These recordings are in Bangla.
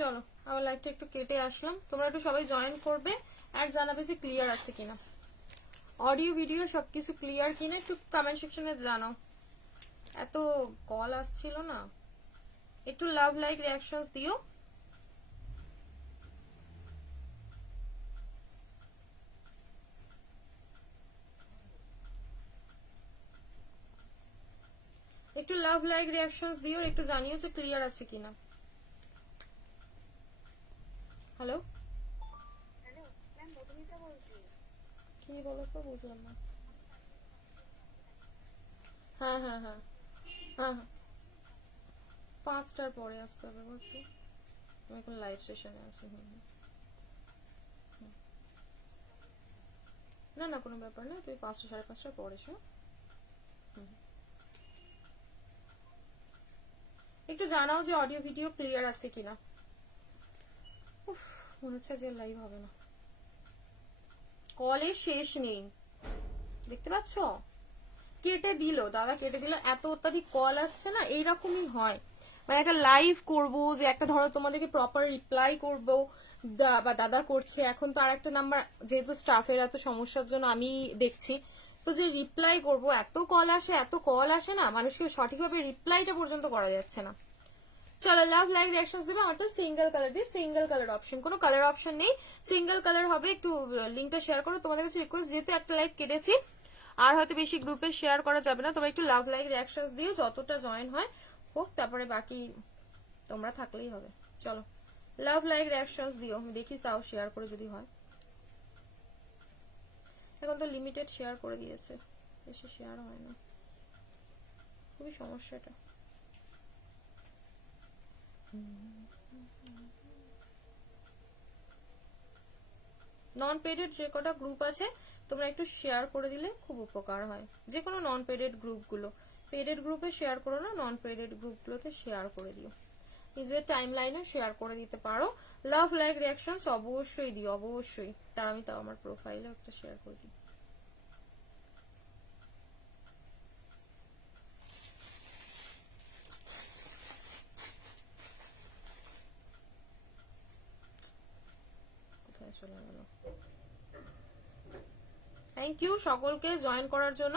চলো আমার লাইভটা একটু কেটে আসলাম, তোমরা একটু সবাই জয়েন করবে আর জানাবে যে ক্লিয়ার আছে কিনা, অডিও ভিডিও সবকিছু ক্লিয়ার কিনা একটু কমেন্ট সেকশনে জানাও। এত কল আসছিল না, একটু লাভ লাইক রিঅ্যাকশনস দিও। একটু লাভ লাইক রিঅ্যাকশনস দিও, একটু জানিও যে ক্লিয়ার আছে কিনা। হ্যালো হ্যালো ম্যাম, মধুমিতা বলছি। কি বলো তো, বুঝলাম না। হ্যাঁ হ্যাঁ হ্যাঁ হ্যাঁ হ্যাঁ 5টার পরে আসতে হবে বলতে, আমি এখন লাইভ সেশনে আছি। না না কোনো ব্যাপার না, তুই 5টা 5:30 পরে এসো। একটু জানাও যে অডিও ভিডিও ক্লিয়ার আছে কিনা। উফ, মনে হচ্ছে যে লাইভ হবে না, কলের শেষ নেই, দেখতে পাচ্ছ কেটে দিল দাদা, কেটে দিল। এত অত্যাধিক কল আসছে না, এইরকমই হয়। মানে একটা লাইভ করব যে একটা ধরো তোমাদেরকে প্রপার রিপ্লাই করব বা দাদা করছে, এখন তো আর একটা নাম্বার যেহেতু স্টাফের এত সমস্যার জন্য আমি দেখছি, তো যে রিপ্লাই করব এত কল আসে না, মানুষকে সঠিকভাবে রিপ্লাইটা পর্যন্ত করা যাচ্ছে না। চলো লাভ লাইক রিঅ্যাকশনস দিবে, আমারটা সিঙ্গেল কালার দিয়ে, সিঙ্গেল কালার অপশন, কোনো কালার অপশন নেই, সিঙ্গেল কালার হবে। একটু লিঙ্কটা শেয়ার করো, তোমাদের কাছে রিকোয়েস্ট, যেহেতু একটা লাইভ কেটেছি আর হয়তো বেশি গ্রুপে শেয়ার করা যাবে না, তোমরা একটু লাভ লাইক রিঅ্যাকশনস দিও, যতটা জয়েন হয় হোক, তারপরে বাকি তোমরা থাকলেই হবে। চলো লাভ লাইক রিঅ্যাকশনস দিও, দেখি তাও শেয়ার করে যদি হয়। এখন তো লিমিটেড শেয়ার করে দিয়েছে, বেশি শেয়ার হয় না, খুবই সমস্যা এটা। নন পেডেড যে কটা গ্রুপ আছে তোমরা একটু শেয়ার করে দিলে খুব উপকার হয়, যে কোনো নন পেডেড গ্রুপগুলো, পেডেড গ্রুপে শেয়ার করো না, নন পেডেড গ্রুপগুলোতে শেয়ার করে দিও, নিজের টাইম লাইনে শেয়ার করে দিতে পারো। লাভ লাইক রিঅ্যাকশনস অবশ্যই দিও, অবশ্যই। তার আমি তাও আমার প্রোফাইলে একটা শেয়ার করে দিই। কোথায় চলে গেল? থ্যাংক ইউ সকলকে জয়েন করার জন্য।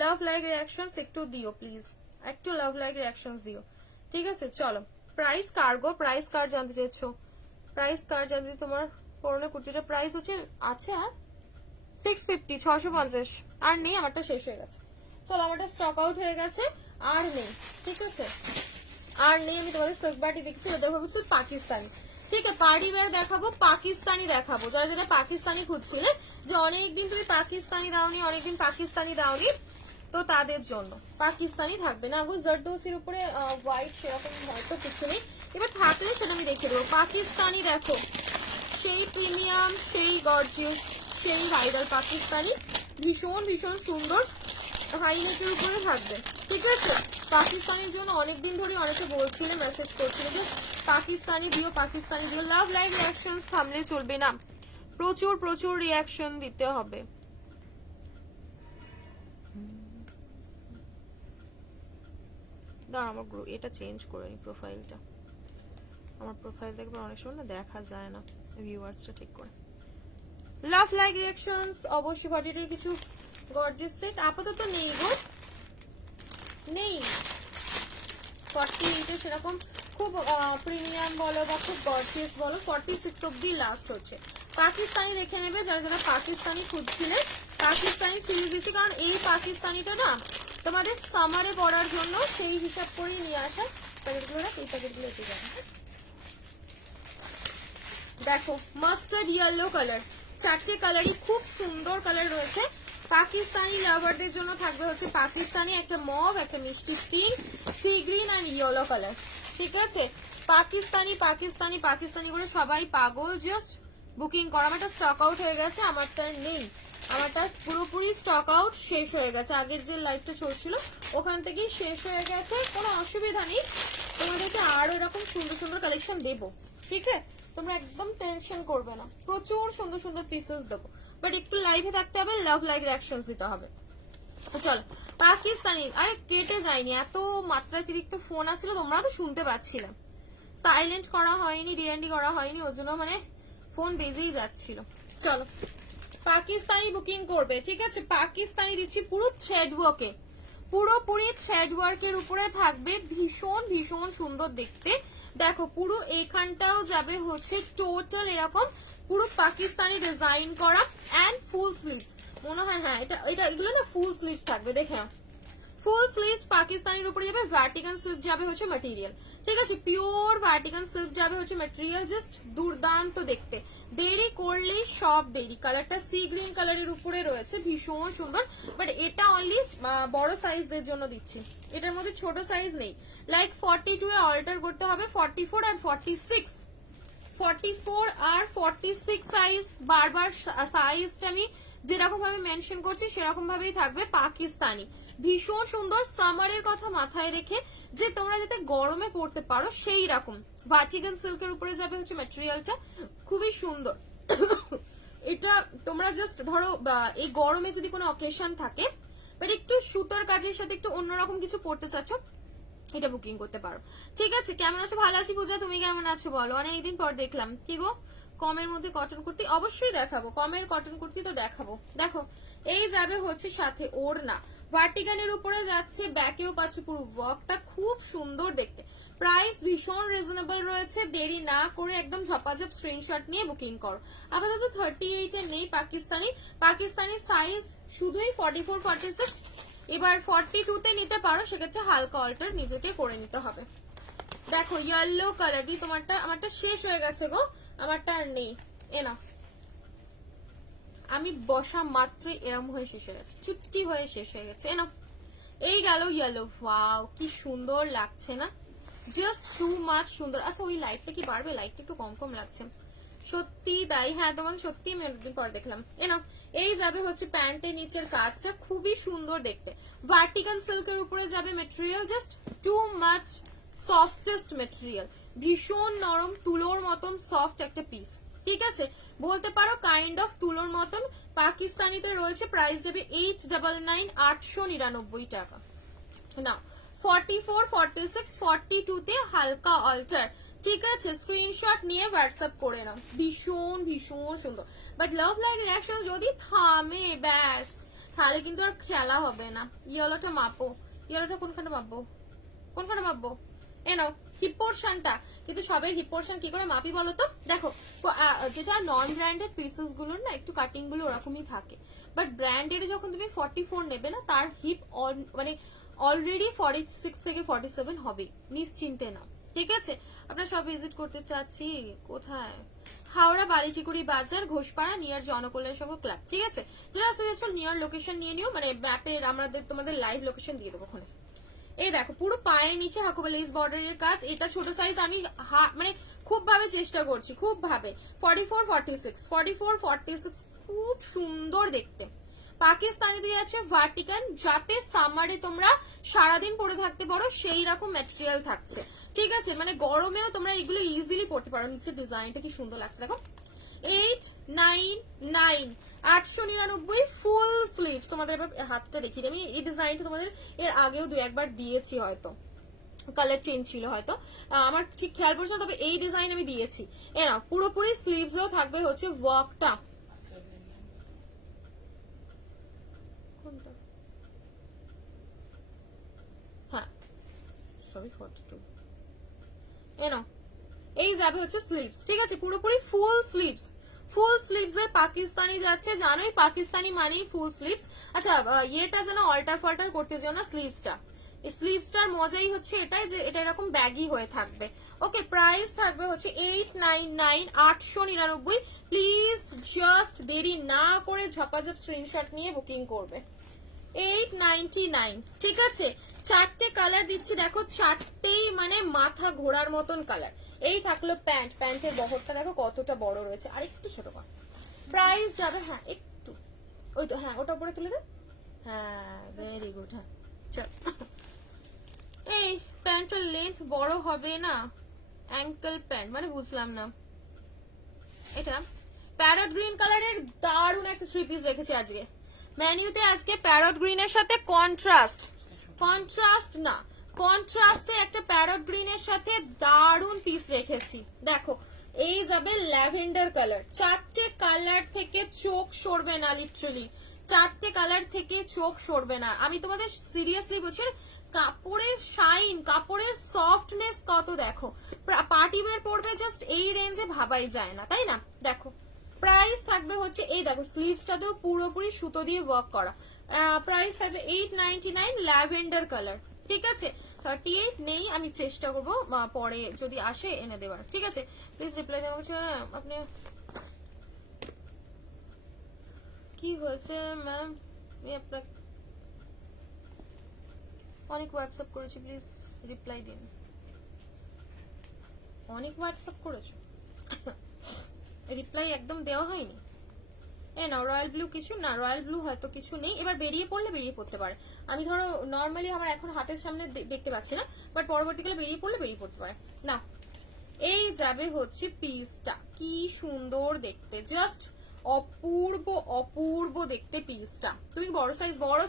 লাভ লাইক রিঅ্যাকশনস একটু দিও প্লিজ, একটু লাভ লাইক রিঅ্যাকশনস দিও, ঠিক আছে। চলো প্রাইস কার্গো, প্রাইস কার্ড জানতে চাইছো, প্রাইস কার্ড জানতে, তোমার পুরোনো কুর্তিটা প্রাইস হচ্ছে আছে আর 650, 650, আর নেই, আমারটা শেষ হয়ে গেছে। চলো আমারটা স্টক আউট হয়ে গেছে, আর নেই, ঠিক আছে, আর নেই। আমি তোমাদের সিল্ক বাটি দেখছি, ওদের ভাবছি পাকিস্তানি, ঠিক আছে, পার্টি ওয়্যার দেখাবো, পাকিস্তানি দেখাবো, যারা যারা পাকিস্তানি খুঁজছিলে, যে অনেকদিন তুমি পাকিস্তানি দাওনি, অনেকদিন পাকিস্তানি দাওনি, তো তাদের জন্য পাকিস্তানি থাকবে না গো। জারদোসির উপরে হোয়াইট সেরকম হয়তো কিছু নেই, এবার থাকলে সেটা আমি দেখে দেবো। পাকিস্তানি দেখো, সেই প্রিমিয়াম, সেই গর্জিয়াস, সেই ভাইরাল পাকিস্তানি, ভীষণ ভীষণ সুন্দর, হাই নেকের উপরে থাকবে, ঠিক আছে। পাকিস্তানের জন্য অনেকদিন ধরে অনেকে বলছিলে, মেসেজ করছিল যে পাকিস্তানি দিও, পাকিস্তানি দিও। লাভ লাইক রিঅ্যাকশনস থামলে চলবে না, প্রচুর প্রচুর রিঅ্যাকশন দিতে হবে। দাঁড়া আমার এটা চেঞ্জ করে নি, প্রোফাইলটা, আমার প্রোফাইল দেখবে অনেক সময় না দেখা যায় না, ভিউয়ার্সটা ঠিক করে। লাভ লাইক রিঅ্যাকশনস অবশ্যই। বাটিটার কিছু গর্জিয়াস সেট আপাতত নেই গো, নেই। 48 সেরকম খুব প্রিমিয়াম বলো বা খুব গর্জিয়াস বলো, 46 অব্দি লাস্ট হচ্ছে। পাকিস্তানি দেখে নেবে, যারা যারা পাকিস্তানি খুঁজছিলে, পাকিস্তানি সিরিজ দিচ্ছি, কারণ এই পাকিস্তানিটা না তোমাদের সামারে পড়ার জন্য সেই হিসাব করেই নিয়ে আসা। প্যাকেটগুলো, এই প্যাকেটগুলো এসে যাবে। দেখো মাস্টার্ড ইয়েলো কালার, 4টে কালারই খুব সুন্দর কালার রয়েছে। পাকিস্তানি লাভারদের জন্য থাকবে হচ্ছে পাকিস্তানি, একটা মভ, একটা মিষ্টি পিঙ্ক, সি গ্রিন আর ইয়েলো কালার, ঠিক আছে। পাকিস্তানি পাকিস্তানি পাকিস্তানি করে সবাই পাগল, জাস্ট বুকিং করা। আমারটা স্টক আউট হয়ে গেছে, আমারটা নেই, আমারটা পুরোপুরি স্টক আউট, শেষ হয়ে গেছে। আগের যে লাইভটা চলছিল ওখান থেকেই শেষ হয়ে গেছে, কোনো অসুবিধা নেই, তোমাদেরকে আরো এরকম সুন্দর সুন্দর কালেকশন দেবো, ঠিক আছে। তোমরা একদম টেনশন করবে না, প্রচুর সুন্দর সুন্দর পিসেস দেবো, বাট একটু লাইভে থাকতে হবে, লাভ লাইক রিঅ্যাকশনস দিতে হবে। চল পাকিস্তানি, আরে কেটে যায়নি, এত মাত্রাতিরিক্ত ফোন আসছিল, তোমরা তো শুনতে পাচ্ছিলাম, সাইলেন্ট করা হয়নি, ডিএনডি করা হয়নি, ওই জন্য মানে ফোন বেজেই যাচ্ছিল। চলো পাকিস্তানি বুকিং করবে, ঠিক আছে? পাকিস্তানি দিচ্ছি পুরো থ্রেড ওয়ার্কে, পুরোপুরি থ্রেড ওয়ার্কের উপরে থাকবে, ভীষণ ভীষণ সুন্দর দেখতে। দেখো পুরো এখানটাও যাবে হচ্ছে টোটাল এরকম পুরো পাকিস্তানি ডিজাইন করা এন্ড ফুল স্লিভস। মনে হয় হ্যাঁ এটা এটা এগুলো না ফুল স্লিভস থাকবে, দেখে নাও। ফুল স্লিভস পাকিস্তানির উপরে যাবে, ভার্টিকান সিল্ক যাবে হচ্ছে ম্যাটেরিয়াল, ঠিক আছে? পিওর ভার্টিকান সিল্ক যাবে হচ্ছে ম্যাটেরিয়াল, জাস্ট দুর্দান্ত দেখতে। দেরি করলেই সব দেরি। কালারটা সি গ্রিন কালারের উপরে রয়েছে, ভীষণ সুন্দর। বাট এটা অনলি বড় সাইজদের জন্য দিচ্ছি, এটার মধ্যে ছোট সাইজ নেই। লাইক 42 এ অল্টার করতে হবে, 44 আর 46, 44 আর 46 সাইজ। বারবার সাইজটা আমি যেরকম ভাবে মেনশন করছি সেরকম ভাবেই থাকবে। পাকিস্তানি ভীষণ সুন্দর, সামারের কথা মাথায় রেখে যে তোমরা যাতে গরমে পড়তে পারো সেই রকম। ভার্টিকান সিল্কের উপরে যাবে হচ্ছে ম্যাটেরিয়ালটা, খুবই সুন্দর। এটা তোমরা জাস্ট ধরো এই গরমে যদি কোনো অকেশন থাকে বাট একটু সুতোর কাজের সাথে একটু অন্যরকম কিছু পড়তে চাচ্ছ, এটা বুকিং করতে পারো, ঠিক আছে? কেমন আছো? ভালো আছি পূজা, তুমি কেমন আছো বলো? অনেকদিন পর দেখলাম। কি গো কমের মধ্যে কটন কুর্তি অবশ্যই দেখাবো, কমের কটন কুর্তি তো দেখাবো। দেখো এই যাবে হচ্ছে সাথে ওড়না, ভার্টিকানের উপরে যাচ্ছে, ব্যাকেও পাচ্ছে পুরো ওয়ার্কটা, খুব সুন্দর দেখতে। প্রাইস ভীষণ রিজনেবল রয়েছে, দেরি না করে একদম ঝপাঝপ স্ক্রিনশট নিয়ে বুকিং করো। আপাতত 38 এ নেই পাকিস্তানি, পাকিস্তানি সাইজ শুধুই 44 46। এবার 42 তে নিতে পারো, সেক্ষেত্রে হালকা অল্টার নিজেকে করে নিতে হবে। দেখো ইয়েলো কালার দিয়ে তোমারটা, আমারটা শেষ হয়ে গেছে গো, আমারটা আর নেই। এ না, আমি বসা মাত্রই এরম হয়ে শেষ হয়ে গেছে, চুটকি হয়ে শেষ হয়ে গেছে। এ না, এই গেল ইয়েলো। ওয়াও কি সুন্দর লাগছে না, জাস্ট টু মাচ সুন্দর। আচ্ছা ওই লাইটটা কি বাড়বে? লাইটটা একটু কম কম লাগছে, সত্যি তাই। হ্যাঁ তোমাকে সত্যি আমি অনেকদিন পর দেখলাম। এনাও এই যাবে হচ্ছে প্যান্টের নিচের কাজটা, খুবই সুন্দর দেখতে। ভার্টিকান সিল্কের উপরে যাবে material, just too much softest material, ভীষণ নরম, তুলোর মতন সফট একটা পিস, ঠিক আছে? বলতে পারো কাইন্ড অফ তুলোর মতন। পাকিস্তানিতে রয়েছে, প্রাইস যাবে 899, 899 টাকা। না 44 46 42 তে হালকা অল্টার, ঠিক আছে? স্ক্রিনশট নিয়ে হোয়াটসঅ্যাপ করে নাও, ভীষণ ভীষণ সুন্দর। বাট লাভ লাইক রিঅ্যাকশন যদি থামে ব্যাস, তাহলে কিন্তু আর খেলা হবে না। ইয়েলোটা মাপো, ইয়েলোটা কোনখানে মাপবো, কোনখানে মাপবো? এ নাও হিপ পোর্শনটা, কিন্তু সবের হিপ পোর্শন কি করে মাপি বলো তো? দেখো যেটা নন ব্র্যান্ডেড পিসেস গুলোর না একটু কাটিং গুলো ওরকমই থাকে, বাট ব্র্যান্ডেড যখন তুমি 44 নেবে না, তার হিপ মানে অলরেডি 46 থেকে 47 হবে, নিশ্চিন্তে না, ঠিক আছে? আপনারা সব ভিজিট করতে চাচ্ছি, কোথায়? হাওড়া বালিটিকুড়ি বাজার, ঘোষপাড়া, নিয়ার জনকল্যাণ সংঘ ক্লাব, ঠিক আছে? যারা আসতে যাচ্ছ নিয়ার লোকেশন নিয়ে নিও, মানে ম্যাপের আমাদের তোমাদের লাইভ লোকেশন দিয়ে দেবো ওখানে। এই দেখো পুরো পায়ের নিচে হাকুবা লেস বর্ডারের কাজ, এটা ছোট সাইজ। আমি মানে খুব ভাবে চেষ্টা করছি, খুব ভাবে। 44 46 44 46 খুব সুন্দর দেখতে। পাকিস্তানি দিয়ে আছে ভার্টিকান, যাতে সামারে তোমরা সারাদিন পরে থাকতে পারো সেই রকম ম্যাটেরিয়াল থাকছে, ঠিক আছে? মানে গরমেও তোমরা এগুলো ইজিলি পরতে পারো। নিচের ডিজাইনটা কি সুন্দর লাগছে দেখো। 899 899 ফুল স্লিভস। তোমাদের এবার হাতটা দেখিয়ে দিই। আমি এই ডিজাইনটা তোমাদের এর আগেও দু একবার দিয়েছি, হয়তো কালার চেঞ্জ ছিল হয়তো, আমার ঠিক খেয়াল পড়ছে না, তবে এই ডিজাইন আমি দিয়েছি। এরা পুরোপুরি স্লিভসেও থাকবে হচ্ছে ওয়ার্কটা। হ্যাঁ সবই 42। এনো এই যাবে হচ্ছে স্লিভস, ঠিক আছে? পুরোপুরি ফুল স্লিভস, ফুল স্লিভস এর পাকিস্তানি যাচ্ছে। জানোই পাকিস্তানি মানেই ফুল স্লিভস। আচ্ছা ইয়েটা যেন অল্টার ফল্টার করতে যেও না স্লিভসটা। এই স্লিভসটার মজাই হচ্ছে এটাই যে এটা এরকম ব্যাগি হয়ে থাকবে। ওকে প্রাইস থাকবে হচ্ছে 899 899। প্লিজ জাস্ট দেরি না করে ঝপাঝপ স্ক্রিনশট নিয়ে বুকিং করবে। 899, ঠিক আছে? চারটে কালার দিচ্ছি, দেখো চারটেই মানে মাথা ঘোরার মতন কালার। এই থাকলো প্যান্ট, প্যান্টের বহরটা দেখো কতটা বড় রয়েছে, আর একটু ছোট কর। প্রাইস যাবে হ্যাঁ একটু, ওই তো হ্যাঁ ওটা উপরে তুলে দে। হ্যাঁ ভেরি গুড। হ্যাঁ চল, এই প্যান্টের লেন্থ বড় হবে না, অ্যাঙ্কেল প্যান্ট মানে বুঝলাম না। এটা প্যারট গ্রিন কালারের দারুণ একটা থ্রি পিস রেখেছি আজকে মেনুতে। আজকে প্যারট গ্রিনের সাথে কন্ট্রাস্ট, কন্ট্রাস্ট না কন্ট্রাস্টে একটা প্যারট গ্রিনের সাথে দারুন পিস রেখেছি। দেখো এই যাবে ল্যাভেন্ডার কালার, চারটে কালার থেকে চোখ সরবে না, লিটারালি চারটে কালার থেকে চোখ সরবে না। আমি তোমাদের সিরিয়াসলি বলছি, কাপড়ের শাইন, কাপড়ের সফটনেস কত দেখো। পার্টি ওয়্যার পরবে জাস্ট এই রেঞ্জে ভাবাই যায় না, তাই না? দেখো প্রাইস থাকবে হচ্ছে, এই দেখো স্লিভসটাতেও পুরোপুরি সুতো দিয়ে ওয়ার্ক করা। প্রাইস থাকবে 899, ল্যাভেন্ডার কালার। ঠিক আছে, 38 নেই, আমি চেষ্টা করবো পরে যদি আসে এনে দেওয়ার। ঠিক আছে, প্লিজ রিপ্লাই দেওয়া হচ্ছে। আপনি কি হয়েছে ম্যাম? আপনাকে অনেক হোয়াটসঅ্যাপ করেছি, প্লিজ রিপ্লাই দিন। অনেক হোয়াটসঅ্যাপ করেছো, রিপ্লাই একদম দেওয়া হয়নি। এ না রয়্যাল ব্লু কিছু না, রয়্যাল ব্লু হয়তো কিছু নেই। এবার বেরিয়ে পড়লে বেরিয়ে পড়তে পারে। আমি ধরো নর্মালি আমার এখন হাতের সামনে দেখতে পাচ্ছি না, বাট পরবর্তীকালে বেরিয়ে পড়লে বেরিয়ে পড়তে পারে না। এই যাবে হচ্ছে পিসটা, কি সুন্দর দেখতে, জাস্ট অপূর্ব অপূর্ব দেখতে পিসটা। তুমি বড়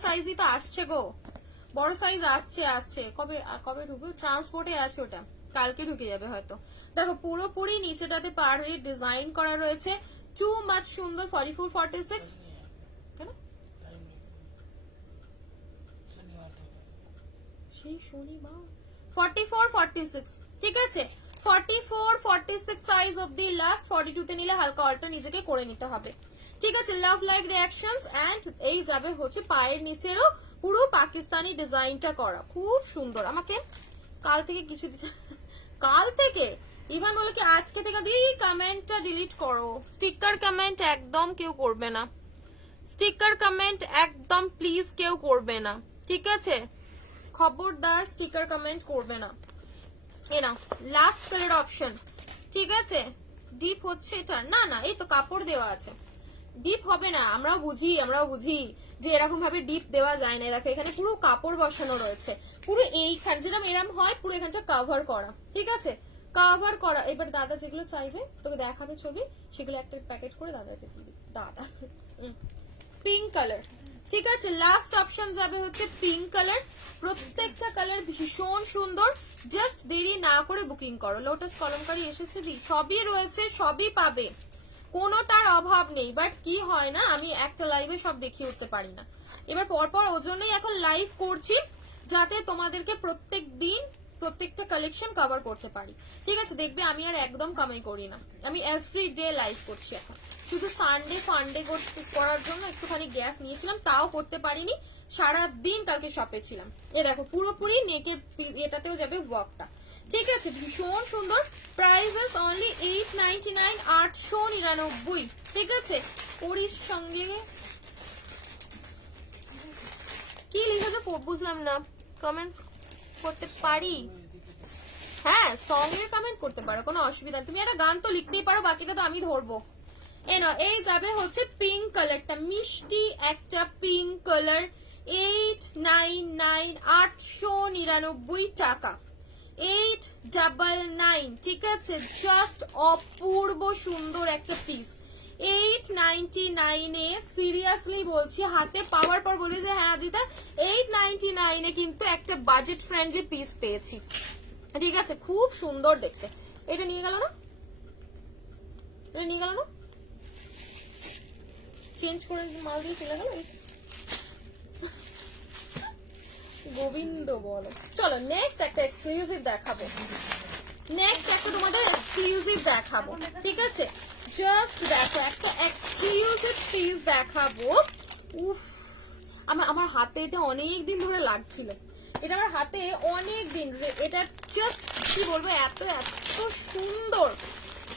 সাইজই তো আসছে গো, বড় সাইজ আসছে। কবে কবে ঢুকবে? ট্রান্সপোর্টে আছে ওটা, কালকে ঢুকে যাবে হয়তো। দেখো পুরোপুরি নিচেটাতে পার হয়ে ডিজাইন করা রয়েছে, টু মাচ সুন্দর। 44 46 কেন সেই শনিবার 44 46, ঠিক আছে 44 46 সাইজ অবধি লাস্ট। 42 তে নিলে হালকা অল্টার নিজেকে করে নিতে হবে। ঠিক আছে, লাভ লাইক রিঅ্যাকশনস। এন্ড এই যাবে হচ্ছে পায়ের নিচেরও পুরো পাকিস্তানি ডিজাইনটা করা, খুব সুন্দর। আমাকে কাল থেকে কিছু দিচ্ছে, কাল থেকে ইভান বলে কি আজকে থেকে দিয়ে কমেন্টটা ডিলিট করো। স্টিকার কমেন্ট একদম কেউ করবে না, স্টিকার কমেন্ট একদম প্লিজ কেউ করবে না, ঠিক আছে? খবরদার স্টিকার কমেন্ট করবে না। এ নাও লাস্ট কালার অপশন, ঠিক আছে? ডিপ হচ্ছে এটা না, না এই তো কাপড় দেওয়া আছে, ডিপ হবে না। আমরাও বুঝি যে এরকম ভাবে ডিপ দেওয়া যায় না। দেখো এখানে পুরো কাপড় বসানো রয়েছে, পুরো এইখান যেরকম এরম হয় পুরো এখানটা কভার করা, ঠিক আছে? কভার করা। এবার দাদা যেগুলো চাইবে তোকে দেখাবে ছবি, সেগুলো একটা প্যাকেট করে দাদাকে দিবি। দাদা পিঙ্ক কালার, ঠিক আছে? লাস্ট অপশন যাবে হচ্ছে পিঙ্ক কালার। প্রত্যেকটা কালার ভীষণ সুন্দর, জাস্ট দেরি না করে বুকিং করো। লোটাস কলমকারী এসেছে দি, সবই রয়েছে, সবই পাবে, কোনোটার অভাব নেই। বাট কি হয় না, আমি একটা লাইভে সব দেখিয়ে উঠতে পারি না। এবার পরপর ওজন্যই এখন লাইভ করছি, যাতে তোমাদেরকে প্রত্যেক দিন প্রত্যেকটা কালেকশন কভার করতে পারি। ঠিক আছে, দেখবে আমি আর একদম কামাই করি না, আমি এভরি ডে লাইভ করছি এখন। শুধু সানডে ফান্ডে করার জন্য একটুখানি গ্যাপ নিয়েছিলাম, তাও করতে পারিনি, সারাদিন কালকে শপে ছিলাম। এ দেখো পুরোপুরি নেকের এটাতেও যাবে ওয়ার্কটা, ঠিক আছে? ভীষণ সুন্দর। প্রাইসেস অনলি 899, 899, ঠিক আছে? পরির সঙ্গে কি লিখেছো বুঝলাম না, কমেন্টস করতে পারি? হ্যাঁ সং এর কমেন্ট করতে পারো, কোনো অসুবিধা। তুমি একটা গান তো লিখতেই পারো, বাকিটা তো আমি ধরবো। এই যাবে হচ্ছে পিঙ্ক কালারটা, মিষ্টি একটা পিঙ্ক কালার। 899, 899 টাকা, 899, ঠিক আছে? জাস্ট অপূর্ব সুন্দর একটা পিস। 899 এ সিরিয়াসলি বলছি, হাতে পাওয়ার পর বলি যে হ্যাঁ দিদা 899 এ কিন্তু একটা বাজেট ফ্রেন্ডলি পিস পেয়েছি, ঠিক আছে? খুব সুন্দর দেখতে। এটা নিয়ে গেল না, এটা নিয়ে গেল না, চেঞ্জ করে মাল দিয়ে চলে গেল। গোবিন্দ বলো। চলো নেক্সট একটা এক্সক্লুসিভ দেখাবো, নেক্সট একটা তোমাদের এক্সক্লুসিভ দেখাবো, ঠিক আছে? জাস্ট দেখো একটা এক্সক্লুসিভ পিস দেখাবো। উফ, আমার হাতে এটা অনেক দিন ধরে লাগছিল, এটা আমার হাতে অনেক দিন, এটা জাস্ট কি বলবো, এত এত সুন্দর,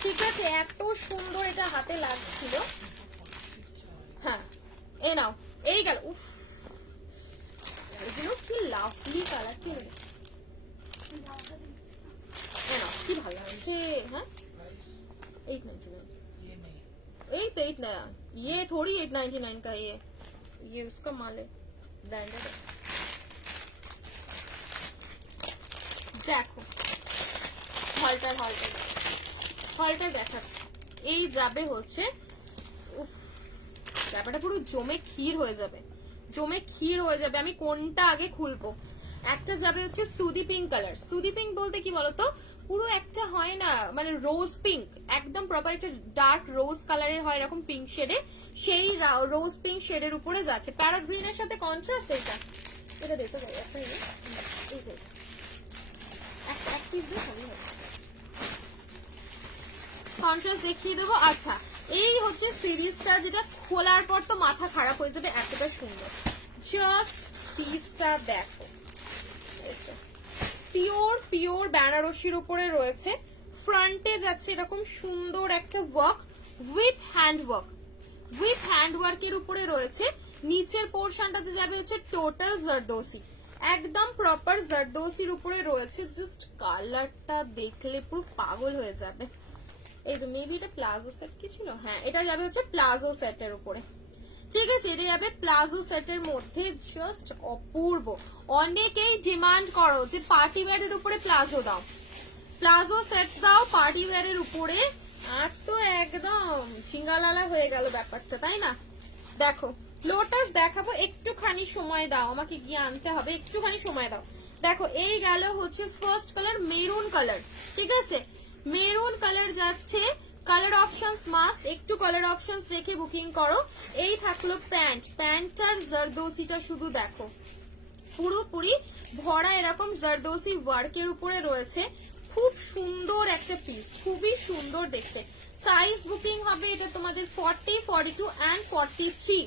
ঠিক আছে? এত সুন্দর এটা হাতে লাগছিল। হ্যাঁ এই নাও, এই গেল। উফ এগুলো কি লাভলি কালার, কি হয়েছে কি ভালো লাগছে। হ্যাঁ 899, यही तो 8 नया, ये थोड़ी 899 का, ये उसका माल है, ब्रांडेड है। দেখো হলটার হলটার হলটার দেখাচ্ছি। এই যাবে হচ্ছে, উফ ব্যাপারটা পুরো জমে ক্ষীর হয়ে যাবে, জমে ক্ষীর হয়ে যাবে। আমি কোনটা আগে খুলবো, একটা যাবে হচ্ছে সুদি পিঙ্ক কালার। সুদি পিঙ্ক বলতে কি বলতো, পুরো একটা হয় না মানে রোজ পিঙ্ক, একদম প্রপার একটা ডার্ক রোজ কালারের হয় এরকম পিঙ্ক শেডে, সেই রোজ পিঙ্ক শেডের উপরে যাচ্ছে। প্যারট গ্রিনের সাথে কন্ট্রাস্ট এটা, এটা দেখতে পাই একটা এই যে এক পিস দিয়ে খালি হবে, কন্ট্রাস্ট দেখিয়ে দেবো। আচ্ছা, এই হচ্ছে সিরিজটা, যেটা খোলার পর তো মাথা খারাপ হয়ে যাবে, এতটা সুন্দর। জাস্ট পিসটা দেখো, পিওর পিওর বেনারসির উপরে রয়েছে, ফ্রন্টে যাচ্ছে এরকম সুন্দর একটা work with hand work, with hand ওয়ার্কের উপরে রয়েছে। নিচের পোর্শনটাতে যাবে হচ্ছে টোটাল জারদোসি, একদম প্রপার জারদোসির উপরে রয়েছে। জাস্ট কালারটা দেখলে পুরো পাগল হয়ে যাবে। এই যে মেবি এটা প্লাজো সেট কি ছিল, হ্যাঁ এটা যাবে হচ্ছে প্লাজো সেটের উপরে, ঠিক আছে। এটা যাবে প্লাজো সেটের মধ্যে, জাস্ট অপূর্ব। অনেকেই ডিমান্ড করো যে পার্টি ওয়্যারের উপরে প্লাজো দাও, প্লাজো সেটস দাও পার্টি ওয়্যারের উপরে। আজ তো একদম সিঙ্গালালা হয়ে গেল ব্যাপারটা, তাই না? দেখো লোটাস দেখাবো, একটুখানি সময় দাও, আমাকে গিয়ে আনতে হবে, একটুখানি সময় দাও। দেখো এই গেল হচ্ছে ফার্স্ট কালার মেরুন কালার, ঠিক আছে, মেরুন কালার যাচ্ছে। কালার অপশনস মাস্ট, একটু কালার অপশনস রেখে বুকিং করো। এই থাকলো প্যান্ট, প্যান্টটার জারদোসিটা শুধু দেখো, পুরোপুরি ভরা এরকম জারদোসি ওয়ার্কের উপরে রয়েছে। খুব সুন্দর একটা পিস, খুবই সুন্দর দেখতে। সাইজ বুকিং হবে এটা তোমাদের 40, 42 and 43,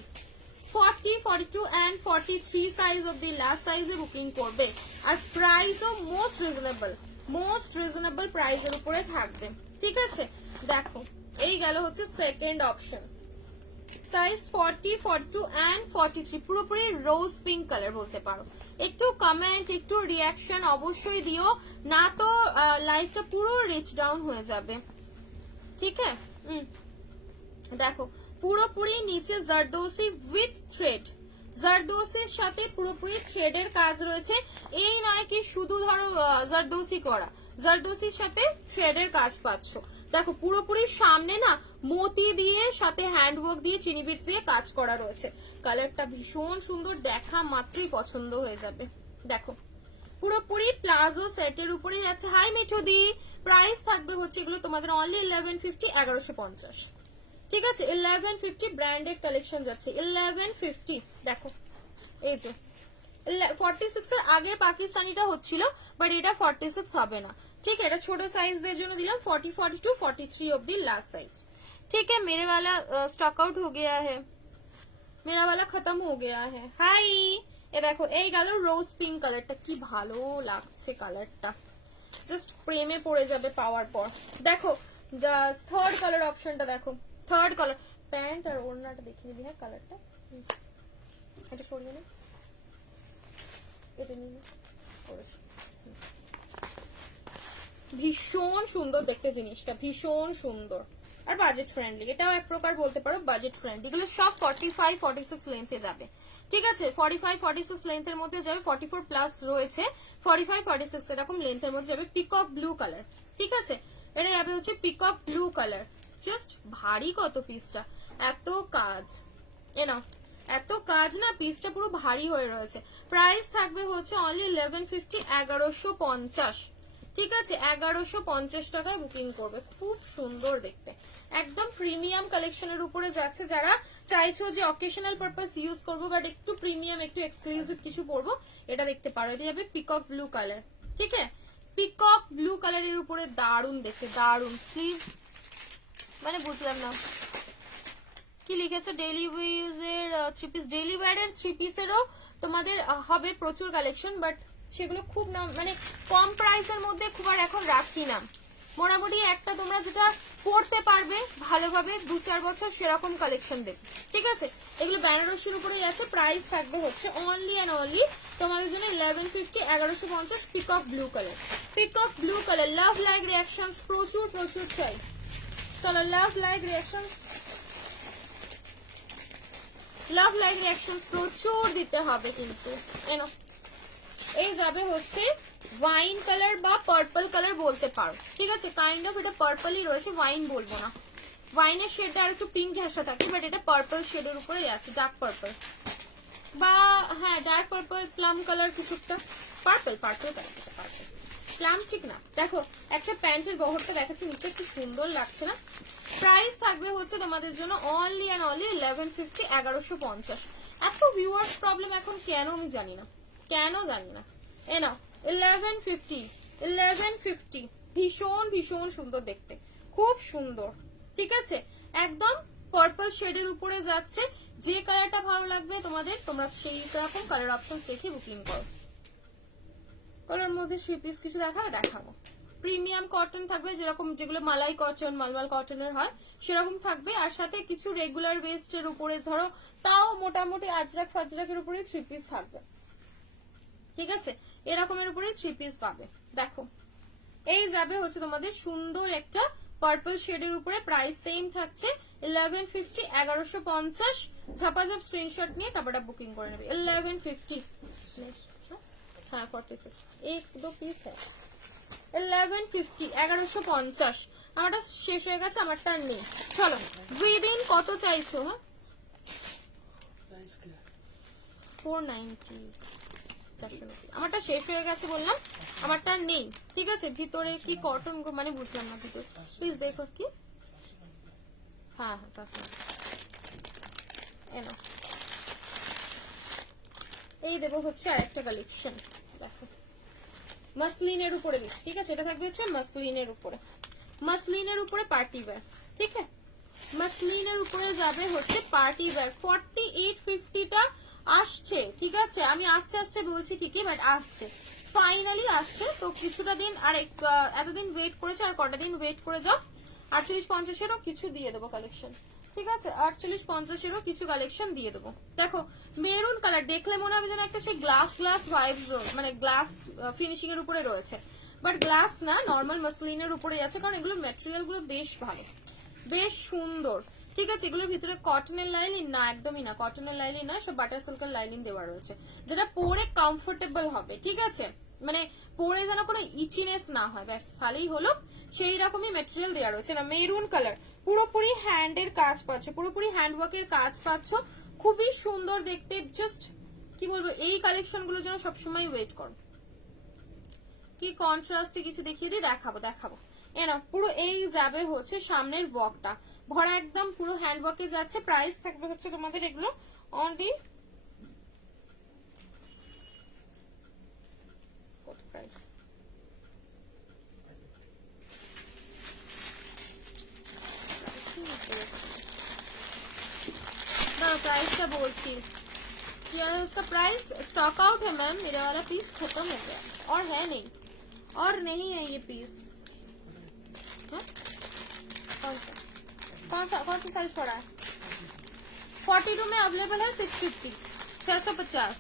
40, 42 and 43 সাইজ অব্দি লাস্ট সাইজে বুকিং করবে। আর প্রাইসও মোস্ট রিজনেবল প্রাইসের উপরে থাকবে, ঠিক আছে। দেখো এই গেল হচ্ছে সেকেন্ড অপশন, সাইজ 40, 42 and 43, পুরোপুরি রোজ পিঙ্ক কালার বলতে পারো। একটু কমেন্ট, একটু রিয়াকশন অবশ্যই দিও, না তো লাইফটা পুরো রিচ ডাউন হয়ে যাবে, ঠিক আছে। দেখো পুরোপুরি নিচে জারদোসি উইথ থ্রেড, জারদোসির সাথে পুরোপুরি থ্রেডের কাজ রয়েছে। এই নয় কি শুধু ধরো জারদোসি করা, জারদোসির সাথে থ্রেডের কাজ পাচ্ছ। দেখো পুরোপুরি সামনে না মতি দিয়ে, সাথে হ্যান্ডওয়ার্ক দিয়ে, চিনি বিটস দিয়ে কাজ করা রয়েছে। কালারটা ভীষণ সুন্দর, দেখা মাত্রই পছন্দ হয়ে যাবে। দেখো পুরোপুরি প্লাজো সেটের উপরে যাচ্ছে। হাই মিঠুদি, প্রাইস থাকবে হচ্ছে এগুলো তোমাদের অনলি 1150, 1150, ঠিক আছে। 1150 ব্র্যান্ডেড কালেকশন যাচ্ছে 1150। দেখো এই যে 46 এর আগের পাকিস্তানিটা হচ্ছিল, বাট এটা 46 হবে না, ठीक है। এটা ছোট সাইজদের জন্য দিলাম 40, 42, 43 অবধি লাস্ট সাইজ, ठीक है। मेरे वाला स्टॉक आउट हो गया है, मेरा वाला खत्म हो गया है। हाय, এ দেখো এই গেল রোজ পিঙ্ক কালারটা, কি ভালো লাগছে কালারটা, জাস্ট প্রেমে পড়ে যাবে পাওয়ার পর। দেখো থার্ড কালার অপশনটা দেখো, থার্ড কালার প্যান্ট আর ওড়নাটা দেখে নিবি, হ্যাঁ কালারটা এটা সরিয়ে নে, এটা নিয়ে ভীষণ সুন্দর দেখতে জিনিসটা, ভীষণ সুন্দর আর বাজেট ফ্রেন্ডলি, এটাও এক প্রকার বলতে পারো বাজেট ফ্রেন্ডলি। এগুলো সব 45, 46 লেন্থে যাবে, ঠিক আছে। 45, 46 লেন্থের মধ্যে যাবে, 44 প্লাস রয়েছে, 45, 46 এরকম লেন্থের মধ্যে যাবে। পিকক ব্লু কালার, ঠিক আছে, এটা যাবে হচ্ছে পিকক ব্লু কালার। জাস্ট ভারী কত পিসটা, এত কাজ, এত কাজ না, পিসটা পুরো ভারী হয়ে রয়েছে। প্রাইস থাকবে হচ্ছে অনলি 1150, 1150, ঠিক আছে। 1150 টাকায় বুকিং করবে, খুব সুন্দর দেখতে, একদম প্রিমিয়াম কালেকশনের উপরে যাচ্ছে। যারা চাইছো যে অকেশনাল পারপাস ইউজ করবো বাট একটু প্রিমিয়াম, একটু এক্সক্লুসিভ কিছু পরবো, এটা দেখতে পারো। এটা যাবে পিকক ব্লু কালার, ঠিক আছে, পিকক ব্লু কালারের উপরে দারুন দেখতে, দারুন। স্লিভ মানে বুঝলাম না কি লিখেছো, daily wear three piece, daily ওয়্যারের থ্রি পিসেরও তোমাদের হবে প্রচুর কালেকশন, বাট সেগুলো খুব না মানে কম প্রাইসের মধ্যে খুব আর এখন রাখি না। মোটামুটি একটা তোমরা যেটা পড়তে পারবে ভালোভাবে 2-4 বছর সেরকম কালেকশন দেবে, ঠিক আছে। এগুলো বেনারসির উপরেই আছে। প্রাইস থাকবে হচ্ছে অনলি অ্যান্ড অনলি তোমাদের জন্য 1150, 1150, peacock blue colour, peacock blue colour. Love like reactions প্রচুর প্রচুর চাই, চলো love like reactions, love like reactions প্রচুর দিতে হবে কিন্তু। এই যাবে হচ্ছে ওয়াইন কালার বা পার্পল কালার বলতে পারো, ঠিক আছে, কাইন্ড অফ এটা পার্পলই রয়েছে, ওয়াইন বলবো না, ওয়াইনের শেডটা আর একটু পিঙ্ক ঘেঁষা থাকে, বাট এটা পার্পল শেডের উপরে আছে, ডার্ক পার্পল বা হ্যাঁ ডার্ক পার্পল প্লাম কালার কিছুটা, purple purple colour, purple plum ঠিক না। দেখো একটা প্যান্টের বহরটা দেখাচ্ছি, নিচে কি সুন্দর লাগছে না। প্রাইস থাকবে হচ্ছে তোমাদের জন্য অনলি অ্যান্ড অনলি 1150, 1150। এত ভিউয়ার্স প্রবলেম এখন কেন আমি জানি না, কেন জানি না। এ নাও 1150, 1150, ভীষণ ভীষণ সুন্দর দেখতে, খুব সুন্দর। ঠিক আছে, একদম পার্পল শেডের উপরে যাচ্ছে। যে কালারটা ভালো লাগবে তোমাদের, তোমরা সেই রকম কালার অপশন দেখে বুকিং করো। কালার মধ্যে 3 পিস কিছু দেখাবো। প্রিমিয়াম কটন থাকবে, যেরকম যেগুলো মালাই কটন, মালমাল কটনের হয় সেরকম থাকবে। আর সাথে কিছু রেগুলার ওয়েস্টের উপরে ধরো তাও মোটামুটি আজরাক ফাজরাকের উপরে 3 পিস থাকবে। ঠিক আছে, এরকমের উপরে 3 পিস পাবে। দেখো এই যাবে হচ্ছে তোমাদের সুন্দর একটা পার্পল শেডের উপরে, প্রাইস সেম থাকছে 1150, 1150। ঝাপাঝাপ স্ক্রিনশট নিয়ে টাপাটা বুকিং করে নেবে। 1150, हाँ 46, एक दो पीस है। 1150, 1150। আমারটা শেষ হয়ে গেছে, আমারটা নেই। চলো উইদিন কত চাইছো? হ্যাঁ 490, 490। আমারটা শেষ হয়ে গেছে বললাম, আমারটা নেই। ঠিক আছে, ভিতরে কি কটন মানে বুঝলাম না ভিতরে, প্লিজ দেখো কি। হ্যাঁ হ্যাঁ 490 এনো। এই দেবো হচ্ছে আরেকটা কালেকশন, দেখো মাসলিনের উপরে দিচ্ছি। ঠিক আছে, এটা থাকবে হচ্ছে মাসলিনের উপরে, মাসলিনের উপরে পার্টি ওয়্যার। ঠিক আছে, মাসলিনের উপরে যাবে হচ্ছে পার্টি ওয়্যার। 4850টা আসছে। ঠিক আছে, আমি আস্তে আস্তে বলছি ঠিকই, বাট আসছে, ফাইনালি আসছে। তো কিছুটা দিন আর এতদিন ওয়েট করেছে, আর কটা দিন ওয়েট করে যাও। 4850-এরও কিছু দিয়ে দেবো কালেকশন। ঠিক আছে, 4850-এরও কিছু কালেকশন দিয়ে দেবো। দেখো মেরুন কালার দেখলে মনে হবে যেন একটা সেই গ্লাস গ্লাস ভাইবস, মানে গ্লাস ফিনিশিং এর উপরে রয়েছে, বাট গ্লাস না, নর্মাল মাসলিনের উপরে আছে। কারণ এগুলোর ম্যাটেরিয়াল গুলো বেশ ভালো, বেশ সুন্দর। ঠিক আছে, এগুলোর ভিতরে কটনের লাইনিং না, একদমই না কটনের লাইনিং না, সব বাটার সিল্কের লাইনিং দেওয়া রয়েছে, যেটা পরে কমফোর্টেবল হবে। ঠিক আছে, মানে পরে যেন কোনো ইচিনেস না হয়, ব্যাস তাহলেই হলো। সেই রকমই ম্যাটেরিয়াল দেওয়া রয়েছে। না মেরুন কালার, পুরোপুরি হ্যান্ডের কাজ পাচ্ছ, পুরোপুরি হ্যান্ডওয়ার্কের কাজ পাচ্ছ, খুবই সুন্দর দেখতে। জাস্ট কি বলবো, এই কালেকশন গুলো যেন সবসময় ওয়েট করো। কি কন্ট্রাস্টে কিছু দেখিয়ে দিই, দেখাবো এনা। পুরো এই যাবে হচ্ছে সামনের ওয়ার্কটা ভরা, একদম পুরো হ্যান্ড ওয়ার্কে যাচ্ছে। প্রাইস থাকবে হচ্ছে তোমাদের এগুলো অনলি, কত প্রাইস? না प्राइसটা বলছি, क्या है उसका प्राइस? स्टॉक आउट है मैम, मेरा वाला पीस खत्म हो गया और है नहीं, और नहीं है ये पीस। कौन सा साइज पड़ा है? 42 में अवेलेबल है 650, 650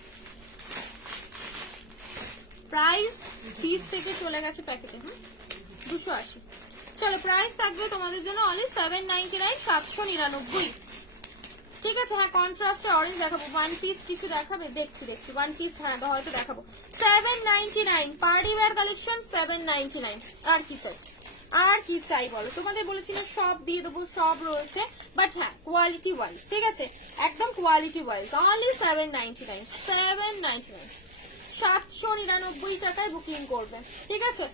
প্রাইস। 30 থেকে চলে গেছে প্যাকেটে, 280। চলো প্রাইস থাকবে তোমাদের জন্য অনলি 799, 799। ঠিক আছে, হ্যাঁ কন্ট্রাস্টে অরেঞ্জ দেখাবো, ওয়ান পিস কিছু দেখাবে, দেখছি ওয়ান পিস হ্যাঁ হয়তো দেখাবো। 799 পার্টি ওয়্যার কালেকশন, 799। আর কি চাই বলো? তোমাদের বলেছি না সব দিয়ে দেবো, সব রয়েছে, বাট হ্যাঁ কোয়ালিটি ওয়াইজ। ঠিক আছে, একদম কোয়ালিটি ওয়াইজ অনলি 799, 799, 799 টাকায় বুকিং করবে। ঠিক আছে,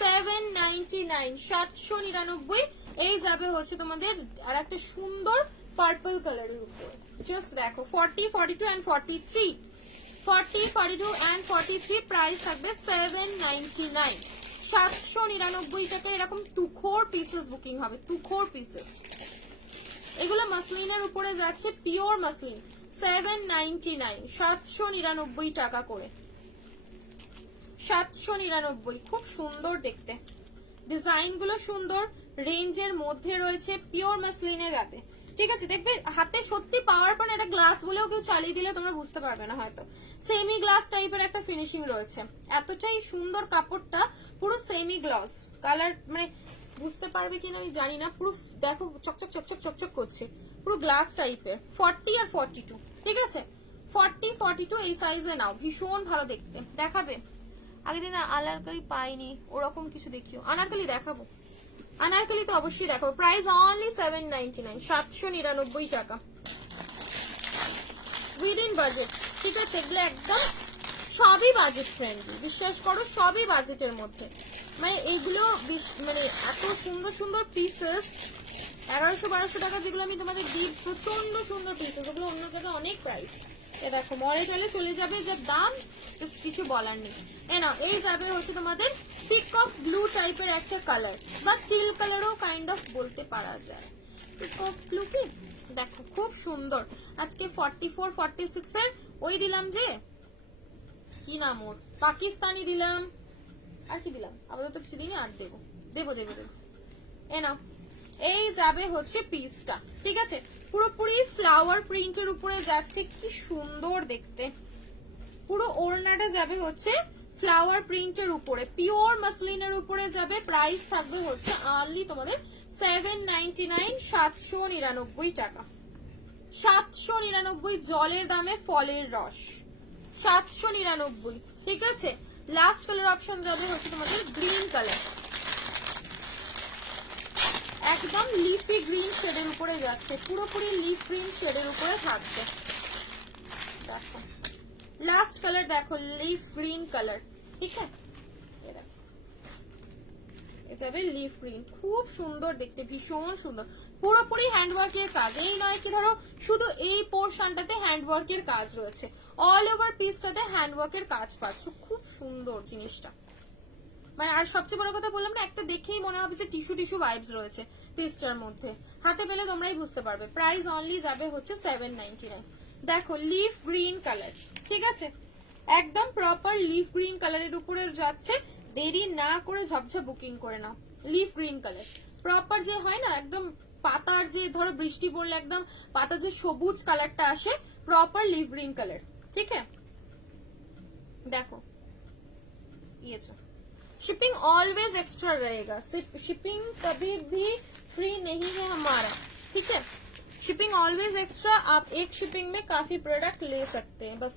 799, 799। এই যাবে হচ্ছে তোমাদের আর একটা সুন্দর পার্পল কালারের উপর। জাস্ট দেখো 40, 42 and 43, 40, 42 and 43 প্রাইস থাকবে 799, 799 টাকা। এরকম তুখোর পিসেস বুকিং হবে, তুখোর পিসেস। এগুলো মাসলিনের উপরে যাচ্ছে, পিওর মাসলিন। 799, 799 টাকা করে, 799। খুব সুন্দর দেখতে, ডিজাইন গুলো সুন্দর, রেঞ্জের মধ্যে রয়েছে, পিওর মাসলিনে যাবে। ঠিক আছে, দেখবে হাতে সত্যি পাওয়ার পর এটা গ্লাস বলেও কেউ চালিয়ে দিলে তোমরা বুঝতে পারবে না, হয়তো সেমি গ্লাস টাইপের একটা ফিনিশিং রয়েছে। এতটাই সুন্দর কাপড়টা, পুরো সেমি গ্লাস কালার, মানে বুঝতে পারবে কিনা আমি জানি না, পুরো দেখো চকচক চকচক চকচক করছে, পুরো গ্লাস টাইপের। 40 আর 42, ঠিক আছে 40, 42 এই সাইজে নাও, ভীষণ ভালো দেখতে। দেখাবে আগের দিন আনারকলি পাইনি, ওরকম কিছু দেখিও। আনারকলি দেখাবো, আনারকলি তো অবশ্যই দেখাবো। প্রাইস অনলি 799, 799 টাকা, উইদিন বাজেট। ঠিক আছে, এগুলো একদম সবই বাজেট ফ্রেন্ডলি, বিশ্বাস করো সবই বাজেটের মধ্যে। মানে এইগুলো মানে এত সুন্দর সুন্দর পিসেস, 1100-1200 টাকা যেগুলো আমি তোমাদের দিই, প্রচন্ড সুন্দর পিসেস, ওগুলো অন্য জায়গায় অনেক প্রাইস। এ দেখো মলে টলে চলে যাবে যে দাম, কিছু বলার নেই। এ না, এই যাবে হচ্ছে তোমাদের পিক অফ ব্লু টাইপের একটা কালার, বা টিল কালারও কাইন্ড অফ বলতে পারা যায়। পিক অফ ব্লু কি দেখো খুব সুন্দর। আজকে 44-46 এর ওই দিলাম, যে কি নাম ওর, পাকিস্তানি দিলাম, আর কি দিলাম, আপাতত কিছু দিনই আর দেবো দেবো দেবো দেবো। এ নাও, এই যাবে হচ্ছে পিসটা, ঠিক আছে? পুরোপুরি ফ্লাওয়ার প্রিন্টের উপরে যাচ্ছে, কি সুন্দর দেখতে। পুরো ওড়নাটা যাবে হচ্ছে ফ্লাওয়ার প্রিন্টের উপরে, পিওর মাসলিনের উপরে যাবে। প্রাইস থাকবে হচ্ছে অনলি তোমাদের 799, 799 টাকা। 799 জলের দামে ফলের রস, 799, ঠিক আছে? লাস্ট কালার অপশন যাবে হচ্ছে তোমাদের গ্রিন কালার, একদম লিফি গ্রিন শেডের উপরে যাচ্ছে, পুরোপুরি লিফ গ্রিন শেডের উপরে থাকবে। দেখো লাস্ট কালার, দেখো লিফ গ্রিন কালার, ঠিক আছে? যাবে লিফ গ্রিন, খুব সুন্দর দেখতে, ভীষণ সুন্দর, পুরোপুরি হ্যান্ডওয়ার্কের কাজ। এই নয় কি ধরো শুধু এই পোর্শনটাতে হ্যান্ডওয়ার্কের কাজ রয়েছে, অল ওভার পিসটাতে হ্যান্ডওয়ার্কের কাজ পাচ্ছ, খুব সুন্দর জিনিসটা। মানে আর সবচেয়ে বড় কথা বললাম না, একটা দেখেই মনে হবে যে টিস্যু টিস্যু ভাইবস রয়েছে পিসটার মধ্যে, হাতে পেলে তোমরাই বুঝতে পারবে। প্রাইস অনলি যাবে হচ্ছে 799। দেখো লিফ গ্রিন কালার, ঠিক আছে? একদম প্রপার লিফ গ্রিন কালারের উপরে যাচ্ছে। দেরি না করে ঝপঝপ বুকিং করে নাও। লিফ গ্রিন কালার প্রপার যে হয় না, একদম পাতার যে ধরো বৃষ্টি পড়লে একদম পাতার যে সবুজ কালারটা আসে, প্রপার লিফ গ্রিন কালার, ঠিক আছে? দেখো ये जो शिपिंग ऑलवेज एक्स्ट्रा रहेगा, शिपिंग कभी भी फ्री नहीं है हमारा, ठीक है? शिपिंग ऑलवेज एक्स्ट्रा, आप एक शिपिंग में काफी प्रोडक्ट ले सकते हैं बस,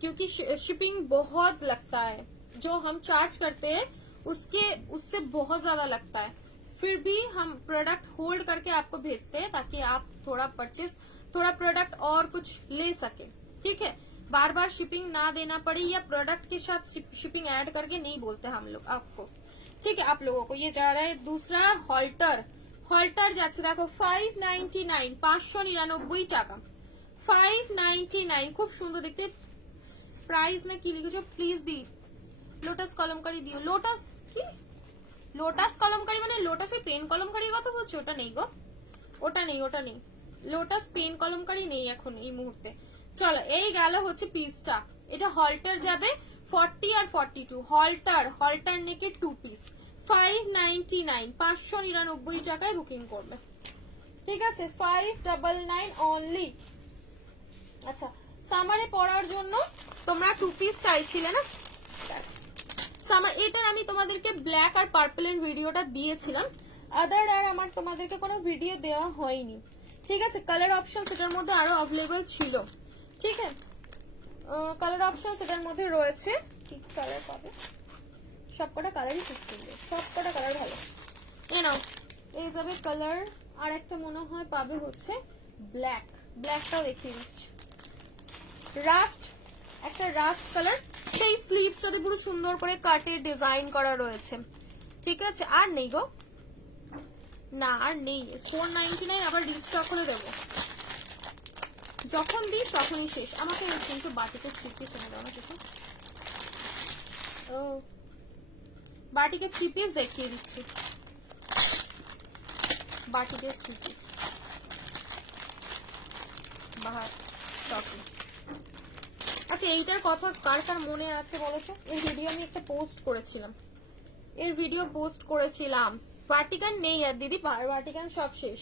क्योंकि शिपिंग बहुत लगता है, जो हम चार्ज करते हैं उससे बहुत ज्यादा लगता है, फिर भी हम प्रोडक्ट होल्ड करके आपको भेजते हैं ताकि आप थोड़ा प्रोडक्ट और कुछ ले सके, ठीक है? बार बार शिपिंग ना देना पड़े, या प्रोडक्ट के साथ शिपिंग ऐड करके नहीं बोलते हम लोग आपको, ठीक है? आप लोगों को ये जा रहा है। दूसरा हॉल्टर যাচ্ছে দেখো 599, 599 টাকা, 599, খুব সুন্দর দেখতে। প্রাইস না কি লিখেছো প্লিজ দি, লোটাস কলমকারি দিও। লোটাস কি, লোটাস কলমকারি মানে লোটাসের পেন কলমকারির কথা বলছো? ওটা নেই গো, ওটা নেই, লোটাস পেন কলমকারি নেই এখন এই মুহূর্তে। চলো এই গেল হচ্ছে পিসটা, এটা হল্টার যাবে 40 আর 42, হল্টার নেকে 2 পিস, 599, 599 টাকায় বুকিং করবে, ঠিক আছে? 599 অনলি। আচ্ছা সামারে পরার জন্য তোমরা 2 পিস চাইছিলে না, সামার, এটার আমি তোমাদেরকে ব্ল্যাক আর পার্পলের ভিডিওটা দিয়েছিলাম, আদার আর আমার তোমাদেরকে কোনো ভিডিও দেওয়া হয়নি, ঠিক আছে? কালার অপশন সেটার মধ্যে আরো অ্যাভেলেবল ছিল, ঠিক আছে? কালার অপশন সেটার মধ্যে রয়েছে, কি কালার পাবে, সবকটা কালারই খুব সুন্দর, সবকটা কালার ভালো। নাও এই যাবে কালার, আর একটা মনে হয় পাবে হচ্ছে ব্ল্যাকটাও দেখিয়ে দিচ্ছি, একটা রাস্ট কালার, সেই স্লিভসটাতে পুরো সুন্দর করে কাটের ডিজাইন করা রয়েছে, ঠিক আছে? আর নেই গো, না আর নেই, 499 আবার রিস্টক করে দেবো, যখন দিই তখনই শেষ। আমাকে কিন্তু বাটিকে 3 পিস এনে দাও না কিছু, ও বাটিকে 3 পিস দেখিয়ে দিচ্ছি, বাটিকে 3 পিস বাহার স্টকে। আচ্ছা এইটার কথা কার কার মনে আছে বলো তো? এর ভিডিও আমি একটা পোস্ট করেছিলাম, ভার্টিকান নেই আর দিদি, ভার্টিকান সব শেষ,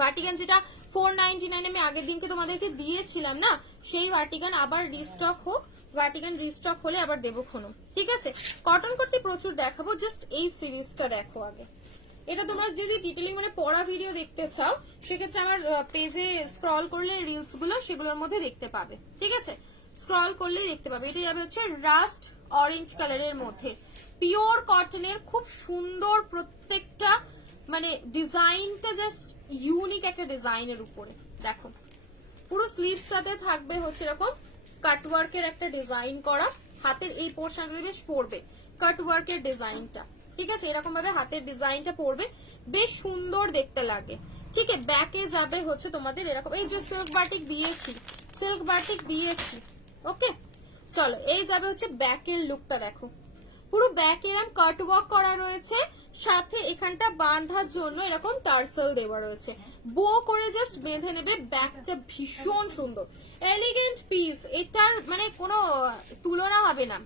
ভার্টিকান যেটা 499 আমি আগের দিনকে তোমাদেরকে দিয়েছিলাম না, সেই ভার্টিকান আবার রিস্টক হোক, ভার্টিকান রিস্টক হলে আবার দেবো কোনো, ঠিক আছে? কটন করতে প্রচুর দেখাবো, জাস্ট এই সিরিজটা দেখো আগে। এটা তোমরা যদি ডিটেইলিং মানে পড়া ভিডিও দেখতে চাও, সেক্ষেত্রে আমার পেজে স্ক্রল করলে রিলস গুলো সেগুলোর মধ্যে দেখতে পাবে, ঠিক আছে? স্ক্রল করলেই দেখতে পাবে। এটা যাবে হচ্ছে রাস্ট অরেঞ্জ কালারের মধ্যে, পিওর কটনের, খুব সুন্দর প্রত্যেকটা, মানে ডিজাইনটা জাস্ট ইউনিক একটা ডিজাইনের উপরে। দেখো পুরো স্লিভসটাতে থাকবে হচ্ছে এরকম কাটওয়ার্কের একটা ডিজাইন করা, হাতের এই পোর্শনটা বেশ পড়বে কাটওয়ার্কের ডিজাইনটা, ঠিক আছে, এরকম ভাবে হাতের ডিজাইনটা পড়বে, বেশ সুন্দর দেখতে লাগে। ঠিক আছে, ব্যাকে যাবে হচ্ছে তোমাদের এরকম, এই যে সিল্ক বাটিক দিয়েছি, ওকে। চলো এই যাবে হচ্ছে ব্যাকের লুকটা, দেখো পুরো ব্যাক এরকম কাট ওয়ার্ক করা রয়েছে, সাথে এখানটা বাঁধার জন্য এরকম টার্সেল দেওয়া রয়েছে, বো করে জাস্ট বেঁধে নেবে। ব্যাকটা ভীষণ সুন্দর, এলিগেন্ট পিস, এটার মানে কোনো তুলনা হবে না,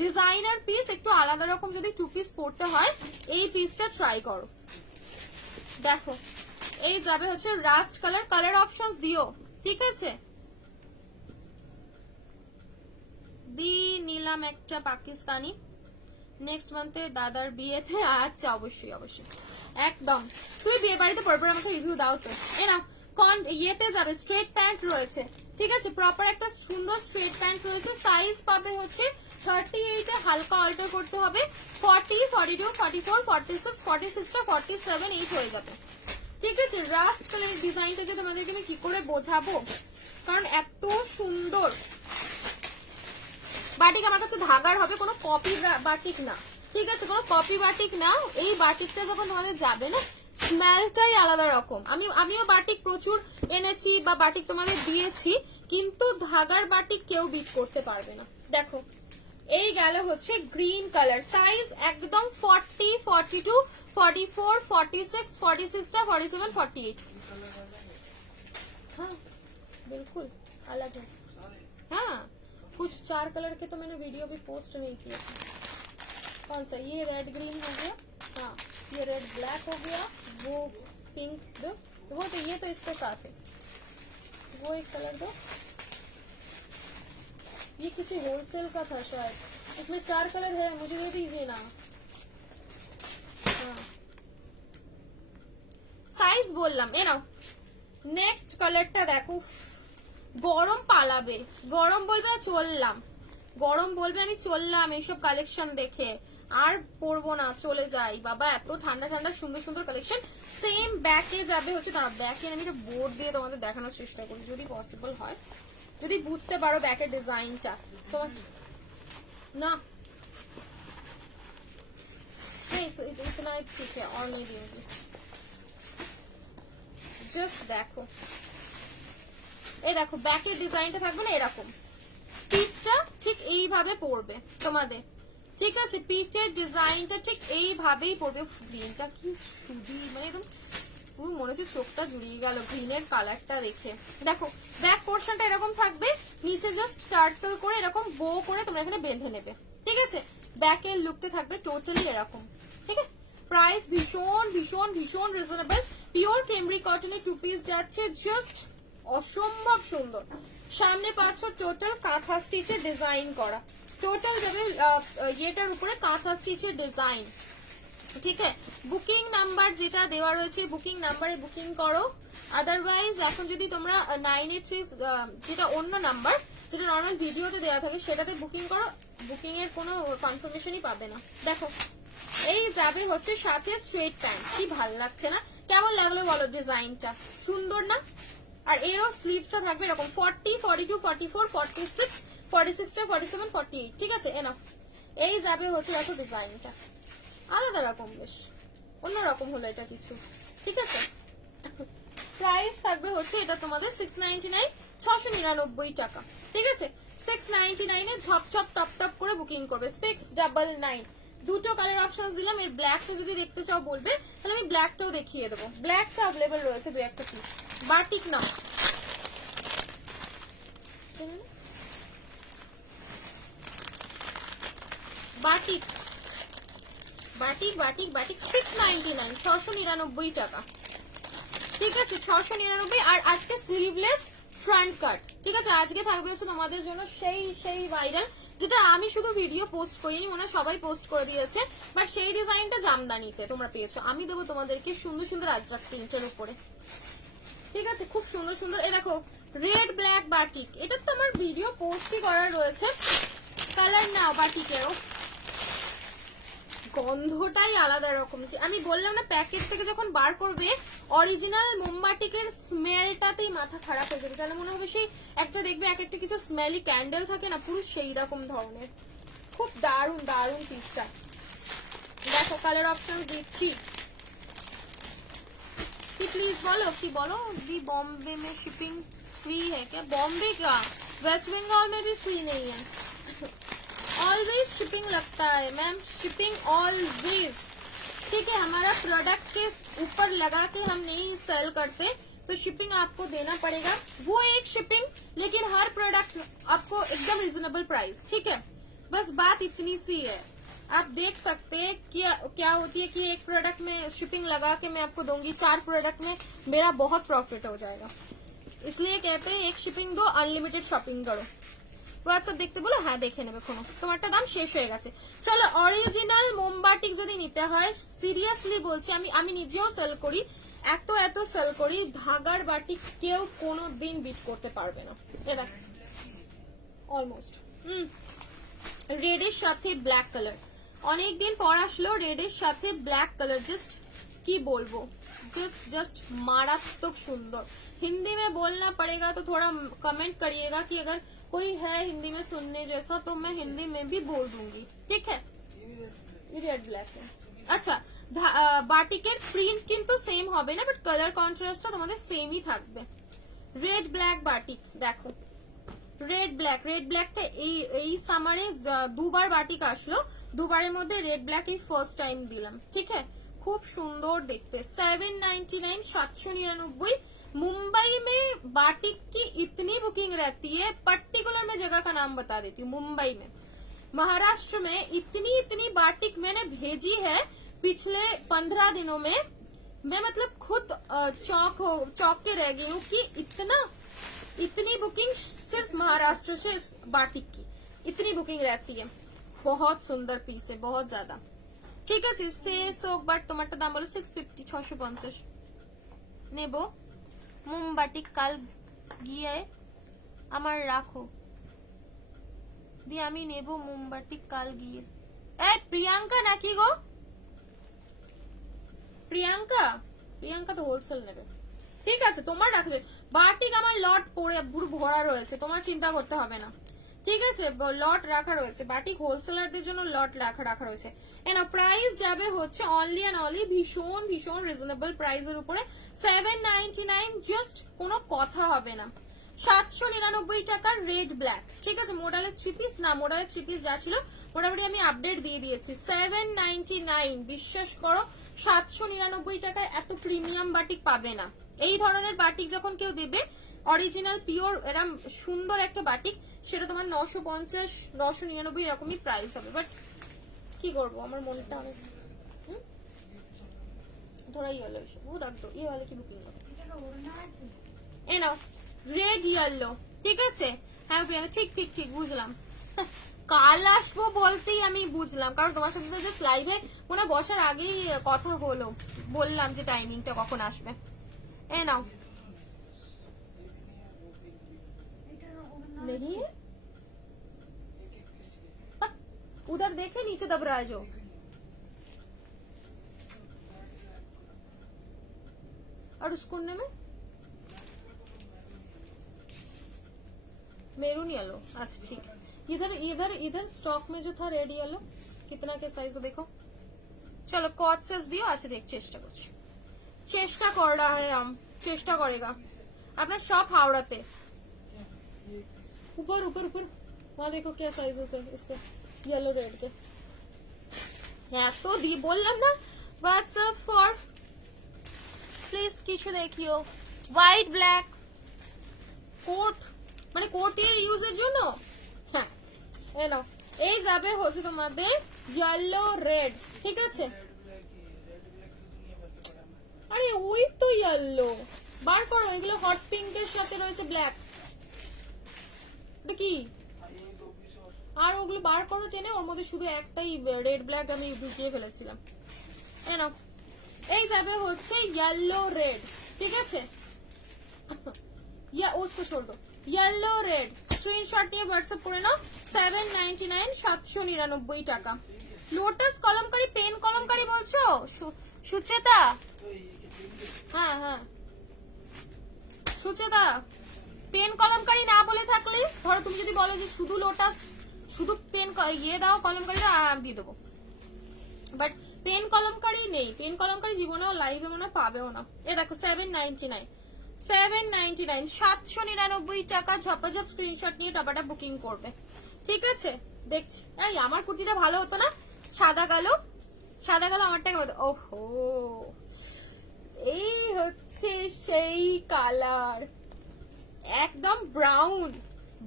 ডিজাইনার পিস। একটু আলাদা রকম যদি 2 পিস পরতে হয় এই পিসটা ট্রাই করো। দেখো এই যাবে হচ্ছে রাস্ট কালার, কালার অপশনস দিও, ঠিক আছে। নিলাম একটা পাকিস্তানি, নেক্সট মান্থে দাদার বিয়েতে। আচ্ছা অবশ্যই অবশ্যই, একদম। তুমি বিয়ে বাড়িতে পরপর আমাকে রিভিউ দাও তো। এ না ইয়েতে যাবে, স্ট্রেট প্যান্ট রয়েছে, ঠিক আছে, প্রপার একটা সুন্দর স্ট্রেট প্যান্ট রয়েছে। সাইজ পাবে হচ্ছে 38 এ হালকা অল্টার করতে হবে, 40, 42, 44, 46, 46টা 47, 8 হয়ে যাবে, ঠিক আছে। রাস্ট কালারের ডিজাইনটা যে তোমাদেরকে আমি কি করে বোঝাবো, কারণ এত সুন্দর বাটিক আমার কাছে ধাগার হবে, কোনো কপি বাটিক না, ঠিক আছে, কোনো কপি বাটিক না। এই বাটিকটা যখন তোমাদের যাবে না, স্মেলটাই আলাদা রকম। আমিও বাটিক প্রচুর এনেছি বা বাটিক তোমাদের দিয়েছি, কিন্তু ধাগার বাটিক কেউ বিট করতে পারবে না। দেখো এই গেল হচ্ছে গ্রিন কালার, সাইজ একদম 40, 42, 44, 46, 46টা 47, 48। हाँ बिल्कुल अलग है। हाँ कुछ 4 कलर के तो मैंने वीडियो भी पोस्ट नहीं किए थे। कौन सा, ये रेड ग्रीन हो गया, हाँ ये रेड ब्लैक हो गया, वो पिंक दो, वो तो ये तो इसके साथ है, वो एक कलर दो। ये किसी होलसेल का था शायद, इसमें 4 कलर है, मुझे दे दीजिए ना। हाँ সাইজ বললাম, এ নাও নেক্সট কালারটা দেখো, গরম পালাবে, গরম বলবে চললাম, গরম বলবে আমি চললাম এইসব কালেকশন দেখে, আর পরবো না, চলে যাই বাবা, এত ঠান্ডা ঠান্ডা সুন্দর সুন্দর কালেকশন। সেম ব্যাকে যাবে হচ্ছে, দাঁড়া ব্যাকে আমি একটা বোর্ড দিয়ে তোমাদের দেখানোর চেষ্টা করি যদি পসিবল হয়, যদি বুঝতে পারো ব্যাকের ডিজাইনটা তোমার। না इतना ठीक है और नहीं दूंगी, জাস্ট দেখো এই দেখো ব্যাকের ডিজাইনটা থাকবে না এরকম, পিঠটা ঠিক এইভাবে পড়বে তোমাদের, ঠিক আছে, পিঠের ডিজাইনটা ঠিক এইভাবেই পড়বে। গ্রিনটা কি শুধু মানে একদম পুরো মনে হচ্ছে চোখটা জুড়িয়ে গেল গ্রিনের কালারটা দেখে। দেখো ব্যাক পোর্শনটা এরকম থাকবে, নিচে জাস্ট টার্সেল করে এরকম বো করে তোমরা এখানে বেঁধে নেবে, ঠিক আছে। ব্যাকের লুকটা থাকবে টোটালি এরকম, ঠিক আছে। প্রাইস ভীষণ ভীষণ ভীষণ রিজনেবল, পিওর কেমব্রি কটনের 2 পিস যাচ্ছে, জাস্ট অসম্ভব সুন্দর। সামনে পাচ্ছ টোটাল কাঁথা স্টিচের ডিজাইন করা, টোটাল যাবে ইয়েটার উপরে কাঁথা স্টিচের ডিজাইন, ঠিক আছে। বুকিং নাম্বার যেটা দেওয়া রয়েছে বুকিং নাম্বারে বুকিং করো, আদারওয়াইজ এখন যদি তোমরা 983 যেটা অন্য নাম্বার যেটা নর্মাল ভিডিওতে দেওয়া থাকে সেটাতে বুকিং করো, বুকিং এর কোনো কনফার্মেশনই পাবে না। দেখো এই যাবে হচ্ছে সাথে স্ট্রেট প্যান্ট, কি ভালো লাগছে না, কেমন লাগলো বলো ডিজাইনটা, সুন্দর না। আর এরও স্লিভসটা থাকবে এরকম 40, 42, 44, 46, 46টা 47, 48, ঠিক আছে। এনাফ এই যাবে হচ্ছে দেখো ডিজাইনটা আলাদা রকম, বেশ অন্যরকম হলো এটা কিছু, ঠিক আছে। প্রাইস থাকবে হচ্ছে এটা তোমাদের 699, 699 টাকা, ঠিক আছে। 699 এ ঝপঝপ টপ টপ করে বুকিং করবে, 699। দুটো কালার অপশনস দিলাম, এর ব্ল্যাকটা যদি দেখতে চাও বলবে, তাহলে আমি ব্ল্যাকটাও দেখিয়ে দেবো, ব্ল্যাকটা অ্যাভেলেবেল রয়েছে 2-1 পিস। বাটিক না বাটিক বাটিক বাটিক বাটিক 699, 699 টাকা, ঠিক আছে, 699। আর আজকে স্লিভলেস ফ্রন্ট কাট, ঠিক আছে, আজকে থাকবে হচ্ছে তোমাদের জন্য সেই ভাইরাল, যেটা আমি শুধু ভিডিও পোস্ট করিনি, মনে হয় সবাই পোস্ট করে দিয়েছে, বাট সেই ডিজাইনটা জামদানিতে তোমরা পেয়েছো, আমি দেবো তোমাদেরকে সুন্দর সুন্দর আজরাক প্রিন্টের উপরে, ঠিক আছে, খুব সুন্দর সুন্দর। এই দেখো রেড ব্ল্যাক বাটিক, এটা তো আমার ভিডিও পোস্টই করা রয়েছে, কালার নাও বাটিকেরও গন্ধটাই আলাদা রকম। আমি বললাম না, প্যাকেট থেকে যখন বার করবে অরিজিনাল মোমবাটিকের স্মেলটাতেই মাথা খারাপ হয়ে যাবে, যেন মনে হবে সেই একটা দেখবে এক একটা কিছু স্মেলি ক্যান্ডেল থাকে না, পুরো সেই রকম ধরনের। খুব দারুণ দারুণ পিসটা। দেখো কালার অপশন দিচ্ছি कि प्लीज बोलो कि बोलो भी बॉम्बे में शिपिंग फ्री है क्या? बॉम्बे का, वेस्ट बंगाल में भी फ्री नहीं है। ऑलवेज शिपिंग लगता है मैम, शिपिंग ऑलवेज। ठीक है, हमारा प्रोडक्ट के ऊपर लगा के हम नहीं सेल करते, तो शिपिंग आपको देना पड़ेगा। वो एक शिपिंग, लेकिन हर प्रोडक्ट आपको एकदम रिजनेबल प्राइस। ठीक है, बस बात इतनी सी है। आप देख सकते हैं कि क्या होती है कि एक प्रोडक्ट में शिपिंग लगा के मैं आपको दूंगी, 4 प्रोडक्ट में मेरा बहुत प्रॉफिट हो जाएगा। इसलिए कहते हैं एक शिपिंग दो, अनलिमिटेड शॉपिंग करो। হোয়াটসঅ্যাপ দেখতে বলো, হ্যাঁ দেখে নেবে, কোনো তোমারটা দাম শেষ হয়ে গেছে। চলো, অরিজিনাল মোমবাটিক যদি নিতে হয়, সিরিয়াসলি বলছি, আমি নিজেও সেল করি, এত এত সেল করি, ধাগার বাটিক কেউ কোনো দিন বিট করতে পারবে না। এটা অলমোস্ট রেডের সাথে ব্ল্যাক কালার, অনেকদিন পর আসলো রেডের সাথে ব্ল্যাক কালার। জাস্ট কি বলবো, जस्ट मारात्मक सुंदर। हिंदी में बोलना पड़ेगा तो थोड़ा कमेंट करिएगा कि अगर कोई है हिंदी में सुनने जैसा तो मैं हिंदी में भी बोल दूंगी। ठीक है, रेड ब्लैक है। अच्छा, বাটিকের প্রিন্ট কিন্তু সেম হবে না, বাট কালার কন্ট্রাস্টটা তোমাদের সেমই থাকবে। রেড ব্ল্যাক বাটিক, দেখো রেড ব্ল্যাকটা এই সামারে দুবার বাটিক আসলো, দুবারের মধ্যে রেড ব্ল্যাক এই ফার্স্ট টাইম দিলাম। ঠিক है, खूब सुंदर देखते। 799, 799। मुंबई में बाटिक की इतनी बुकिंग रहती है, पर्टिकुलर मैं जगह का नाम बता देती हूँ। मुंबई में, महाराष्ट्र में इतनी बाटिक मैंने भेजी है पिछले 15 दिनों में। मैं मतलब खुद चौंक के रह गई हूँ कि इतनी बुकिंग सिर्फ महाराष्ट्र से बाटिक की इतनी बुकिंग रहती है। बहुत सुंदर पीस है, बहुत ज्यादा। ঠিক আছে, শেষ হোক, বাট তোমারটা দাম বলো 650, 650 নেব। মোমবাটিক কাল গিয়ে আমার রাখো দিয়ে আমি নেব মোমবাটিক কাল গিয়ে। এই প্রিয়াঙ্কা নাকি গো? প্রিয়াঙ্কা তো হোলসেল নেবে। ঠিক আছে, তোমার রাখছে বাটিক, আমার লট পড়ে পুরো ভরা রয়েছে, তোমার চিন্তা করতে হবে না। ঠিক আছে, লট রাখা রয়েছে, বাটিক হোলসেলারদের জন্য লট রাখা রয়েছে। এনা প্রাইস যাবে হচ্ছে অনলি এন্ড অনলি ভীষণ ভীষণ রিজনেবল প্রাইসের উপরে 799, জাস্ট কোনো কথা হবে না। 799 টাকার রেড ব্ল্যাক। ঠিক আছে, মোডালের 3 পিস না, মোডালের 3 পিস যা ছিল মোটামুটি আমি আপডেট দিয়ে দিয়েছি। 799, বিশ্বাস করো 799 টাকায় এত প্রিমিয়াম বাটিক পাবে না। এই ধরনের বাটিক যখন কেউ দেবে, অরিজিনাল পিওর এরম সুন্দর একটা বাটিক, সেটা তোমার 950, 999 এরকমই প্রাইস হবে। বাট কি করবো, আমার মনটা অনেক थोड़ा येलो वो रख दो, ये वाले की बुकिंग करो। এ নাও রেড ইয়েলো। ঠিক আছে, হ্যাঁ প্রিয়াঙ্কা, ঠিক বুঝলাম। কাল আসবো বলতেই আমি বুঝলাম, কারণ তোমার সাথে জাস্ট লাইভে মনে বসার আগেই কথা হলো, বললাম যে টাইমিংটা কখন আসবে। এ নাও, नहीं है उधर देखे नीचे दब रहा है जो। और उस कोने में मेरून येलो। अच्छा ठीक, इधर स्टॉक में जो था रेड येलो, कितना के साइज देखो। चलो कॉट साइज दियो। अच्छा देख, चेष्टा कर रहा है, हम चेष्टा करेगा। अपना शॉप हावड़ाते, ऊपर वहां देखो क्या साइजेस है इसके, येलो रेड के। तो दी बोललाम ना, व्हाट्सएप फॉर प्लीज কিছু দেখিও। হোয়াইট ব্ল্যাক কোট, মানে কোটের ইউজের জন্য। হ্যাঁ, এই নাও, এই যাবে হচ্ছে তোমাদের ইয়েলো রেড। ঠিক আছে, আরে ওই তো ইয়েলো বার করো, এগুলো হট পিঙ্কের সাথে রয়েছে ব্ল্যাক। কি আর ওগুলো বার করো টেনে, ওর মধ্যে শুধু একটাই রেড ব্ল্যাক আমি ঢুকিয়ে ফেলেছিলাম। এই যাবে হচ্ছে येलो रेड। ঠিক আছে, उसको छोड़ दो, येलो रेड। স্ক্রিনশট নিয়ে হোয়াটসঅ্যাপ করে নাও। 799, 799 টাকা। লোটাস কলমকারি, পেন কলমকারি বলছো সুচেতা? হ্যাঁ হ্যাঁ সুচেতা, পেন কলমকারি না বলে থাকলে ধরো তুমি যদি বলো যে শুধু লোটাস, শুধু পেন ইয়ে দাও কলমকারি দিয়ে দেবো, বাট পেন কলমকারি নেই। পেন কলমকারি জীবনেও লাইভে মনে পাবেও না। এ দেখো 799, 799 টাকা। ঝপাঝপ স্ক্রিনশট নিয়ে টপাটা বুকিং করবে, ঠিক আছে? দেখছি এই আমার কুর্তিটা ভালো হতো না, সাদা কালো, সাদা কালো আমারটাকে বলতো। ওহো, এই হচ্ছে সেই কালার, একদম ব্রাউন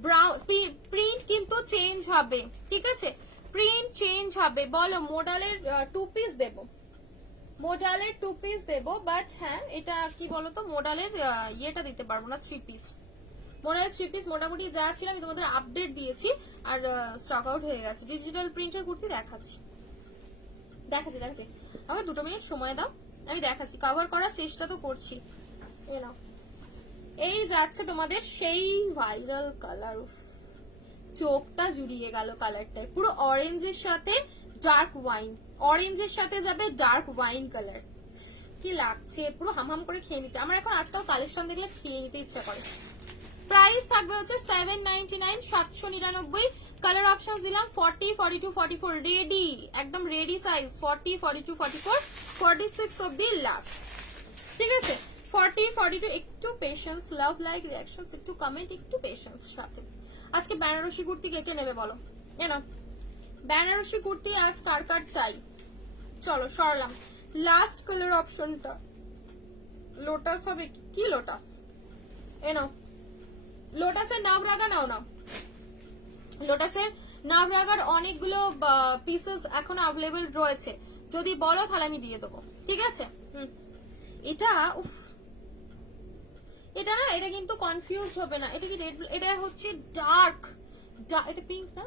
ব্রাউন। প্রিন্ট কিন্তু চেঞ্জ হবে, ঠিক আছে? প্রিন্ট চেঞ্জ হবে। বলো মোডালের 2 পিস দেবো, মোডালের 2 পিস দেবো, বাট হ্যাঁ এটা কি বলতো, মোডালের ইয়েটা দিতে পারবো না 3 পিস। মোডালের 3 পিস মোটামুটি যা ছিল আমি তোমাদের আপডেট দিয়েছি, আর স্টক আউট হয়ে গেছে। ডিজিটাল প্রিন্টের কুর্তি দেখাচ্ছি, দেখাচ্ছি দেখাচ্ছি, আমাকে 2 মিনিট সময় দাও, আমি দেখাচ্ছি। কভার করার চেষ্টা তো করছি। এই নাও, এই যাচ্ছে তোমাদের সেই ভাইরাল কালার, চোখটা জুড়িয়ে গেল কালারটায়, পুরো অরেঞ্জের সাথে ডার্ক ওয়াইন, অরেঞ্জের সাথে যাবে ডার্ক ওয়াইন কালার। কি লাগছে, পুরো হামহাম করে খেয়ে নিতে। আমার এখন আজকাল কালেকশন দেখলে খেয়ে নিতে ইচ্ছা করে। প্রাইস থাকবে হচ্ছে 799, 799। কালার অপশন দিলাম 40, 42, 44, রেডি, একদম রেডি সাইজ 40, 42, 44, 46 অব্দি লাস্ট, ঠিক আছে? 40, 42, একটু পেশেন্স, লাভ লাইক রিঅ্যাকশনস, একটু কমেন্ট, একটু পেশেন্স সাথে। আজকে বেনারসি কুর্তি কে কে নেবে বলো? না বেনারসি কুর্তি আজ কার কার চাই? চলো সরলাম। লাস্ট কালার অপশনটা লোটাস হবে। কি লোটাস? এ নাও, লোটাসের নাভরাগা নাও না, লোটাসের নাভরাগার অনেকগুলো পিসেস এখন অ্যাভেলেবল রয়েছে, যদি বলো তাহলে আমি দিয়ে দেবো, ঠিক আছে? এটা উফ, এটা না, এটা কিন্তু কনফিউজ হবে না। এটা কি রেড? এটা হচ্ছে ডার্ক, এটা পিঙ্ক না,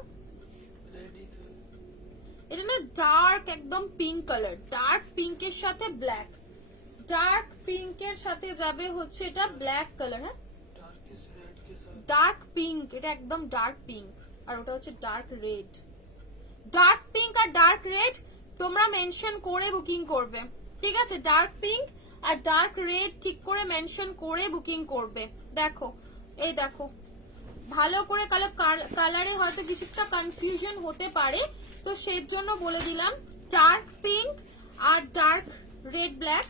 এটা না ডার্ক একদম পিঙ্ক কালার, ডার্ক পিঙ্কের সাথে ব্ল্যাক, ডার্ক পিঙ্কের সাথে যাবে হচ্ছে এটা ব্ল্যাক কালার। হ্যাঁ ডার্ক পিঙ্ক, এটা একদম ডার্ক পিঙ্ক, আর ওটা হচ্ছে ডার্ক রেড। ডার্ক পিঙ্ক আর ডার্ক রেড তোমরা মেনশন করে বুকিং করবে, ঠিক আছে? ডার্ক পিঙ্ক আর ডার্ক রেড ঠিক করে মেনশন করে বুকিং করবে। দেখো, এই দেখো, ভালো করে কালারে হয়তো কিছুটা কনফিউশন হতে পারে, তো সেই জন্য বলে দিলাম ডার্ক পিঙ্ক আর ডার্ক রেড ব্ল্যাক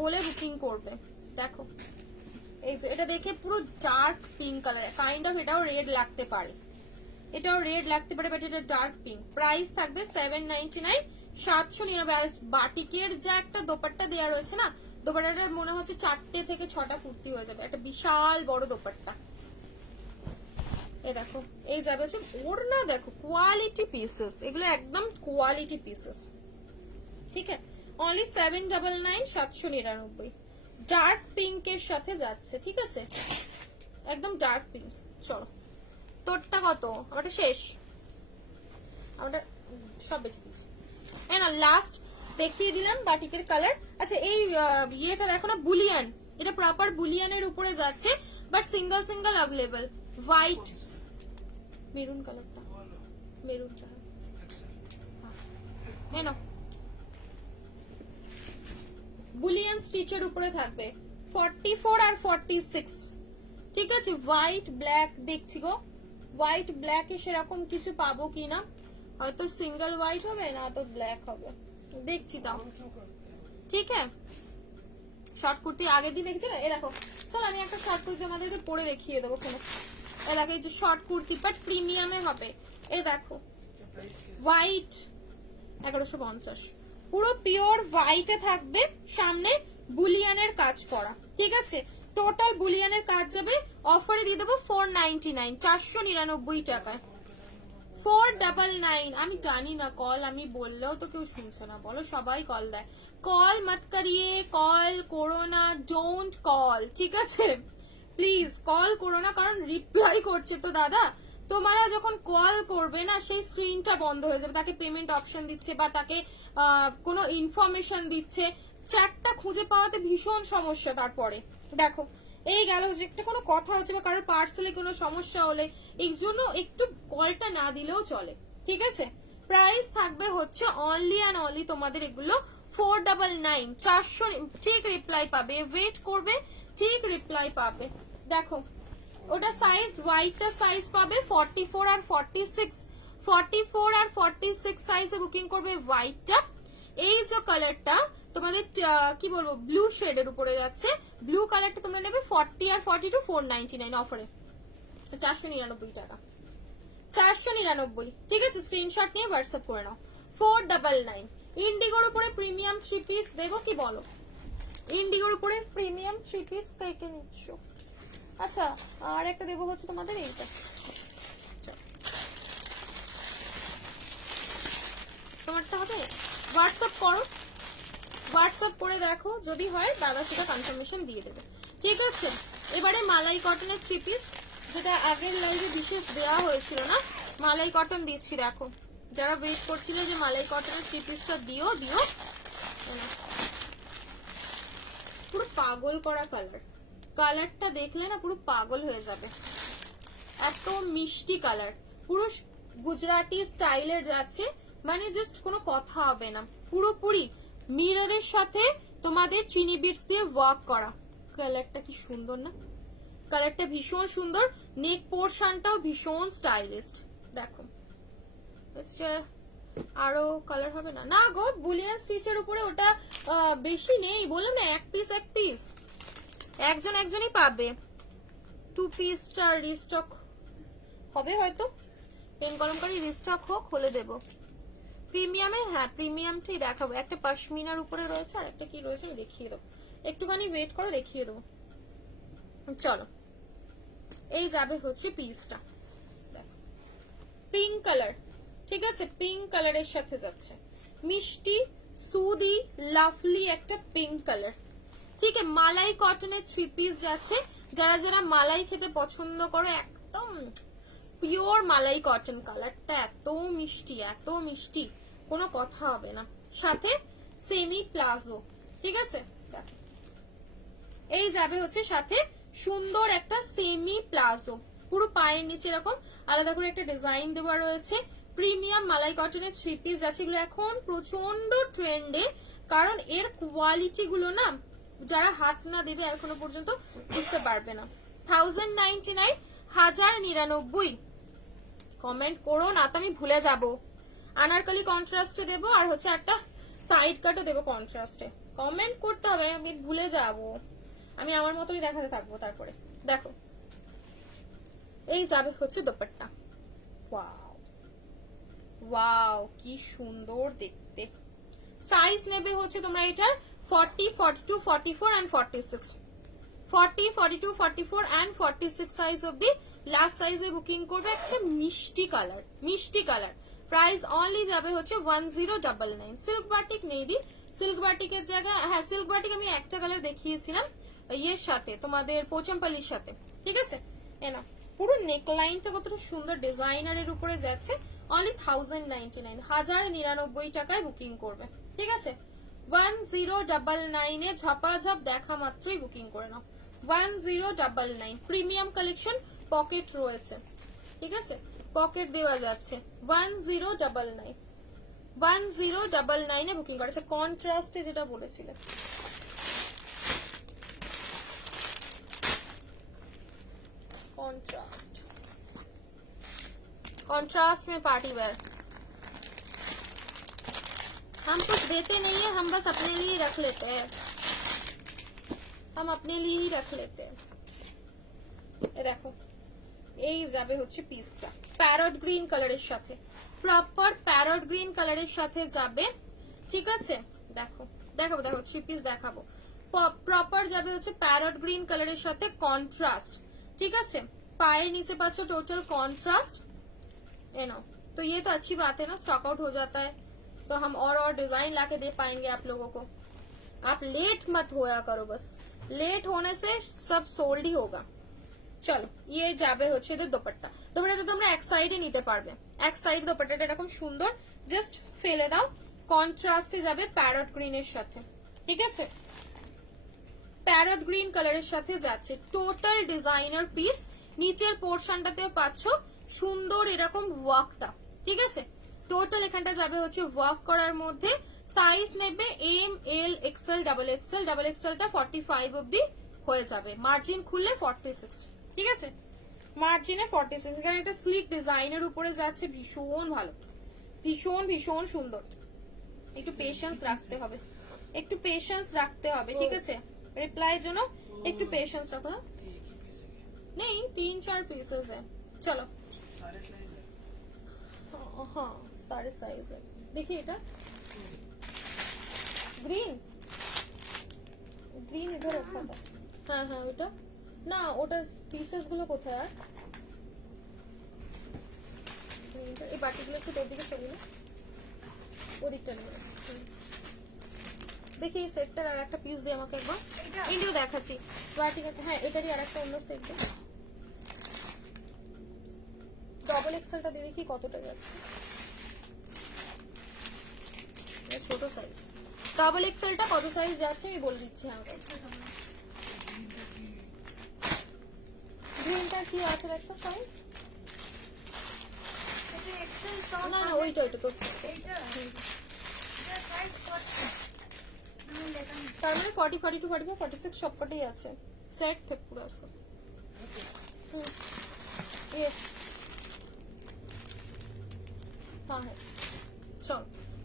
বলে বুকিং করবে। দেখো এই যে এটা দেখে পুরো dark pink colour, kind of এটাও রেড লাগতে পারে, এটাও রেড লাগতে পারে, বাট এটা ডার্ক পিঙ্ক। প্রাইস থাকবে 799, 799। আর বাটিকের যা একটা দোপাট্টা দেওয়া রয়েছে না, দোপাট্টাটার মনে হচ্ছে 4টে থেকে 6টা কুর্তি হয়ে যাবে, একটা বিশাল বড় দোপাট্টা। এই দেখো, এই যাবে হচ্ছে ওড়না, দেখো কোয়ালিটি পিসেস, এগুলো একদম কোয়ালিটি পিসেস, ঠিক আছে? অনলি 799, 799। ডার্ক পিঙ্কের সাথে যাচ্ছে, ঠিক আছে? একদম ডার্ক পিঙ্ক। চলো তোরটা কত? আমারটা শেষ, আমারটা সব বেঁচে দিচ্ছি। না লাস্ট দেখিয়ে দিলাম বাটিকের কালার। আচ্ছা এই ইয়েটা দেখো না, বুলিয়ান, এটা প্রপার বুলিয়ানের উপরে যাচ্ছে, but single single available. White maroon কালারটা, মেরুনটা না, বুলিয়ান স্টিচের উপরে থাকবে 44 আর 46, ঠিক আছে? হোয়াইট ব্ল্যাক দেখছি গো, হোয়াইট ব্ল্যাকে সেরকম কিছু পাবো কিনা, হয়তো সিঙ্গেল হোয়াইট হবে না তো ব্ল্যাক হবে, দেখছি তাও, ঠিক আছে? শর্ট কুর্তি আগের দিন দেখছি না, এ দেখো, চল আমি একটা শর্ট কুর্তি আমাদেরকে পরে দেখিয়ে দেবো। এ দেখো, এই যে শর্ট কুর্তি বাট প্রিমিয়ামে হবে, এই দেখো হোয়াইট 1150, পুরো পিওর হোয়াইটে থাকবে, সামনে বুলিয়ানের কাজ করা, ঠিক আছে? টোটাল বুলিয়ানের কাজ যাবে, অফারে দিয়ে দেবো 499, 499 টাকায়। 499, আমি জানি না, কল আমি বললেও তো কেউ শুনছে না, বলো সবাই কল দেয়, কল মত করিয়ে, কল করো না, ডোন্ট কল, ঠিক আছে? প্লিজ কল করো না, কারণ রিপ্লাই করছে তো দাদা, তোমরা যখন কল করবে না সেই স্ক্রিনটা বন্ধ হয়ে যাবে, তাকে পেমেন্ট অপশন দিচ্ছে বা তাকে কোনো ইনফরমেশন দিচ্ছে, চ্যাটটা খুঁজে পাওয়াতে ভীষণ সমস্যা। তারপরে দেখো এই গেল যে একটা কোনো কথা হচ্ছে বা কারোর পার্সেলে কোনো সমস্যা হলে, এই জন্য একটু কলটা না দিলেও চলে, ঠিক আছে? প্রাইস থাকবে হচ্ছে অনলি অ্যান্ড অনলি তোমাদের এগুলো 499 400 ঠিক রিপ্লাই পাবে, ওয়েট করবে ঠিক রিপ্লাই পাবে। দেখো ওটা সাইজ হোয়াইটটা সাইজ পাবে 44 আর 46, 44 আর 46 সাইজে বুকিং করবে হোয়াইটটা। এই যে কালারটা তোমাদের কি বলবো ব্লু শেডের উপরে যাচ্ছে, ব্লু কালারটা তোমরা নেবে 40 আর 42 499 অফারে 499 টাকা, 499। ঠিক আছে, স্ক্রিনশট নিয়ে হোয়াটসঅ্যাপ করে নাও। 499 ইন্ডিগোর উপরে প্রিমিয়াম 3 পিস দেবো কি বলো? ইন্ডিগোর উপরে প্রিমিয়াম 3 পিস কে কে নিচ্ছ? আচ্ছা আর একটা দেবো হচ্ছে তোমাদের এইটা, তোমারটা হবে। হোয়াটসঅ্যাপ করো, হোয়াটসঅ্যাপ করে দেখো, যদি হয় দাদা সেটা কনফার্মেশন দিয়ে দেবে। ঠিক আছে, এবারে মালাই কটনের 3 পিস, যেটা আগের লাইভে বিশেষ দেওয়া হয়েছিল না, মালাই কটন দিচ্ছি। দেখো যারা ওয়েট করছিলে যে মালাই কটনের 3 পিসটা দিও দিও, পুরো পাগল করা কালার, কালারটা দেখলে না পুরো পাগল হয়ে যাবে, এত মিষ্টি কালার, পুরো গুজরাটি স্টাইলের যাচ্ছে, মানে জাস্ট কোনো কথা হবে না, পুরোপুরি মিররের সাথে তোমাদের চিনি বিটস দিয়ে ওয়ার্ক করা। কালারটা কি সুন্দর না, কালারটা ভীষণ সুন্দর, নেক পোর্শনটাও ভীষণ স্টাইলিস্ট। দেখো আরো কালার হবে না, না গো বুলিয়ান স্টিচের উপরে ওটা বেশি নেই, বললাম না এক পিস এক পিস, একজনই পাবে। 2 পিসটা রিস্টক হবে হয়তো, পেন কলমকারি রিস্টক হোক হলে দেবো। প্রিমিয়ামে হ্যাঁ প্রিমিয়ামটাই দেখাবো, একটা পশমিনার উপরে রয়েছে আর একটা কি রয়েছে আমি দেখিয়ে দেবো, একটুখানি ওয়েট করে দেখিয়ে দেবো। চলো এই যাবে হচ্ছে পিসটা, পিঙ্ক কালার। ঠিক আছে, পিঙ্ক কালারের সাথে যাচ্ছে মিষ্টি সুদি লাভলি একটা পিঙ্ক কালার। ঠিক আছে, মালাই কটনের 3 পিস যাচ্ছে, যারা যারা মালাই খেতে পছন্দ করো, একদম পিওর মালাই কটন, কালারটা এত মিষ্টি কোনো কথা হবে না, সাথে সেমি প্লাজো। ঠিক আছে, এই যাবে হচ্ছে সাথে সুন্দর একটা সেমি প্লাজো, পুরো পায়ের নিচে এরকম আলাদা করে একটা ডিজাইন দেওয়া রয়েছে। প্রিমিয়াম মালাই কটনের 3 পিস যাচ্ছে, এগুলো এখন প্রচন্ড ট্রেন্ডে, কারণ এর কোয়ালিটি গুলো না যারা হাত না দেবে এখনো পর্যন্ত বুঝতে পারবে না। 1099 1099। কমেন্ট করো না তো আমি ভুলে যাব। আনারকলি কন্ট্রাস্টে দেবো আর হচ্ছে একটা সাইড কাটও দেবো কন্ট্রাস্টে, কমেন্ট করতে হবে, আমি ভুলে যাব, আমি আমার মতনই দেখাতে থাকবো। তারপরে দেখো এই যাবে হচ্ছে দোপাট্টা, ওয়াও ওয়াও কি সুন্দর দেখতে। সাইজ নেবে হচ্ছে তোমরা এটার 40 42 44 and 46, 40 42 44 and 46 সাইজ অবধি লাস্ট সাইজে বুকিং করবে। একটা মিষ্টি কালার, প্রাইস অনলি যাবে হচ্ছে 1099। সিল্ক বাটিক নেই দি, সিল্ক বাটিকের জায়গায় হ্যাঁ সিল্ক বাটিক আমি একটা কালার দেখিয়েছিলাম ইয়ের সাথে তোমাদের পোচমপাল্লির সাথে। ঠিক আছে, এনা পুরো নেকলাইনটা কতটা সুন্দর ডিজাইনারের উপরে যাচ্ছে, অনলি 1099 1099 টাকায় বুকিং করবে। ঠিক আছে, 1099 এ ঝপাঝপ দেখা মাত্রই বুকিং করে নাও। 1099 প্রিমিয়াম কালেকশন, পকেট রয়েছে। ঠিক আছে, পকেট দেওয়া যাচ্ছে 1099 1099 এ বুকিং করেছে। কন্ট্রাস্টে যেটা বলেছিলে कॉन्ट्रास्ट में पार्टी वेयर, हम कुछ देते नहीं है, हम बस अपने लिए रख लेते हैं, हम अपने लिए ही रख लेते हैं। देखो এই যাবে হচ্ছে পিসটা প্যারট গ্রিন কালারের সাথে, প্রপার প্যারট গ্রিন কালারের সাথে যাবে। ঠিক আছে, দেখো দেখো দেখো 3 পিস দেখাবো, প্রপার যাবে হচ্ছে প্যারট গ্রিন কালারের সাথে কন্ট্রাস্ট। ঠিক আছে, पायर नीचे पाचो टोटल कॉन्ट्रास्ट, ये नो तो ये तो अच्छी बात है ना, स्टॉक आउट हो जाता है तो हम और डिजाइन लाके दे पाएंगे आप लोगों को। आप लेट मत होया करो, बस लेट होने से सब सोल्ड ही होगा। চলো ये যাবে হচ্ছে এদের দোপাট্টা, দোপাট্টাটা তোমরা এক সাইডে নিতে পারবে, এক সাইড দোপাট্টাটা এরকম সুন্দর, জাস্ট ফেলে দাও। কন্ট্রাস্টে যাবে প্যারট গ্রিনের সাথে। ঠিক আছে, প্যারট গ্রিন কালারের সাথে যাচ্ছে টোটাল ডিজাইনার পিস। নিচের পোর্শনটাতেও পাচ্ছ সুন্দর এরকম ওয়ার্কটা। ঠিক আছে, টোটাল এখানটা যাবে হচ্ছে ওয়ার্ক করার মধ্যে। সাইজ নেবে M, L, XL, double Excel. Double এক্সেলটা 45 অব্দি হয়ে যাবে, মার্জিন খুললে 46। ঠিক আছে, মার্জিনে 46। এখানে একটা স্লিক ডিজাইনের উপরে যাচ্ছে, ভীষণ ভালো, ভীষণ ভীষণ সুন্দর। একটু পেশেন্স রাখতে হবে, একটু পেশেন্স রাখতে হবে, ঠিক আছে? রিপ্লাইয়ের জন্য একটু পেশেন্স রাখো। নেই, 3-4 पीसेस है। चलो हाँ सारे साइज है। देखिए এটা গ্রিন, গ্রিন इधर रखा था। হ্যাঁ হ্যাঁ ওটা না, ওটার পিসেস গুলো কোথায়? আর এই বাটিগুলো একটু তোর দিকে সরিয়ে না, ওদিকটা নিয়ে দেখি। এই সেটটার আর একটা পিস দিয়ে আমাকে একবার, এইটাও দেখাচ্ছি বাটিটা। হ্যাঁ এটারই আর একটা অন্য সেট দে। ডবল এক্সেলটা দিয়ে দেখি কতটা যাচ্ছে, ছোট সাইজ। ডবল এক্সেলটা কত সাইজ যাচ্ছে আমি বলে দিচ্ছি। হ্যাঁ গ্রিনটা কি আছে একটা সাইজ? এটা এক্সেল না না ওইটা ওইটা তোর, এইটা এটা সাইজ কত? আমি দেখাই। তার মানে 40, 42, 45, 46 সবকটাই আছে। সেট है पूरा इसका। ये हाँ है। चल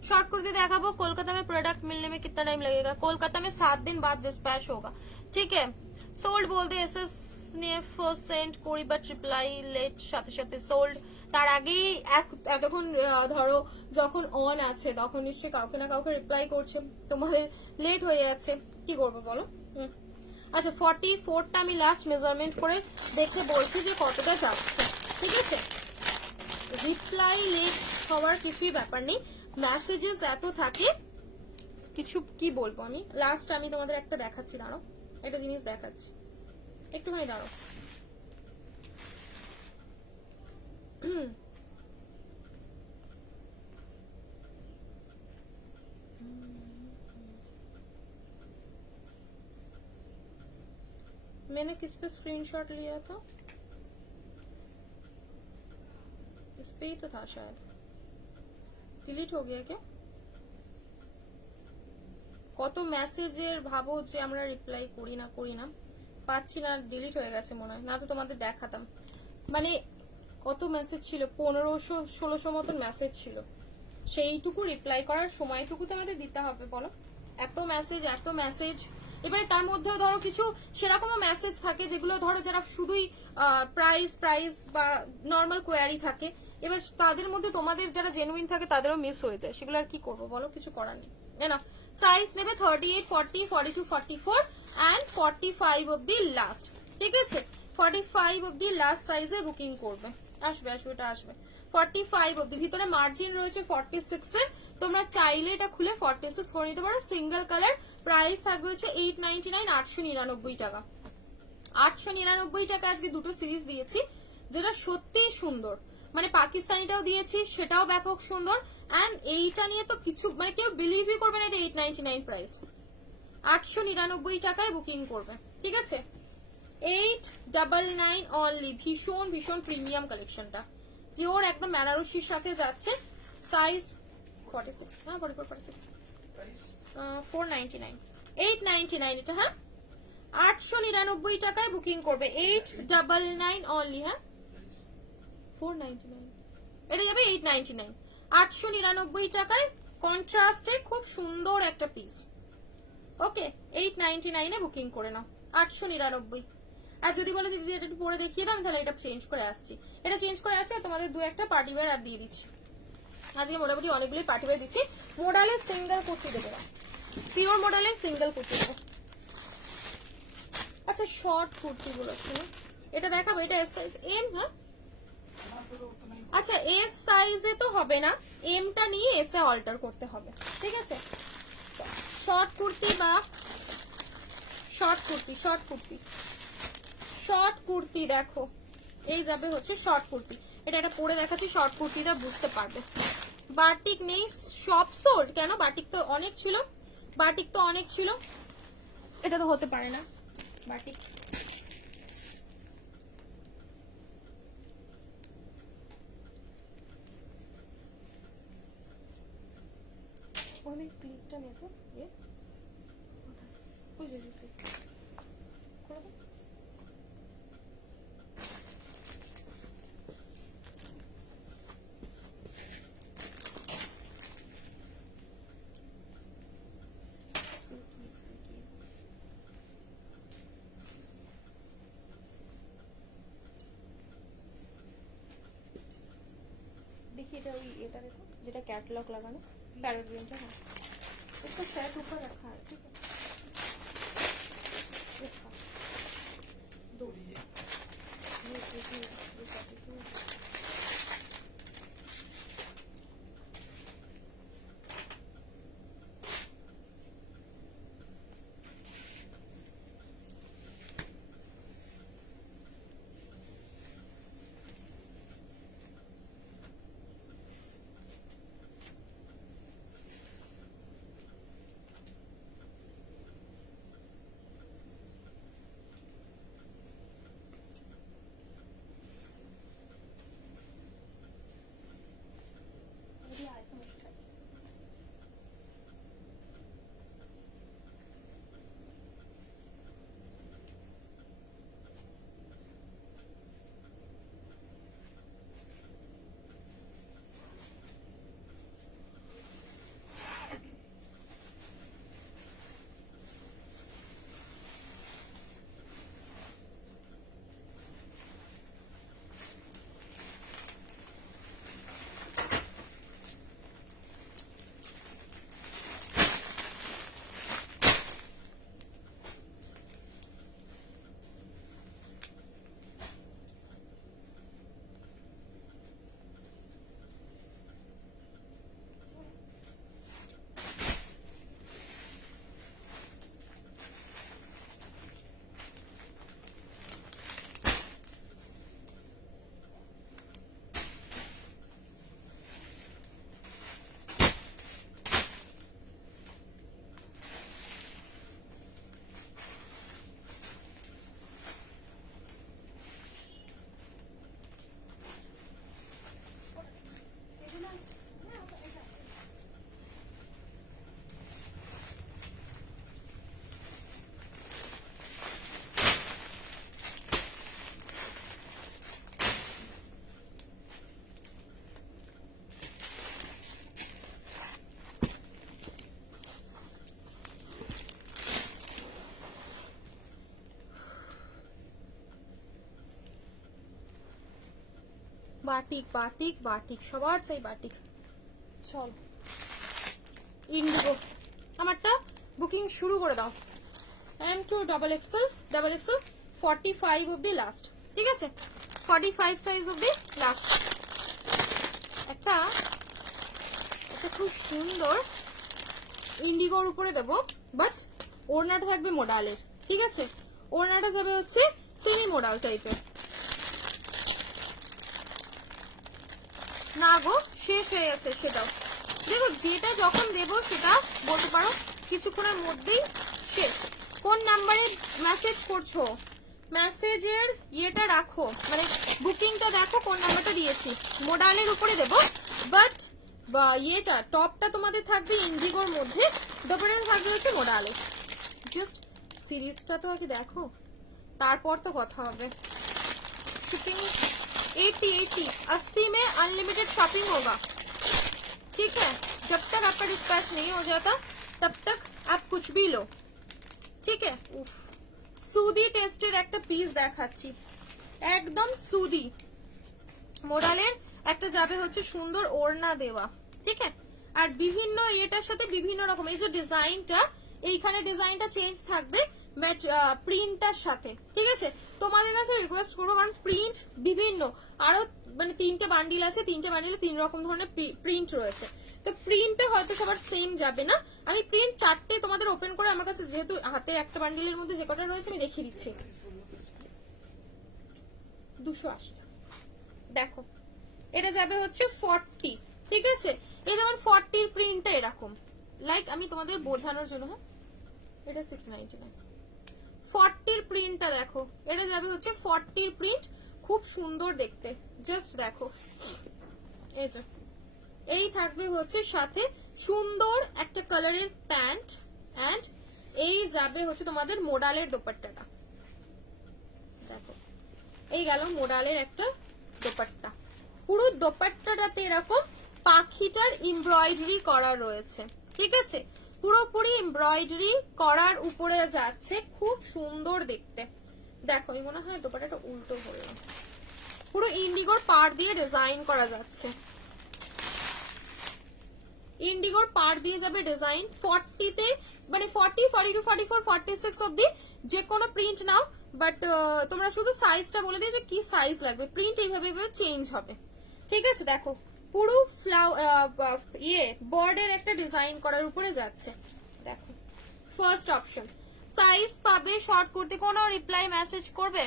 शॉर्ट कुर्ती देखाबो। कोलकाता में प्रोडक्ट मिलने में कितना टाइम लगेगा? कोलकाता में 7 दिन बाद डिस्पैच होगा, ठीक है? সোল্ড বলতে এসএস নিয়ে ফার্স্ট সেন্ড করি বাট রিপ্লাই লেট, সাথে সাথে সোল্ড। তার আগেই এতক্ষণ ধরো যখন অন আছে তখন নিশ্চয়ই কাউকে না কাউকে রিপ্লাই করছে, তোমাদের লেট হয়ে যাচ্ছে, কি করবো বলো? আচ্ছা 44টা আমি লাস্ট মেজারমেন্ট করে দেখে বলছি যে কতটা যাচ্ছে, ঠিক আছে? রিপ্লাই লেট হওয়ার কিছুই ব্যাপার নেই, মেসেজেস এত থাকে কিছু কি বলবো আমি। লাস্ট আমি তোমাদের একটা দেখাচ্ছি, দাঁড়ো একটা জিনিস দেখাচ্ছি, একটুখানি দাঁড়ো। मैंने किस पे स्क्रीनशॉट लिया था? इस पे ही तो था शायद, डिलीट हो गया क्या? কত মেসেজের ভাবো যে আমরা রিপ্লাই করি না পাচ্ছি না, ডিলিট হয়ে গেছে মনে হয়, না তো তোমাদের দেখাতাম। মানে কত মেসেজ ছিল, 1500-1600 মতন মেসেজ ছিল, সেইটুকু রিপ্লাই করার সময়টুকু তো আমাদের দিতে হবে বলো। এত মেসেজ। এবারে তার মধ্যেও ধরো কিছু সেরকমও মেসেজ থাকে যেগুলো ধরো যারা শুধুই প্রাইস বা নর্মাল কোয়ারি থাকে, এবার তাদের মধ্যে তোমাদের যারা জেনুইন থাকে তাদেরও মিস হয়ে যায়, সেগুলো আর কি করবো বলো, কিছু করার নেই। না সাইজ নেবে 38, 40, 42, 44 and 45 অব্দি লাস্ট, ঠিক আছে? 45 অব্দি লাস্ট সাইজে বুকিং করবে, আসবে এটা আসবে 45 অব্দি। ভিতরে মার্জিন রয়েছে 46 এর, তোমরা চাইলে এটা খুলে 46 করে নিতে পারো। সিঙ্গেল কালার, প্রাইস থাকবে হচ্ছে 899, 899 টাকা। 899 টাকা আজকে দুটো সিরিজ দিয়েছি, যেটা সত্যিই সুন্দর। মানে পাকিস্তানিটাও দিয়েছি, সেটাও ব্যাপক সুন্দর। এন্ড এইটা নিয়ে তো কিছু মানে কেউ বিলিভই করবে না, এটা 899 প্রাইস। 899 টাকায় বুকিং করবে, ঠিক আছে? 899 অনলি। ভীষণ ভীষণ প্রিমিয়াম কালেকশনটা, পিওর একদম বেনারসির সাথে যাচ্ছে। সাইজ 46, হ্যাঁ 44, 46, 499, 899 এটা। হ্যাঁ 899 টাকায় বুকিং করবে, 899 অনলি। হ্যাঁ 499, এটা যাবে 899। 899 টাকায় কন্ট্রাস্টে খুব সুন্দর একটা পিস। ওকে 899 এ বুকিং করে নাও, 899। আর যদি বলে যে দিদি এটা একটু পরে দেখিয়ে দাও, তাহলে এটা চেঞ্জ করে আসছি, এটা চেঞ্জ করে আসছি। আর তোমাদের দু একটা পার্টি ওয়্যার আর দিয়ে দিচ্ছি। আজকে মোটামুটি অনেকগুলি পার্টি ওয়্যার দিচ্ছি। মডেলের সিঙ্গেল কুর্তি দেবো, পিওর মডেলের সিঙ্গেল কুর্তি দেবো। আচ্ছা শর্ট কুর্তি গুলো ছিল, এটা দেখাবো। এটা এস সাইজ, এম। হ্যাঁ আচ্ছা এস সাইজে তো হবে না, এমটা নিয়ে এসে অল্টার করতে হবে, ঠিক আছে? শর্ট কুর্তি বা শর্ট কুর্তি দেখো, এই যাবে হচ্ছে শর্ট কুর্তি। এটা একটা পরে দেখাচ্ছি, শর্ট কুর্তিটা বুঝতে পারবে। বাটিক নেই, সব সোল্ড। কেন? বাটিক তো অনেক ছিল, এটা তো হতে পারে না বাটিক। ওখানে ক্লিপটা নে তো, ওই যে ক্লিপ করে দাও। দেখি এটা ওই এটা দেখো যেটা कैटलॉग लगाना पैरेट ग्रीन है इसका सेट ऊपर रखा है ठीक है इसका दो ये বাটিক বাটিক বাটিক সবার চাই বাটিক চল ইন্ডিগো আমারটা বুকিং শুরু করে দাও M2 ডাবল এক্সেল 45 অবধি লাস্ট ঠিক আছে 45 সাইজ অবধি লাস্ট একটা খুব সুন্দর ইন্ডিগোর উপরে দেব বাট ওড়নাটা থাকবে মোডালের ঠিক আছে ওড়নাটা যাবে হচ্ছে সেমি মোডাল টাইপের না গো শেষ হয়ে গেছে সেটাও দেখো যেটা যখন দেব সেটা বলতে পারো কিছুক্ষণের মধ্যেই শেষ কোন নাম্বারে মেসেজ করছো মেসেজের ইয়েটা রাখো মানে বুকিংটা দেখো কোন নাম্বারটা দিয়েছি মোডালের উপরে দেব বাট ইয়েটা টপটা তোমাদের থাকবে ইন্ডিগোর মধ্যে দোপাটা থাকবে হচ্ছে মোডালে জাস্ট সিরিজটা তো আগে দেখো তারপর তো কথা হবে শিপিং 80 में अनलिमिटेड शॉपिंग होगा ठीक है जब तक आपका डिस्पैच नहीं हो जाता तब तक आप कुछ भी लो ठीक है সুদি টেস্টের একটা পিস দেখাচ্ছি একদম সুদি মোডালের একটা যাবে হচ্ছে সুন্দর ওড়না দেওয়া ঠিক আছে আর বিভিন্ন এটার সাথে বিভিন্ন রকম এই যে ডিজাইনটা এইখানে ডিজাইনটা চেঞ্জ থাকবে বাট প্রিন্টটার সাথে ঠিক আছে তোমাদের কাছে রিকোয়েস্ট করবো কারণ প্রিন্ট বিভিন্ন আরো মানে 3টে বান্ডিল আছে 3টে বান্ডিলে 3 রকম ধরনের প্রিন্ট রয়েছে তো প্রিন্টটা হয়তো সবার সেম যাবে না আমি প্রিন্ট 4টে তোমাদের ওপেন করে আমার কাছে যেহেতু হাতে একটা বান্ডিলের মধ্যে যে কটা রয়েছে আমি দেখিয়ে দিচ্ছি 280 দেখো এটা যাবে হচ্ছে 40 ঠিক আছে এই যেমন 40 এর প্রিন্টটা এরকম লাইক আমি তোমাদের বোঝানোর জন্য হ্যাঁ এটা 699 40 এর প্রিন্টটা দেখো এটা যাবে হচ্ছে 40 এর প্রিন্ট খুব সুন্দর দেখতে জাস্ট দেখো এই যে এই থাকবে হচ্ছে সাথে সুন্দর একটা কালারের প্যান্ট অ্যান্ড এই যাবে হচ্ছে তোমাদের মোডালের দোপাট্টাটা। দেখো এই গেল মোডালের একটা দোপাট্টা। পুরো দোপাট্টাটাতে এরকম পাখিটার এমব্রয়ডারি করা রয়েছে, ঠিক আছে, পুরোপুরি এমব্রয়ডারি করার উপরে যাচ্ছে, খুব সুন্দর দেখতে। দেখো এই মনে হয় দোপাট্টাটা উল্টো হলো, পুরো ইন্ডিগোর পাড় দিয়ে ডিজাইন করা যাচ্ছে, ইন্ডিগোর পাড় দিয়ে যাবে ডিজাইন। 40 তে মানে 40, 42, 44, 46 অবধি যে কোনো প্রিন্ট নাও, বাট তোমরা শুধু সাইজটা বলে দিও যে কি সাইজ লাগবে, প্রিন্ট এইভাবে চেঞ্জ হবে, ঠিক আছে। দেখো পুরো বর্ডের একটা ডিজাইন করার উপরে যাচ্ছে। দেখো ফার্স্ট অপশন সাইজ পাবে শর্ট করতে, কোনো রিপ্লাই মেসেজ করবে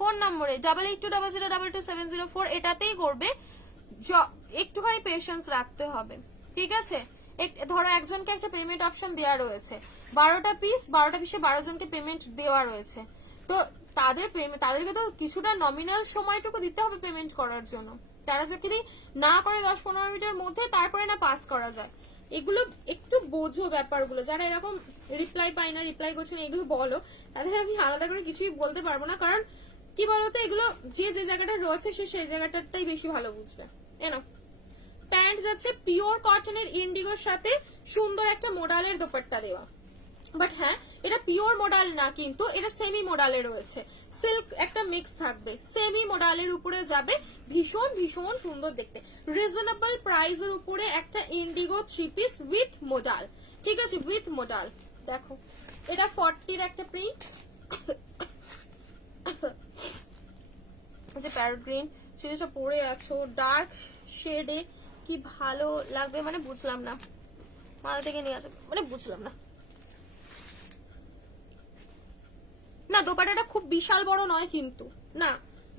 কোন নম্বরে 8820022704 এটাতেই করবে। একটুখানি পেশেন্স রাখতে হবে, ঠিক আছে। ধরো একজনকে একটা পেমেন্ট অপশন দেওয়া রয়েছে, 12টা পিসে 12 জনকে পেমেন্ট দেওয়া রয়েছে, তো তাদেরকে তো কিছুটা নমিনাল সময়টুকু দিতে হবে পেমেন্ট করার জন্য। তারা যদি না করে 10-15 মিনিটের মধ্যে, তারপরে না পাস করা যায়। এগুলো একটু বোঝো ব্যাপারগুলো, যারা এরকম রিপ্লাই পায় না, রিপ্লাই করছে না, এগুলো বলো, তাদের আমি আলাদা করে কিছুই বলতে পারবো না, কারণ কি বলতো এগুলো যে জায়গাটা রয়েছে সে সেই জায়গাটাই বেশি ভালো বুঝবে। এনো প্যান্ট যাচ্ছে পিওর কটনের ইন্ডিগোর সাথে সুন্দর একটা মোডালের দোপাট্টা দেওয়া, বাট হ্যাঁ এটা পিওর মোডাল না, কিন্তু এটা সেমি মোডালে রয়েছে, সিল্ক একটা মিক্স থাকবে, সেমি মোডালের উপরে যাবে, ভীষণ ভীষণ সুন্দর দেখতে। রিজনেবল প্রাইসের উপরে একটা ইন্ডিগো 3 পিস উইথ মোডাল, ঠিক আছে, উইথ মোডাল। দেখো এটা 40-র একটা প্রিন্ট, যে প্যারট গ্রিন সেটা পরে আছো ডার্ক শেডে, কি ভালো লাগবে মানে বুঝলাম না, মালা থেকে নিয়ে আসে মানে বুঝলাম না। না দোপাট্টাটা খুব বিশাল বড় নয়, কিন্তু না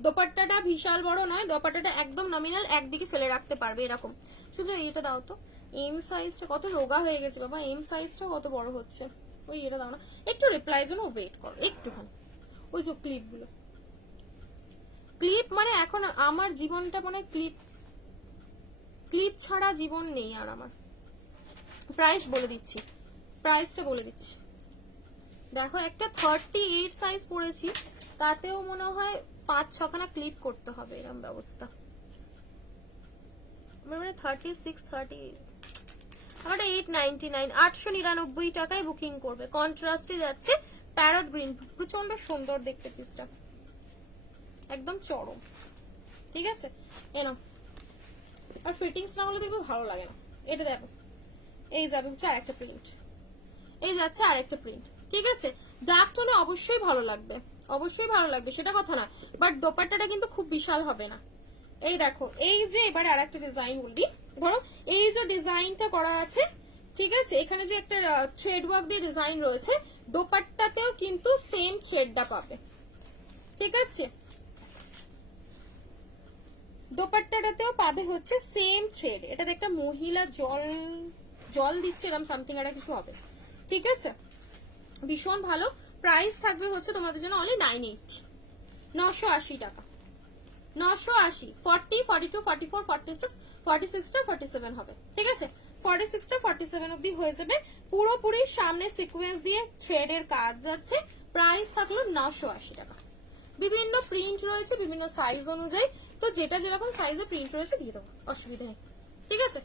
দোপাট্টাটা বিশাল বড় নয়, দোপাট্টাটা একদম নমিনাল, একদিকে ফেলে রাখতে পারবে এরকম। শুধু এটা দাও তো, এম সাইজটা কত রোগা হয়ে গেছে বাবা, এম সাইজটা কত বড় হচ্ছে, ওই এটা দাও না, একটু রিপ্লাই জন্য ওয়েট করো একটুখানি। ওই যে ক্লিপগুলো, ক্লিপ মানে এখন আমার জীবনটা মানে ক্লিপ ছাড়া জীবন নেই আর আমার। প্রাইস বলে দিচ্ছি, প্রাইসটা বলে দিচ্ছি। দেখো একটা 38 সাইজ পড়েছি, তাতেও মনে হয় 5-6খানা ক্লিপ করতে হবে, এরকম ব্যবস্থা। মানে 36, 38, আমার 899, 899 টাকায় বুকিং করবে। কন্ট্রাস্টে যাচ্ছে প্যারট গ্রিন, প্রচন্ড সুন্দর দেখতে পিসটা, একদম চরম, ঠিক আছে। এনো আর ফিটিংস না হলে দেখবে ভালো লাগে না। এটা দেখো এই যাবে হচ্ছে আরেকটা প্রিন্ট, এই যাচ্ছে আরেকটা প্রিন্ট, ঠিক আছে। ডার্ক টোনে অবশ্যই ভালো লাগবে, অবশ্যই ভালো লাগবে, সেটা কথা না, বাট দোপাট্টাটা কিন্তু খুব বিশাল হবে না। এই দেখো এই যে এবারে আরেকটা ডিজাইন বলি, ধরো এই যে ডিজাইনটা করা আছে, ঠিক আছে, এখানে যে একটা থ্রেড ওয়ার্ক দিয়ে ডিজাইন রয়েছে, দোপাট্টাতেও কিন্তু সেম থ্রেডটা পাবে, ঠিক আছে, দোপাট্টাটাতেও পাবে হচ্ছে সেম থ্রেড। এটাতে একটা মহিলা জল দিচ্ছে এরকম সামথিং একটা কিছু হবে, ঠিক আছে, ভীষণ ভালো। প্রাইস থাকবে হচ্ছে তোমাদের জন্য অনলি 980, 980 টাকা, 980। 40, 42, 44, 46, 46টা 47 হবে, ঠিক আছে, 46টা 47 অবধি হয়ে যাবে। পুরোপুরি সামনে সিকোয়েন্স দিয়ে থ্রেডের কাজ যাচ্ছে। প্রাইস থাকলো 980 টাকা। বিভিন্ন প্রিন্ট রয়েছে বিভিন্ন সাইজ অনুযায়ী, তো যেটা যেরকম সাইজে প্রিন্ট রয়েছে দিয়ে দেবো, অসুবিধা নেই, ঠিক আছে।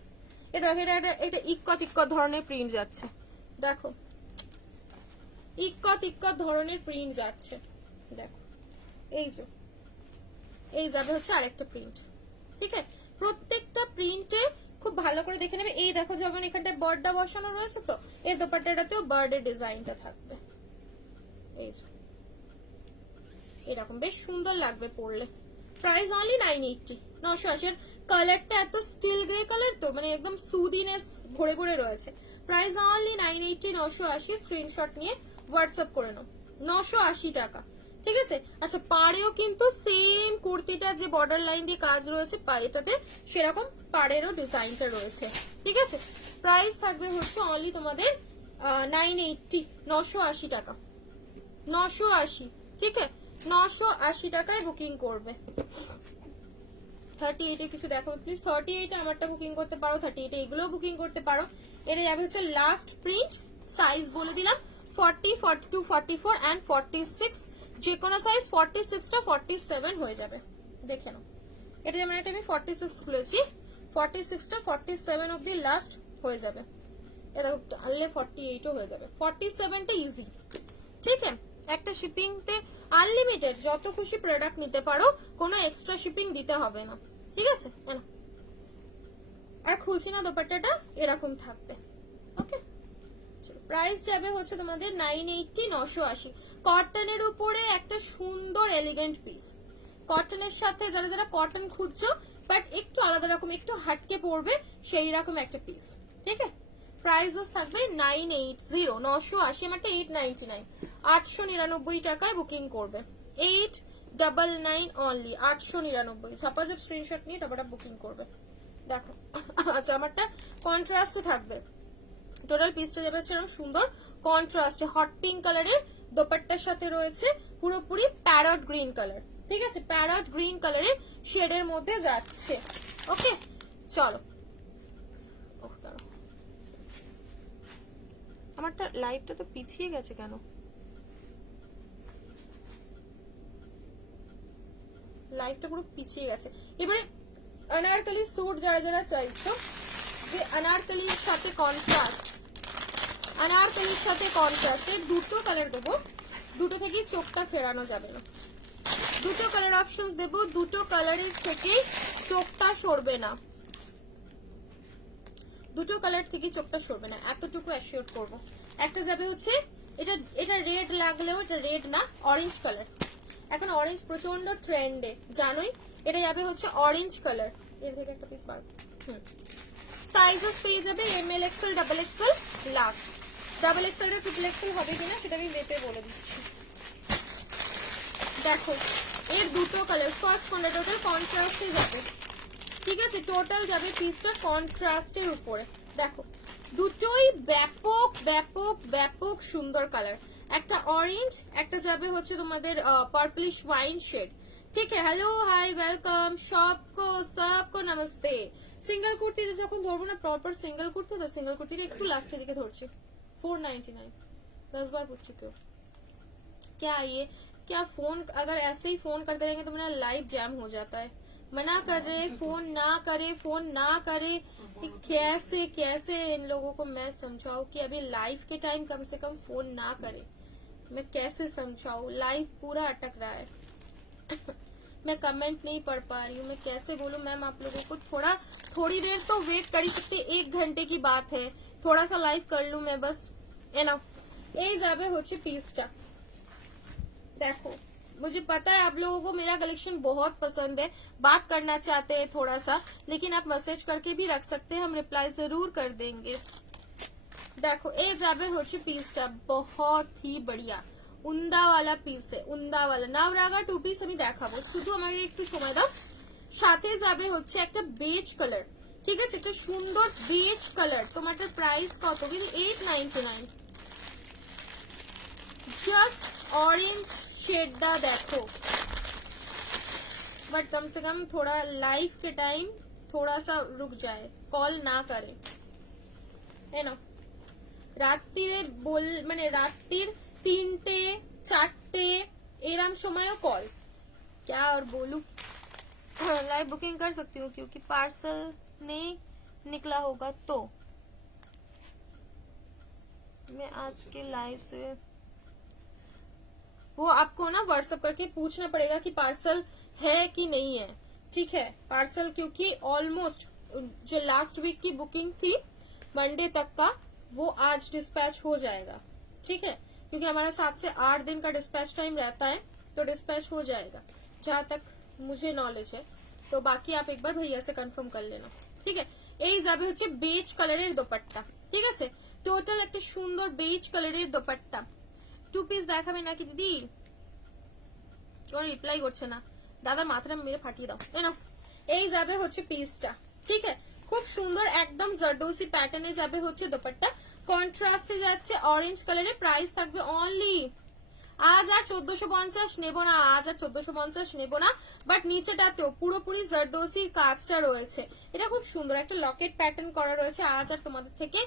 এটা এটা ইক্কত ধরনের প্রিন্ট যাচ্ছে, দেখো ইক্কত ধরনের প্রিন্ট যাচ্ছে, দেখো এই যে এই যাবে হচ্ছে আরেকটা প্রিন্ট, ঠিক আছে। প্রত্যেকটা প্রিন্টে খুব ভালো করে দেখে নেবে। এই দেখো যেমন এখানটায় বার্ডটা বসানো রয়েছে, তো এই দোপাট্টাটাতেও বার্ডের ডিজাইনটা থাকবে, এই যে এরকম বেশ সুন্দর লাগবে পরলে। Price only 980, 980। কালারটা এত স্টিল গ্রে কালার, তো মানে একদম সুদিনেস ভরে ভরে রয়েছে। Price only 980, 980। স্ক্রিনশট নিয়ে হোয়াটসঅ্যাপ করে নাও, 980 টাকা, ঠিক আছে। আচ্ছা পাড়েও কিন্তু সেম কুর্তিটা যে বর্ডার লাইন দিয়ে কাজ রয়েছে এটাতে, সেরকম পাড়েরও ডিজাইনটা রয়েছে, ঠিক আছে। প্রাইস থাকবে হচ্ছে অনলি তোমাদের 980, 980 টাকা, 980, ঠিক আছে, 980 টাকায় বুকিং করবে। 38 কিছু দেখো প্লিজ, 38 আমারটা বুকিং করতে পারো, 38 এগুলো বুকিং করতে পারো। এটা যাবে হচ্ছে লাস্ট প্রিন্ট। সাইজ বলে দিলাম 40, 42, 44 এন্ড 46, যে কোনো সাইজ 46টা 47 হয়ে যাবে। দেখে নাও, এটা যেমন একটা আমি 46 খুলেছি, 46টা 47 অবধি লাস্ট হয়ে যাবে। এটা টানলে 48ও হয়ে যাবে, 47টা ইজি। ঠিক আছে, একটা শিপিংতে আনলিমিটেড যত খুশি প্রোডাক্ট নিতে পারো, কোনো এক্সট্রা শিপিং দিতে হবে না। ঠিক আছে, আর খুলছি না, দোপাট্টাটা এরকম থাকবে। ওকে, প্রাইস যাবে হচ্ছে তোমাদের 980, 980। কটনের উপরে একটা সুন্দর এলিগেন্ট পিস, কটনের সাথে যারা যারা কটন খুঁজছো বাট একটু আলাদা রকম, একটু হাটকে পড়বে, সেই রকম একটা পিস। ঠিক আছে, প্রাইসেস থাকবে 980, 980, আমারটা 899, 899 টাকায় বুকিং করবে। 899 অনলি, 899। ঝপাঝপ স্ক্রিনশট নিয়ে টাপাটা বুকিং করবে। দেখো, আচ্ছা আমারটা কন্ট্রাস্ট থাকবে, টোটাল পিসটা যাবে হচ্ছে এরকম সুন্দর কন্ট্রাস্টে হট পিঙ্ক কালারের দোপাট্টার সাথে রয়েছে পুরোপুরি প্যারট গ্রিন কালার। ঠিক আছে, প্যারট গ্রিন কালারের শেডের মধ্যে যাচ্ছে। ওকে, চলো। আমারটা লাইভটা তো পিছিয়ে গেছে কেন? লাইভটা পুরো পিছিয়ে গেছে। এবারে অনারকলি স্যুট যারা যারা চাইছো, যে অনারকলির সাথে কন্ট্রাস্ট, অনারকলির সাথে কন্ট্রাস্টের দুটো কালার দেবো, দুটো থেকেই চোখটা ফেরানো যাবে না। দুটো কালার অপশনস দেবো, দুটো কালারের থেকেই চোখটা সরবে না, দুটো কালার থেকে চোখটা সরবে না, এতটুকু অ্যাসিওর করবো। একটা যাবে হচ্ছে এটা, এটা রেড লাগলেও এটা রেড না, অরেঞ্জ কালার। এখন অরেঞ্জ প্রচন্ড ট্রেন্ডে, জানোই। এটা যাবে হচ্ছে অরেঞ্জ কালার। এর থেকে একটা পিস পারবো। সাইজেস পেয়ে যাবে M L, XL, double XL, last. Double XL এর ট্রিপল এক্সেল হবে কিনা সেটা আমি মেপে বলে দিচ্ছি। দেখো, এর দুটো কালার, ফার্স্ট কোনটা টোটাল কন্ট্রাস্টে যাবে। ঠিক আছে, টোটাল যাবে পিসটা কন্ট্রাস্টের উপরে। দেখো, দুটোই ব্যাপক ব্যাপক ব্যাপক সুন্দর কালার। একটা অরেঞ্জ, একটা যাবে হচ্ছে তোমাদের পার্পলিশ ওয়াইন শেড। ঠিক আছে, হ্যালো, হাই, ওয়েলকাম, সবকো নমস্তে। সিঙ্গেল কুর্তি যখন ধরবো না, প্রপার সিঙ্গেল কুর্তি, তো সিঙ্গেল কুর্তিটা একটু লাস্টের দিকে ধরছি। 499, 10 बार पूछ चुके हो। क्या ये, क्या फोन अगर ऐसे ही फोन करते रहेंगे तो मेरा लाइव जैम हो जाता है। मना कर रहे, फोन ना करे, फोन ना करे। कैसे कैसे इन लोगों को मैं समझाऊं कि अभी लाइव के टाइम कम से कम फोन ना करे। मैं कैसे समझाऊं, लाइव पूरा अटक रहा है। मैं कमेंट नहीं पढ़ पा रही हूँ, मैं कैसे बोलूं मैम आप लोगों को। थोड़ी देर तो वेट कर ही सकते, 1 घंटे की बात है, थोड़ा सा लाइव कर लूं मैं बस, एनफ। এই যাবে হচ্ছে পিসটা। देखो, मुझे पता है आप लोगों को मेरा कलेक्शन बहुत पसंद है, बात करना चाहते हैं थोड़ा सा, लेकिन आप मैसेज करके भी रख सकते हैं, हम रिप्लाई जरूर कर देंगे। देखो, এই যাবে হচ্ছে পিসটা, बहुत ही बढ़िया উন্দা वाला পিস है, উন্দা वाला নাওরাগা টু পিস আমি দেখাবো, শুধু আমাকে একটু সময় দাও। সাথে যাবে হচ্ছে একটা বেজ কালার। ঠিক আছে, একটা সুন্দর বেজ কালার। তোমারটার প্রাইস কত? কিন্তু 899। जस्ट ऑरेंज शेडा देखो, बट कम से कम थोड़ा लाइव के टाइम थोड़ा सा रुक जाए, कॉल ना करे, है ना। রাত্রিরে মানে রাত্রির 3টে 4টে এরম সময়ও কল, क्या और बोलूं। लाइव बुकिंग कर सकती हूँ क्योंकि पार्सल नहीं निकला होगा तो मैं आज के लाइव से, वो आपको ना व्हाट्सएप करके पूछना पड़ेगा कि पार्सल है कि नहीं है। ठीक है, पार्सल क्योंकि ऑलमोस्ट जो लास्ट वीक की बुकिंग थी मंडे तक का, वो आज डिस्पैच हो जाएगा। ठीक है, क्योंकि हमारा 7 से 8 दिन का डिस्पैच टाइम रहता है, तो डिस्पैच हो जाएगा जहां तक मुझे नॉलेज है। तो बाकी आप एक बार भैया से कंफर्म कर लेना। ठीक है, এই যাবে হচ্ছে বেজ কালারের দোপাট্টা। ঠিক আছে, টোটাল একটা সুন্দর বেজ কালারের দোপাট্টা। টু পিস দেখাবে নাকি দিদি? কোন রিপ্লাই করছে না, দাদার মাথাটা মেরে ফাটিয়ে দাও। না, এই যাবে হচ্ছে পিসটা। ঠিক আছে, খুব সুন্দর একদম জারদোসি প্যাটার্নে যাবে হচ্ছে দোপাট্টা, কন্ট্রাস্টে যাচ্ছে অরেঞ্জ কালারের। প্রাইস থাকবে অনলি আজ আর 1450 নেব না, আজ আর 1450 নেব না, বাট নিচেটাতেও পুরোপুরি জারদোসির কাজটা রয়েছে। এটা খুব সুন্দর একটা লকেট প্যাটার্ন করা রয়েছে। আজ আর তোমাদের থেকে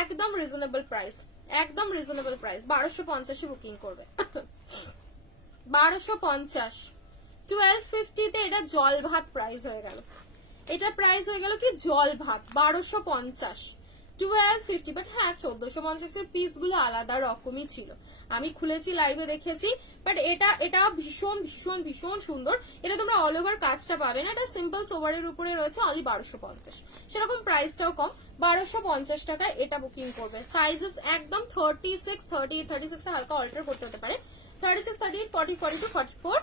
একদম রিজনেবল প্রাইস, একদম রিজনেবল প্রাইস। 1250 বুকিং করবে। 1250, 1250 তে এটা জল ভাত প্রাইস হয়ে গেল। এটা প্রাইস হয়ে গেল কি জল ভাত। 1250, 1250। বাট হ্যাঁ 1450 এর পিস গুলো আলাদা রকমই ছিল, আমি খুলেছি লাইভে দেখেছি। বাট এটা ভীষণ ভীষণ ভীষণ সুন্দর। এটা তোমরা অল ওভার কাজটা পাবে না, এটা সিম্পল সোভারের উপরে রয়েছে অনলি 1250, সেরকম প্রাইসটাও কম। 1250 টাকায় এটা বুকিং করবে। সাইজেস একদম 36, 38, 36 এ হালকা অল্টার করতে হতে পারে। 36, 38, 40, 42, 44,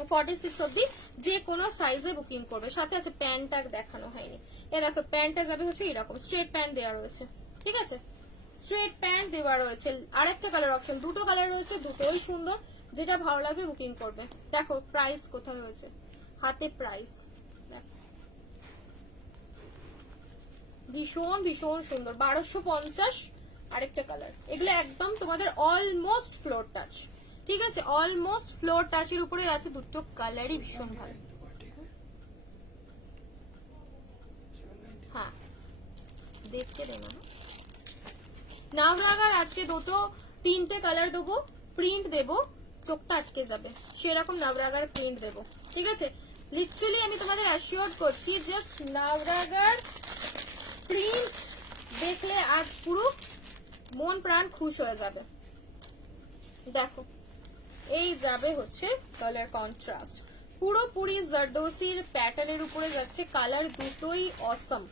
46 অব্দি যে কোনো সাইজে বুকিং করবে। সাথে আছে প্যান্টটা দেখানো হয়নি, এ দেখো প্যান্টটা যাবে হচ্ছে এরকম স্ট্রেট প্যান্ট দেওয়া রয়েছে, ঠিক আছে, স্ট্রেট প্যান্ট দেওয়া রয়েছে। আরেকটা কালার অপশন, দুটো কালার রয়েছে, দুটোই সুন্দর, যেটা ভালো লাগবে বুকিং করবে। দেখো প্রাইস কোথায় হয়েছে, হাতে প্রাইস ভীষণ ভীষণ সুন্দর। 1250 আরেকটা কালার। এগুলো একদম তোমাদের অলমোস্ট ফ্লোর টাচ, ঠিক আছে, অলমোস্ট ফ্লোর টাচের উপরে আছে। দুটো কালারই ভীষণ ভালো। হ্যাঁ দেখতে দে না। নাভরাগার আজকে দুটো তিনটে কালার দেবো, প্রিন্ট দেবো, চোখটা আটকে যাবে সেরকম নাভরাগার প্রিন্ট দেবো, ঠিক আছে। লিটারালি আমি তোমাদের অ্যাসিওর করছি, জাস্ট নাভরাগার প্রিন্ট দেখলে আজ পুরো মন প্রাণ খুশ হয়ে যাবে। দেখো এই যাবে হচ্ছে কালার কন্ট্রাস্ট, পুরোপুরি জারদোসির প্যাটার্নের উপরে যাচ্ছে। কালার দুটোই অসম,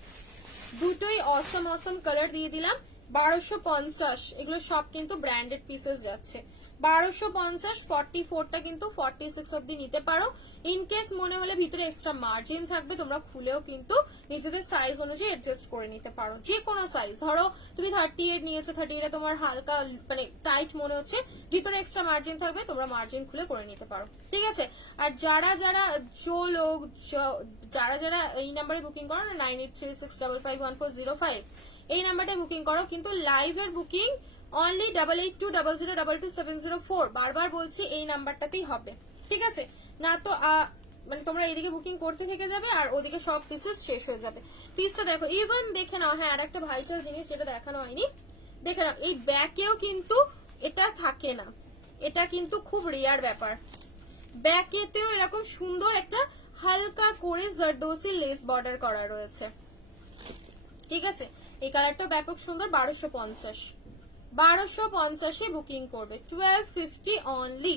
দুটোই অসম অসম কালার দিয়ে দিলাম। 1250 এগুলো সব কিন্তু ব্র্যান্ডেড পিসেস যাচ্ছে। 1250, 44টা কিন্তু 46 অব্দি নিতে পারো। ইনকেস মনে হলে ভিতরে এক্সট্রা মার্জিন থাকবে, তোমরা খুলেও কিন্তু নিজেদের সাইজ অনুযায়ী অ্যাডজাস্ট করে নিতে পারো। যে কোনো সাইজ, ধরো তুমি 38 নিয়েছো, 38 তোমার হালকা মানে টাইট মনে হচ্ছে, ভিতরে এক্সট্রা মার্জিন থাকবে, তোমরা মার্জিন খুলে করে নিতে পারো, ঠিক আছে। আর যারা যারা যারা যারা এই নাম্বারে বুকিং করো না, 9836551405, এই নাম্বারটা বুকিং করো। কিন্তু লাইভের বুকিং অনলি 8820022704, বারবার বলছি এই নাম্বারটাতেই হবে, ঠিক আছে। না তো মানে তোমরা এদিকে বুকিং করতে থেকে যাবে আর ওদিকে সব পিসেস শেষ হয়ে যাবে। পিসটা দেখো, ইভেন দেখে নাও। হ্যাঁ আর একটা ভাইটাল জিনিস যেটা দেখানো হয়নি, দেখে নাও এই ব্যাকেও কিন্তু এটা থাকে না, এটা কিন্তু খুব রেয়ার ব্যাপার। ব্যাকেতেও এরকম সুন্দর একটা হালকা করে জারদোসি লেস বর্ডার করা রয়েছে, ঠিক আছে। এই কালারটাও ব্যাপক সুন্দর। 1250, 1250 বুকিং করবে। 1250 অনলি,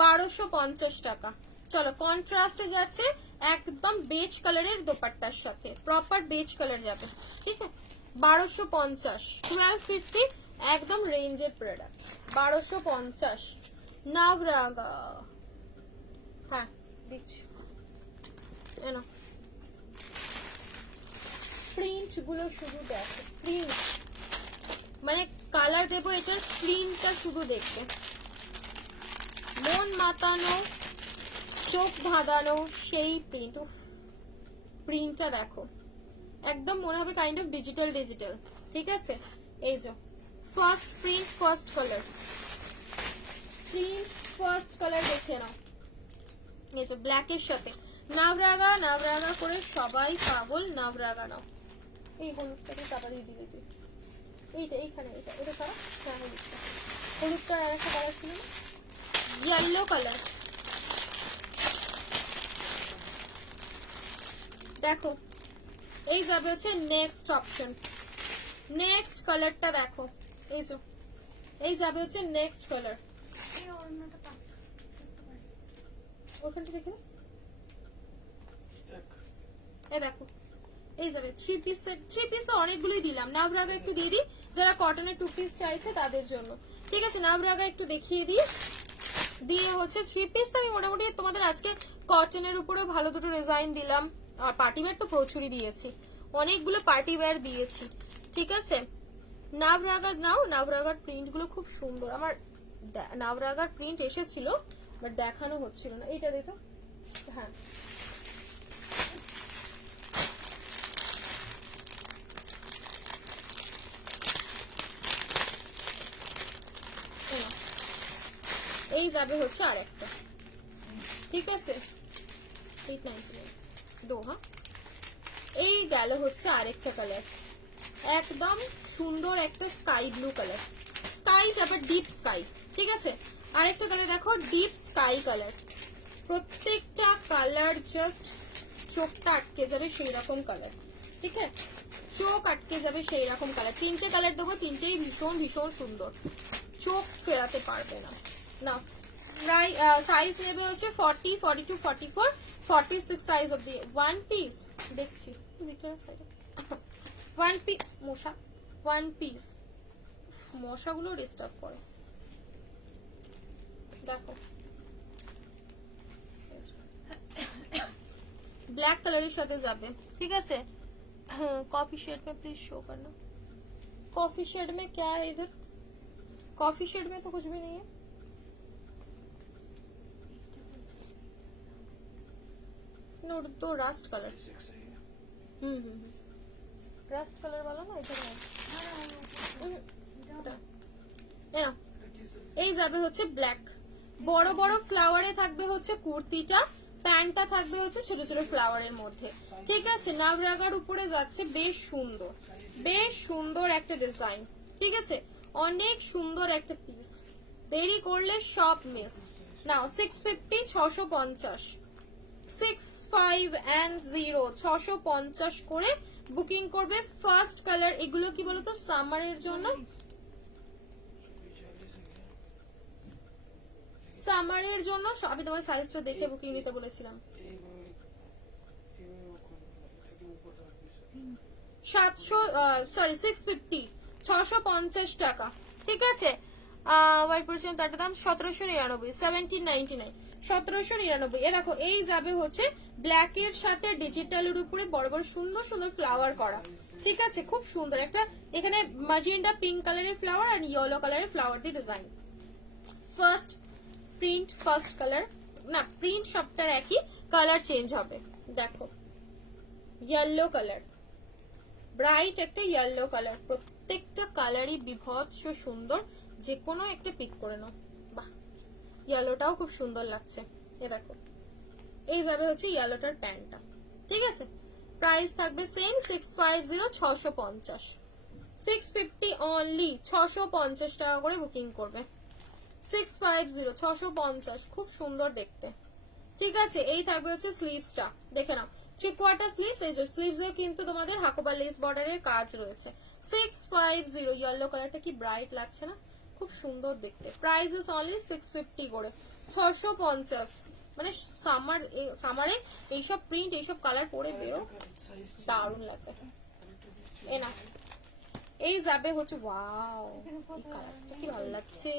1250 টাকা। চলো কন্ট্রাস্টে যাচ্ছে একদম বেজ কালারের দোপাট্টার সাথে, প্রপার বেজ কালার যাবে, ঠিক আছে। 1250, 1250 একদম রেঞ্জের প্রোডাক্ট। 1250 নাভরাগা, হ্যাঁ দিচ্ছি এনো। প্রিন্ট গুলো শুধু দেখো, প্রিন্ট মানে কালার দেবো, এটার প্রিন্টটা শুধু দেখবে মন মাতানো, চোখ ধাঁধানো সেই প্রিন্ট। প্রিন্টটা দেখো একদম মনে হবে কাইন্ড অফ ডিজিটাল ডিজিটাল, ঠিক আছে। এই যে first print, first colour, print first colour দেখে নাও। এই যে ব্ল্যাকের সাথে নাভরাগা, নাভরাগা করে সবাই পাগল, নাভরাগা নাও। এই হলুদটাকে চাপা দিয়ে দিলে তুই, এইটা এইখানে, এটা এটা ছাড়া, হ্যাঁ হলুদটা, হলুদটার আর একটা কালার ছিল না, ইয়েলো কালার। দেখো এই যাবে হচ্ছে নেক্সট অপশন, নেক্সট কালারটা দেখো, এই যে এই যাবে হচ্ছে নেক্সট কালার। ওখানটা দেখে এই দেখো এই যাবে three piece set. Three piece তো অনেকগুলোই দিলাম, নাভরাগা একটু দিয়ে দিই যারা কটনের 2 পিস চাইছে তাদের জন্য, ঠিক আছে। নাভরাগা একটু দেখিয়ে দিই, দিয়ে হচ্ছে 3 পিস তো আমি মোটামুটি তোমাদের আজকে কটনের উপরে ভালো দুটো ডিজাইন দিলাম। আর পার্টি ওয়্যার তো প্রচুরই দিয়েছি, অনেকগুলো পার্টি ওয়্যার দিয়েছি, ঠিক আছে। নাভরাগা নাও, নাভরাগার প্রিন্ট গুলো খুব সুন্দর। আমার নাভরাগার প্রিন্ট এসেছিল বাট দেখানো হচ্ছিল না। এইটা দেখো, হ্যাঁ এই যাবে হচ্ছে আরেকটা, ঠিক আছে 899 দো। হ্যাঁ, এই গেল হচ্ছে আরেকটা কালার, একদম সুন্দর একটা স্কাই ব্লু কালার, স্কাই তারপর ডিপ স্কাই, ঠিক আছে। আরেকটা কালার দেখো ডিপ স্কাই কালার, প্রত্যেকটা কালার জাস্ট চোখটা আটকে যাবে সেই রকম কালার, ঠিক আছে, চোখ আটকে যাবে সেই রকম কালার। তিনটে কালার দেবো, তিনটেই ভীষণ ভীষণ সুন্দর, চোখ ফেরাতে পারবে না। না সাইজ নেবে হচ্ছে 40, 42, 44, 46 সাইজ অব্দি। ওয়ান পিস দেখছি, ওয়ান পিস মশা, ওয়ান পিস, মশাগুলো ডিস্টার্ব করে। দেখো ब्लैक कलर साथे जाबे, ठीक है। कॉफी शेड में प्लीज शो करना। कॉफी शेड में क्या है इधर? कॉफी शेड में तो कुछ भी नहीं है। नो तो रस्ट कलर, रस्ट कलर वाला ना इधर है। এই যাবে হচ্ছে ব্ল্যাক, বড় বড় ফ্লাওয়ারে থাকবে হচ্ছে কুর্তিটা, প্যান্টটা থাকবে হচ্ছে ছোট ছোট ফ্লাওয়ারের মধ্যে, ঠিক আছে। নাভরাগার উপরে যাচ্ছে, বেশ সুন্দর, বেশ সুন্দর একটা ডিজাইন, ঠিক আছে, অনেক সুন্দর একটা পিস। দেরি করলে সব মিস। নাও 650, 650, 6510 650 করে বুকিং করবে। ফার্স্ট কালার, এগুলো কি বলতো সামারের জন্য, সামারের জন্য আমি তোমার সাইজটা দেখে বুকিং নিতে বলেছিলাম। 650 টাকা, ঠিক আছে। হোয়াইট পরিশ্রম তার দাম 1799, 1799, 1799। এ দেখো এই যাবে হচ্ছে ব্ল্যাক এর সাথে ডিজিটালের উপরে বড় বড় সুন্দর সুন্দর ফ্লাওয়ার করা, ঠিক আছে, খুব সুন্দর একটা। এখানে ম্যাজেন্ডা পিঙ্ক কালারের ফ্লাওয়ার আর ইয়েলো কালারের ফ্লাওয়ার দিয়ে design. First print, first colour না, প্রিন্ট সবটার একই, কালার চেঞ্জ হবে। দেখো ইয়েলো কালার, ব্রাইট একটা ইয়েলো কালার, প্রত্যেকটা কালারই বিভৎস সুন্দর, যে কোনো একটা পিক করে নাও। বাহ, ইয়েলোটাও খুব সুন্দর লাগছে। এ দেখো এই যাবে হচ্ছে ইয়েলোটার প্যান্টটা, ঠিক আছে। প্রাইস থাকবে সেম 650, 650, 650 অনলি, 650 টাকা করে বুকিং করবে। 650, 650, খুব সুন্দর দেখতে, ঠিক আছে। এই থাকবে হচ্ছে স্লিভসটা, দেখে নাও 3/4 স্লিভস, এই যে স্লিভসে কিন্তু তোমাদের হাকোবা লেস বর্ডারের কাজ রয়েছে। 650, ইয়েলো কালারটা কি ব্রাইট লাগছে না, খুব সুন্দর দেখতে। প্রাইস ইজ অনলি 650 করে, 650। মানে সামারে এইসব প্রিন্ট এইসব কালার পরে বেরো, দারুণ লাগবে। এ না এই যাবে হচ্ছে, ওয়াও এই কালারটা কি ভালো লাগছে,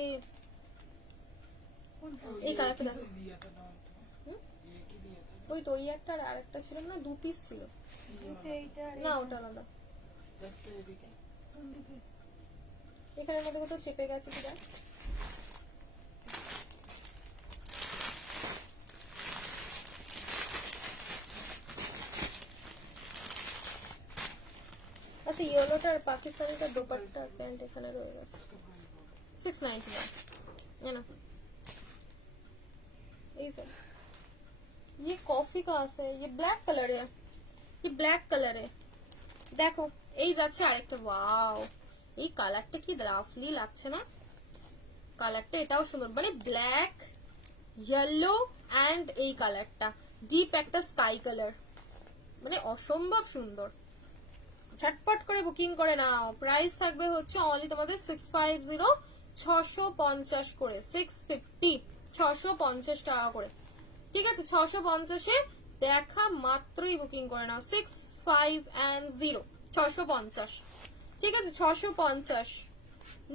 এই কালারটা দেখো। ওই তো ওই একটা আর একটা ছিল না, 2 পিস ছিল না, ওটা আলাদা। এখানের মধ্যে কোথাও চেপে গেছে কি দেখ। আচ্ছা ইয়েলোটার পাকিস্তানিটার দোপাট্টা প্যান্ট এখানে রয়ে গেছে, 699। না ये कॉफी कहाँ से है? ये ब्लैक कलर है, ये ब्लैक कलर है। देखो এই যাচ্ছে আরেকটা, ওয়াও এই কালারটা কি লাভলি লাগছে না, কালারটা এটাও সুন্দর, মানে ব্ল্যাক ইয়েলো এন্ড এই কালারটা ডিপ একটা স্কাই কালার, মানে অসম্ভব সুন্দর। ঝটপট করে বুকিং করে নাও। প্রাইস থাকবে হচ্ছে অনলি তোমাদের 650, 650 করে, 650, 650 টাকা করে, ঠিক আছে। 650-এ দেখা মাত্রই বুকিং করে নাও, 650, 650, ঠিক আছে। 650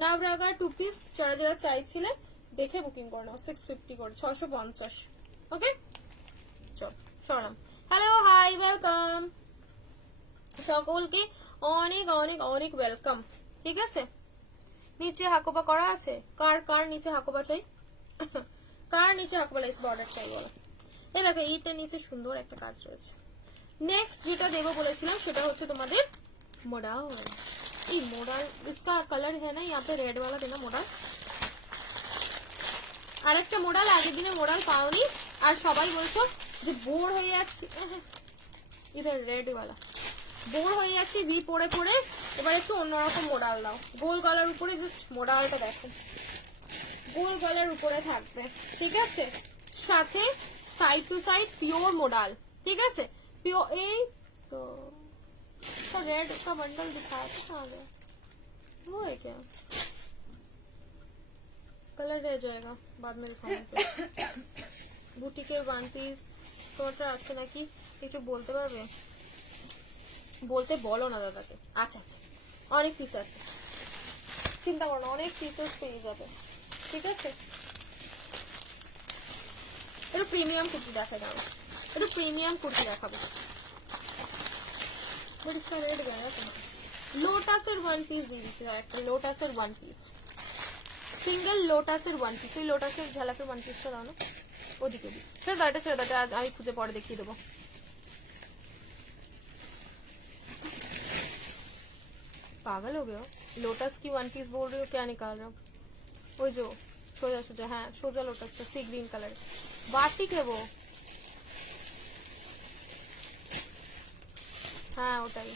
নাভরাগা 2 পিস, যারা যারা চাইছিলে দেখে বুকিং করে নাও, 650 করে, 650। ওকে চল চলাম। হ্যালো হাই ওয়েলকাম সকলকে, অনেক অনেক অনেক ওয়েলকাম, ঠিক আছে। নিচে হাকোবা করা আছে, কার কার নিচে হাকোবা চাই, কার নিচে হাকোবা লেস বর্ডার চাই বলো। এই দেখো এইটার নিচে সুন্দর একটা কাজ রয়েছে। नेक्स्ट যেটা দেবো বলেছিলাম সেটা হচ্ছে তোমাদের मोडाल। ये मोडाल इसका कलर है ना, यहाँ पे रेड वाला देना मोडाल। আরেকটা মোডাল, আগের দিনে মোডাল পাওনি আর সবাই বলছো যে বোর হয়ে যাচ্ছি, ইধার রেড ওয়ালা, বোর হয়ে যাচ্ছি ভি পরে পরে, এবার একটু অন্যরকম মোডাল দাও। গোল গলার উপরে জাস্ট মোডালটা দেখো, গোল গলার উপরে থাকবে, ঠিক আছে, সাথে side to side pure modal, ঠিক আছে, পিওর। এই তো रेड का बंडल दिखाया था कहाँ गया, वो है क्या, कलर रह जाएगा बाद में दिखाऊंगी। বুটিকের ওয়ান পিস তোমারটা আছে নাকি একটু বলতে পারবে? বলতে বলো না দাদাকে। আচ্ছা আচ্ছা, অনেক পিস আছে, চিন্তা করো না, অনেক পিসেস পেয়ে যাবে, ঠিক আছে। একটু প্রিমিয়াম কুর্তি দেখাই দাও, একটু প্রিমিয়াম কুর্তি দেখাবো। রেড গেল তোমার লোটাসের ওয়ান পিস দিয়ে দিচ্ছি, একটা লোটাসের ওয়ান পিস, সিঙ্গেল লোটাসের ওয়ান পিস। ওই লোটাসের ঝালাকের ওয়ান পিসটা দাও না, ওদিকে দিই, ছেড়ে দাঁড়াটা আমি খুঁজে পরে দেখিয়ে দেবো। पागल हो गए हो, लोटस की वन पीस बोल रही हो, क्या निकाल रहे हो? वो जो सोजा सोजा, हाँ सोजा लोटस का सी ग्रीन कलर बाटिक है वो, हाँ ওটাই।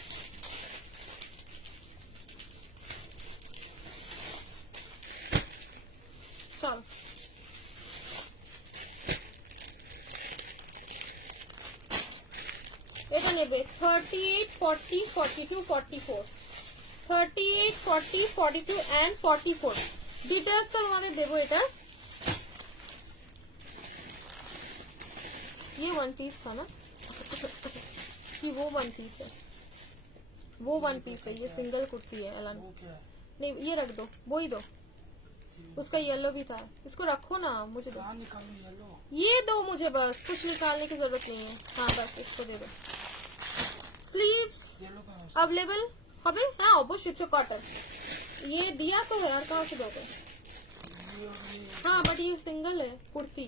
চল এটা নেবে 38, 40, 42, 44, 38, 40, 42 and 44 ডিটেইলসটা তোমাদের দেবো। এটা ये वन पीस था ना कि वो वन पीस है, वो वन पीस है, ये सिंगल कुर्ती है एलन, नहीं ये रख दो, वो ही दो, उसका येलो भी था, इसको रखो ना, मुझे दो, ये दो मुझे, बस कुछ निकालने की जरूरत नहीं है, हाँ बस इसको दे दो। स्लीव्स अवेलेबल হবে, হ্যাঁ অবশ্যই কটন, ये दिया तो है यार, कहाँ से दोगे? हाँ बट ये सिंगल है कुर्ती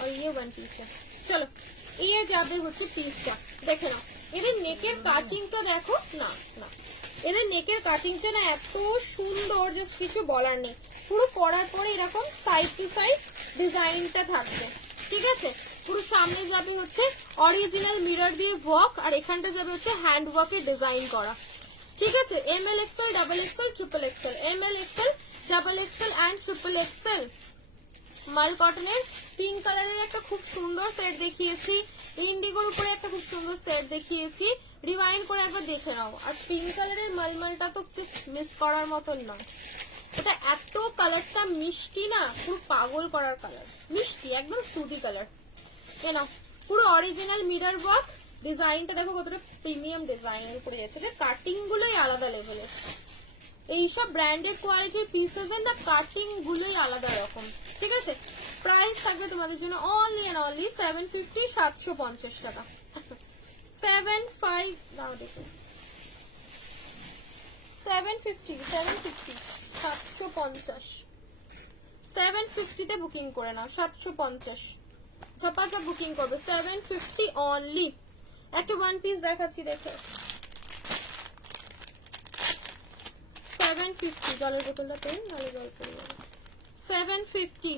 और ये वन पीस है। চলো এই যাদের হচ্ছে পিসটা দেখে নাও, এদের নেকের কাটিংটা দেখো না, না এদের নেকের কাটিংটা না এত সুন্দর, জাস্ট কিছু বলার নেই। পুরো পরার পরে এরকম সাইড টু সাইড ডিজাইনটা থাকবে, ঠিক আছে। পুরো সামনে যাবে হচ্ছে অরিজিনাল মিরর দিয়ে ওয়ার্ক, আর এখানটা যাবে হচ্ছে হ্যান্ড ওয়ার্কের ডিজাইন করা, ঠিক আছে। M L XL, double XL, triple XL, M L XL, double XL and triple XL. মাল কটনের পিঙ্ক কালারের একটা খুব সুন্দর সেট দেখিয়েছি, ইন্ডিগোর উপরে একটা খুব সুন্দর সেট দেখিয়েছি, রিওয়াইন্ড করে একবার দেখে নাও। আর পিঙ্ক কালারের মালমালটা তো জাস্ট মিস করার মতন নয়, এটা এত কালারটা মিষ্টি না, পুরো পাগল করার কালার, মিষ্টি একদম সুদি কালার। এ নাও পুরো অরিজিনাল মিরর ওয়ার্ক, ডিজাইনটা দেখো কতটা প্রিমিয়াম ডিজাইনের উপরে যাচ্ছে, কাটিং গুলোই আলাদা লেভেলের, এইসব ব্র্যান্ডেড কোয়ালিটির পিসেস এর না কাটিং গুলোই আলাদা রকম, ঠিক আছে। প্রাইস থাকবে তোমাদের জন্য অনলি এন্ড অনলি 750, 750 টাকা, 75 দাও দেখো, 750, 750, 750, 750 তে বুকিং করে নাও, 750 ঝপাঝপ বুকিং করবে, 750 অনলি। একটা ওয়ান পিস দেখাচ্ছি দেখে, 750, জলের বোতলটা পেন নাহলে জল পড়ে যাবে, 750।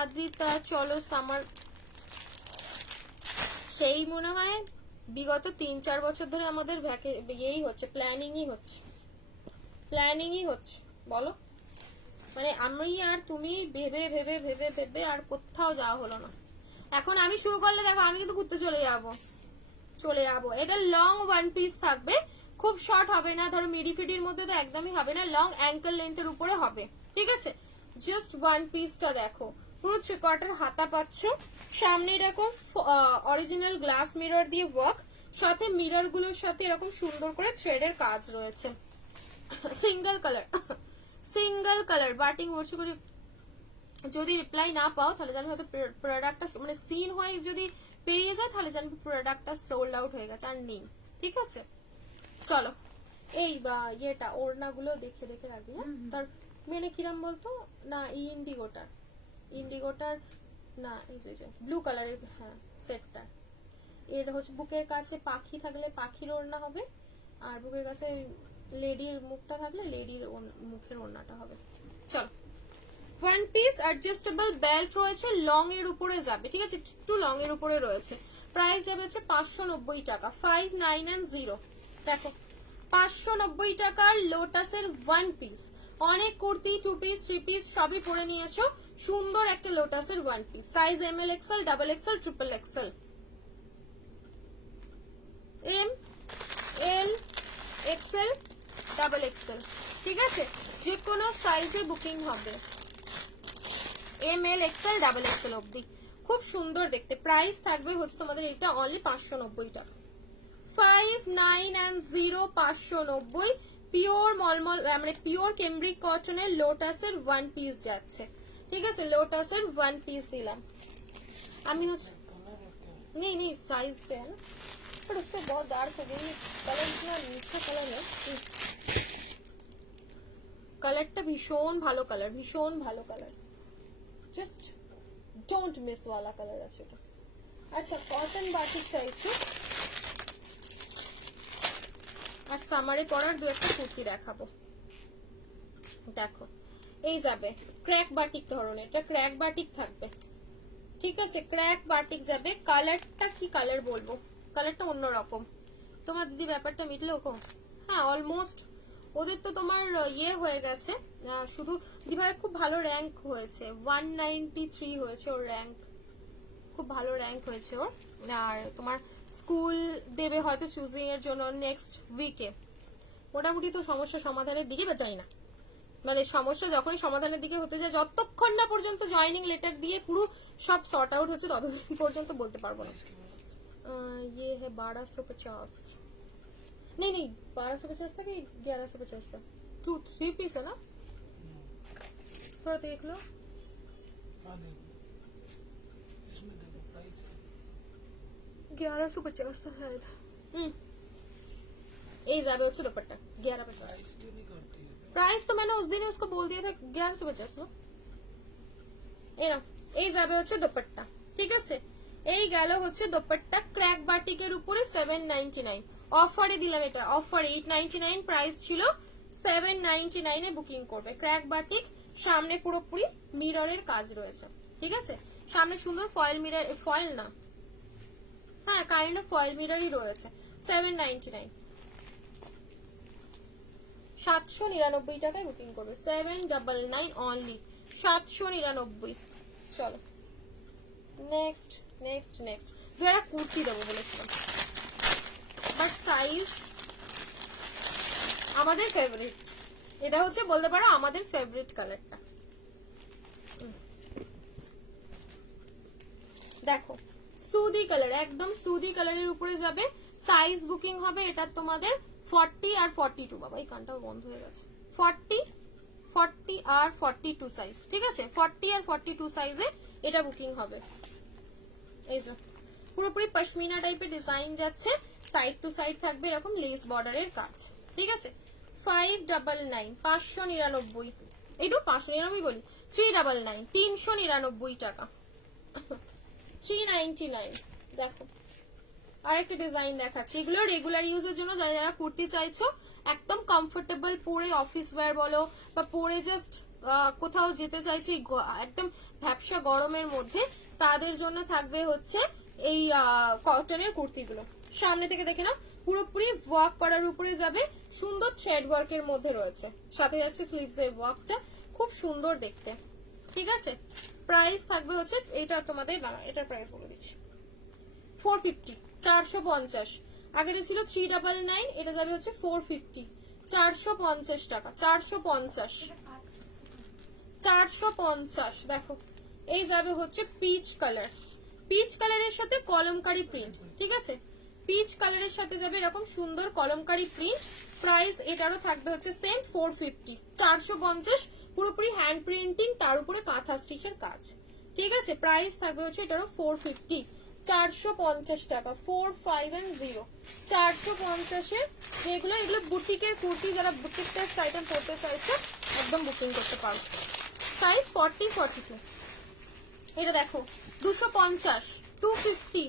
আদ্রিতা চলো সামার, সেই মনে হয় বিগত 3-4 বছর ধরে আমাদের এই হচ্ছে প্ল্যানিংই হচ্ছে বলো, মানে আমি আর তুমি ভেবে ভেবে ভেবে ভেবে আর কোথাও যাওয়া হলো না। এখন আমি শুরু করলে দেখো আমি কিন্তু ঘুরতে চলে যাবো। এটা লং ওয়ান পিস থাকবে, খুব শর্ট হবে না, ধরো মিডি ফিডির মধ্যে তো একদমই হবে না, লং অ্যাঙ্কেল লেন্থের উপরে হবে, ঠিক আছে। জাস্ট ওয়ান পিসটা দেখো, পুরো থ্রি-কোয়ার্টার হাতা পাচ্ছ, সামনে এরকম অরিজিনাল গ্লাস মিরর দিয়ে ওয়ার্ক, সাথে মিরর গুলোর সাথে এরকম সুন্দর করে থ্রেডের কাজ রয়েছে, সিঙ্গেল কালার বাটিং ওয়াশ করে। যদি রিপ্লাই না পাও তাহলে জানি হয়তো প্রোডাক্টটা মানে সিন হয়ে যদি পেরিয়ে যায় তাহলে জানি প্রোডাক্টটা সোল্ড আউট হয়ে গেছে, আর নেই, ঠিক আছে। চলো এই বা ইয়েটা ওড়নাগুলো দেখে দেখে রাখবি, হ্যাঁ তার মানে কিরাম বলতো না, ইন্ডিগোটার না, এই যে ব্লু কালারের, হ্যাঁ সেটটা, এর হচ্ছে বুকের কাছে পাখি থাকলে পাখির ওড়না হবে, আর বুকের কাছে লেডির মুখটা থাকলে লেডির মুখের ওড়নাটা হবে। চলো ওয়ান পিস অ্যাডজাস্টেবল বেল্ট রয়েছে, লং এর উপরে যাবে, ঠিক আছে, একটু লং এর উপরে রয়েছে। প্রাইস যাবে হচ্ছে 590 টাকা, 5990। দেখো 590 টাকার লোটাসের ওয়ান পিস। অনেক kurti, two piece, three piece সবই পরে নিয়েছো। সুন্দর একটা লোটাসের one piece, size M L XL, double XL, triple XL, M L XL, double XL, ঠিক আছে, যে কোনো সাইজে বুকিং হবে, M L XL, double XL অব্দি। খুব সুন্দর দেখতে। প্রাইস থাকবে হচ্ছে তোমাদের এটা অনলি 590 টাকা, 5990, 590। পিওর মলমল মানে পিওর কেমব্রিক কটনের লোটাসের ওয়ান পিস যাচ্ছে, ঠিক আছে, লোটাসের ওয়ান পিস দিলাম আমি। नहीं नहीं साइज पे है ना, पर उस पे बहुत डार्क हो गई, कलर इतना मीठा कलर है, কালারটা ভীষণ ভালো কালার, ভীষণ ভালো কালার, জাস্ট ডোন্ট মিস ওয়ালা কালার আছে এটা। আচ্ছা কটন বাটিক চাইছো, আর সামারে পরার দু একটা কুর্তি দেখাবো। দেখো এই যাবে ক্র্যাক বাটিক ধরনের, এটা ক্র্যাক বাটিক থাকবে, ঠিক আছে, ক্র্যাক বাটিক যাবে। কালারটা কি কালার বলবো, কালারটা অন্যরকম। তোমার দিদি ব্যাপারটা মিটলো কো? হ্যাঁ অলমোস্ট, ওদের তো তোমার ইয়ে হয়ে গেছে, শুধু দিভাই খুব ভালো র্যাঙ্ক হয়েছে, 193 হয়েছে ওর র্যাঙ্ক, খুব ভালো র্যাঙ্ক হয়েছে ওর। আর তোমার স্কুল দেবে হয়তো চুজিং এর জন্য নেক্সট উইকে। মোটামুটি তো সমস্যা সমাধানের দিকে, বা যাই না, মানে সমস্যা যখনই সমাধানের দিকে হতে যায়, যতক্ষণ না পর্যন্ত জয়নিং লেটার দিয়ে পুরো সব সর্ট আউট হচ্ছে ততদিন পর্যন্ত বলতে পারবো না। ये है 1250, नहीं नहीं 1250 था कि 1150 था, 2-3 पीस है ना, थोड़ा देख लो, इसमें देखो प्राइस है 1150 था शायद। ये जाबे হচ্ছে দুপাট্টা 1150। प्राइस क्यों नहीं करती है? प्राइस तो मैंने उस दिन ही उसको बोल दिया था 1150 ना। এই যাবে হচ্ছে দোপাট্টা, ঠিক আছে, এই গেল হচ্ছে দোপাট্টা ক্র্যাক বাটিকের উপরে 799, অফারে দিলাম এটা, অফারে 899 প্রাইস ছিল, 799 এ বুকিং করবে। ক্র্যাক বাটিক, সামনে পুরোপুরি মিররের কাজ রয়েছে, ঠিক আছে, সামনে সুন্দর ফয়েল মিরর, ফয়েল না, হ্যাঁ কাইন্ড অফ ফয়েল মিররই রয়েছে, 799, 799 টাকায় বুকিং করবে, 799 অনলি, 799। চলো নেক্সট নেক্সট নেক্সট যারা কুর্তি দেবো বলেছিলাম, বাট সাইজ আমাদের ফেভারিট, এটা হচ্ছে বলতে পারো আমাদের ফেভারিট কালারটা। দেখো সুদি কালার, একদম সুদি কালারের উপরে যাবে, সাইজ বুকিং হবে এটা তোমাদের 40 আর 42, বাবা এই কানটাও বন্ধ হয়ে গেছে, 40 আর 42 সাইজ, ঠিক আছে, 40 আর 42 সাইজে এটা বুকিং হবে। এই যে পুরোপুরি পশমিনা টাইপের ডিজাইন যাচ্ছে, সাইড টু সাইড থাকবে এরকম লেস বর্ডারের কাজ, ঠিক আছে, 599, 599, এই তো 599 বলি, 399, 399 টাকা, 399। দেখো আরেকটা ডিজাইন দেখাচ্ছি, এগুলো রেগুলার ইউজের জন্য, যারা যারা কুর্তি চাইছো একদম কমফোর্টেবল পরে অফিস ওয়্যার বলো বা পরে জাস্ট কোথাও যেতে চাইছো একদম ভ্যাপসা গরমের মধ্যে, তাদের জন্য থাকবে হচ্ছে এই কটনের কুর্তিগুলো। সামনে থেকে দেখে নাও, পুরোপুরি ওয়ার্ক করার উপরে যাবে, সুন্দর থ্রেড ওয়ার্কের মধ্যে রয়েছে, সাথে যাচ্ছে স্লিভস এর ওয়ার্কটা, খুব সুন্দর দেখতে, ঠিক আছে। প্রাইস থাকবে হচ্ছে এটা তোমাদের, না এটার প্রাইস বলে দিচ্ছি, 450, 450, আগেটা ছিল 399, এটা যাবে হচ্ছে 450, 450 টাকা, 450, 450। দেখো এই যাবে হচ্ছে পিচ কালার, পিচ কালারের সাথে কলমকারি প্রিন্ট, ঠিক আছে, পিচ কালারের সাথে যাবে এরকম সুন্দর কলমকারি প্রিন্ট। প্রাইস এটারও থাকবে হচ্ছে সেম 450, 450, পুরোপুরি হ্যান্ড প্রিন্টিং, তার উপরে কাঁথা স্টিচের কাজ, ঠিক আছে। প্রাইস থাকবে হচ্ছে এটারও 450, 450 টাকা, 450, 450 এর রেগুলার। এগুলো বুটিকের কুর্তি, যারা বুটিক টেস্ট আইটেম পড়তে চাইছে একদম বুকিং করতে পারো। সাইজ 40, 42। এটা দেখো 250, 250,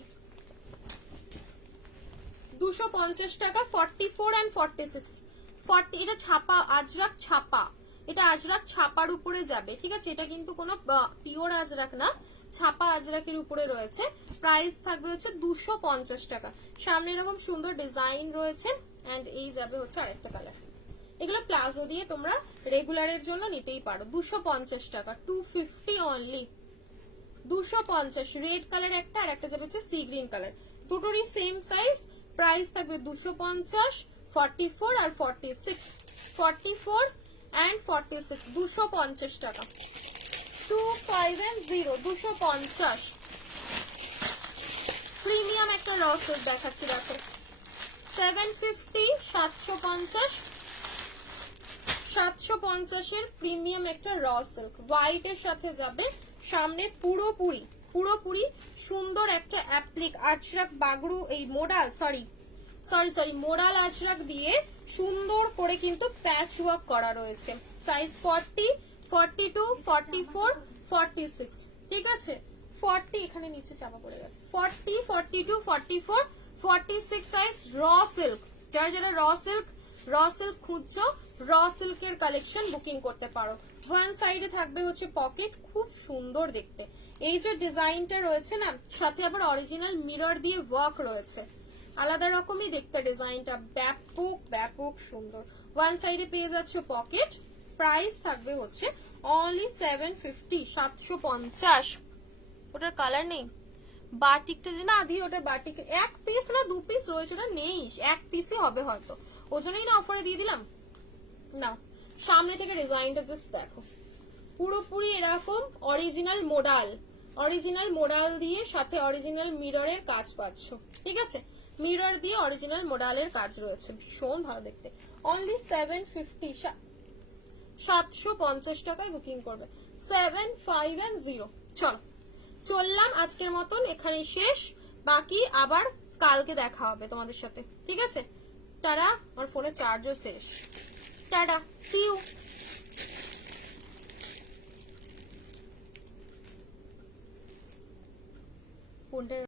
250 টাকা, 44 and 46, 40, এটা ছাপা আজরাক ছাপা, এটা আজরাক ছাপার উপরে যাবে, ঠিক আছে? এটা কিন্তু কোনো পিওর আজরাক না, ছাপা আজরাকের উপরে রয়েছে। প্রাইস থাকবে হচ্ছে 250 টাকা। সামনে এরকম সুন্দর ডিজাইন রয়েছে এন্ড এই যাবে হচ্ছে আরেকটা কালার। এগুলো প্লাজো দিয়ে তোমরা রেগুলারের জন্য নিতেই পারো। 250 টাকা, 250 অনলি। 250 রেড কালার একটা আর একটা যাবে হচ্ছে সি গ্রিন কালার, দুটোরই সেম সাইজ। প্রাইস থাকবে 250, 44 আর 46, 44 এন্ড 46, 250 টাকা। 250, 250। প্রিমিয়াম একটা র সিল্ক দেখাচ্ছি, দেখো 750, 750, 750 এর প্রিমিয়াম একটা র সিল্ক হোয়াইট এর সাথে যাবে। সামনে পুরোপুরি সুন্দর একটা অ্যাপ্লিক আজরাক বাগড়ু, এই মোডাল সরি মোডাল আজরাক দিয়ে সুন্দর করে কিন্তু প্যাচ ওয়ার্ক করা রয়েছে। সাইজ 40, 42, 44, 46, ঠিক আছে? 40 এখানে নিচে চাপা পড়ে গেছে। 40, 42, 44, 46 সাইজ র সিল্ক। যারা র সিল্ক খুঁজছো, র সিল্কের কালেকশন বুকিং করতে পারো। ওয়ান সাইডে থাকবে হচ্ছে পকেট, খুব সুন্দর দেখতে। এই যে ডিজাইনটা রয়েছে না, সাথে আবার অরিজিনাল মিরর দিয়ে ওয়ার্ক রয়েছে, আলাদা রকমই দেখতে ডিজাইনটা, ব্যাপক সুন্দর। ওয়ান সাইডে পেয়ে যাচ্ছ পকেট। প্রাইস থাকবে হচ্ছে অনলি 750, 750। ওটার কালার নেই, বাটিকটা যে না দিয়ে, ওটার বাটিক এক পিস না 2 পিস রয়েছে, ওটা নেই, এক পিসই হবে হয়তো, ওজনেই না অফারে দিয়ে দিলাম। না, সামনে থেকে ডিজাইনটা জাস্ট দেখো, পুরোপুরি এরকম অরিজিনাল মোডাল দিয়ে সাথে অরিজিনাল মিররের কাজ পাচ্ছ, ঠিক আছে? মিরর দিয়ে অরিজিনাল মোডালের কাজ রয়েছে, ভীষণ ভালো দেখতে। অনলি 750, 750 টাকায় বুকিং করবে। 750। চললাম আজকের মতন, এখানে শেষ। বাকি আবার কালকে দেখা হবে তোমাদের সাথে, ঠিক আছে? টাটা, আমার ফোনে চার্জও শেষ। Tata, see you. ফোনটা